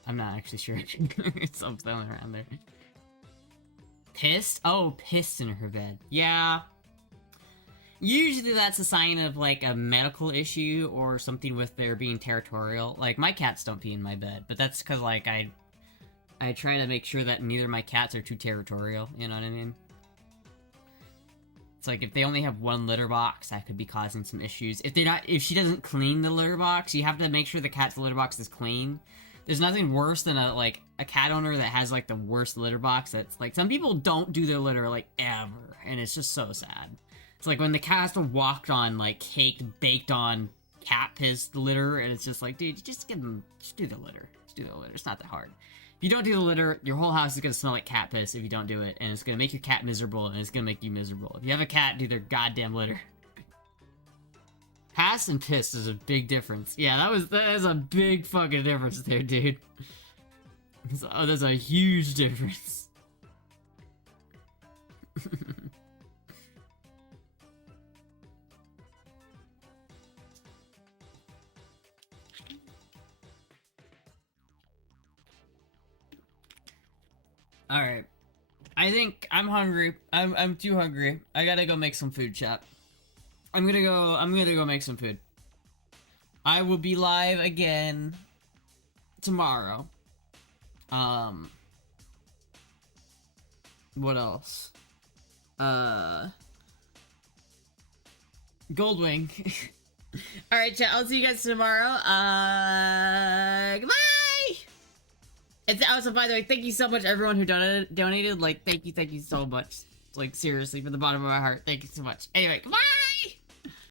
I'm not actually sure. It's something around there. Pissed? Oh, pissed in her bed. Yeah. Usually that's a sign of, like, a medical issue or something with their being territorial. Like, my cats don't pee in my bed, but that's because, like, I try to make sure that neither of my cats are too territorial, you know what I mean? It's like, if they only have one litter box, that could be causing some issues. If she doesn't clean the litter box, you have to make sure the cat's litter box is clean. There's nothing worse than a cat owner that has, like, the worst litter box. That's, like, some people don't do their litter, like, ever, and it's just so sad. It's like when the cat has to walk on, like, caked, baked on cat piss litter, and it's just like, dude, just do the litter. Just do the litter. It's not that hard. If you don't do the litter, your whole house is gonna smell like cat piss if you don't do it, and it's gonna make your cat miserable, and it's gonna make you miserable. If you have a cat, do their goddamn litter. Pass and piss is a big difference. Yeah, that is a big fucking difference there, dude. Oh, that's a huge difference. Alright. I think I'm hungry. I'm too hungry. I gotta go make some food, chat. I'm gonna go make some food. I will be live again tomorrow. What else? Goldwing. Alright, chat, I'll see you guys tomorrow. Goodbye! It's awesome, by the way, thank you so much everyone who donated. Like, thank you so much. Like, seriously, from the bottom of my heart, thank you so much. Anyway, goodbye!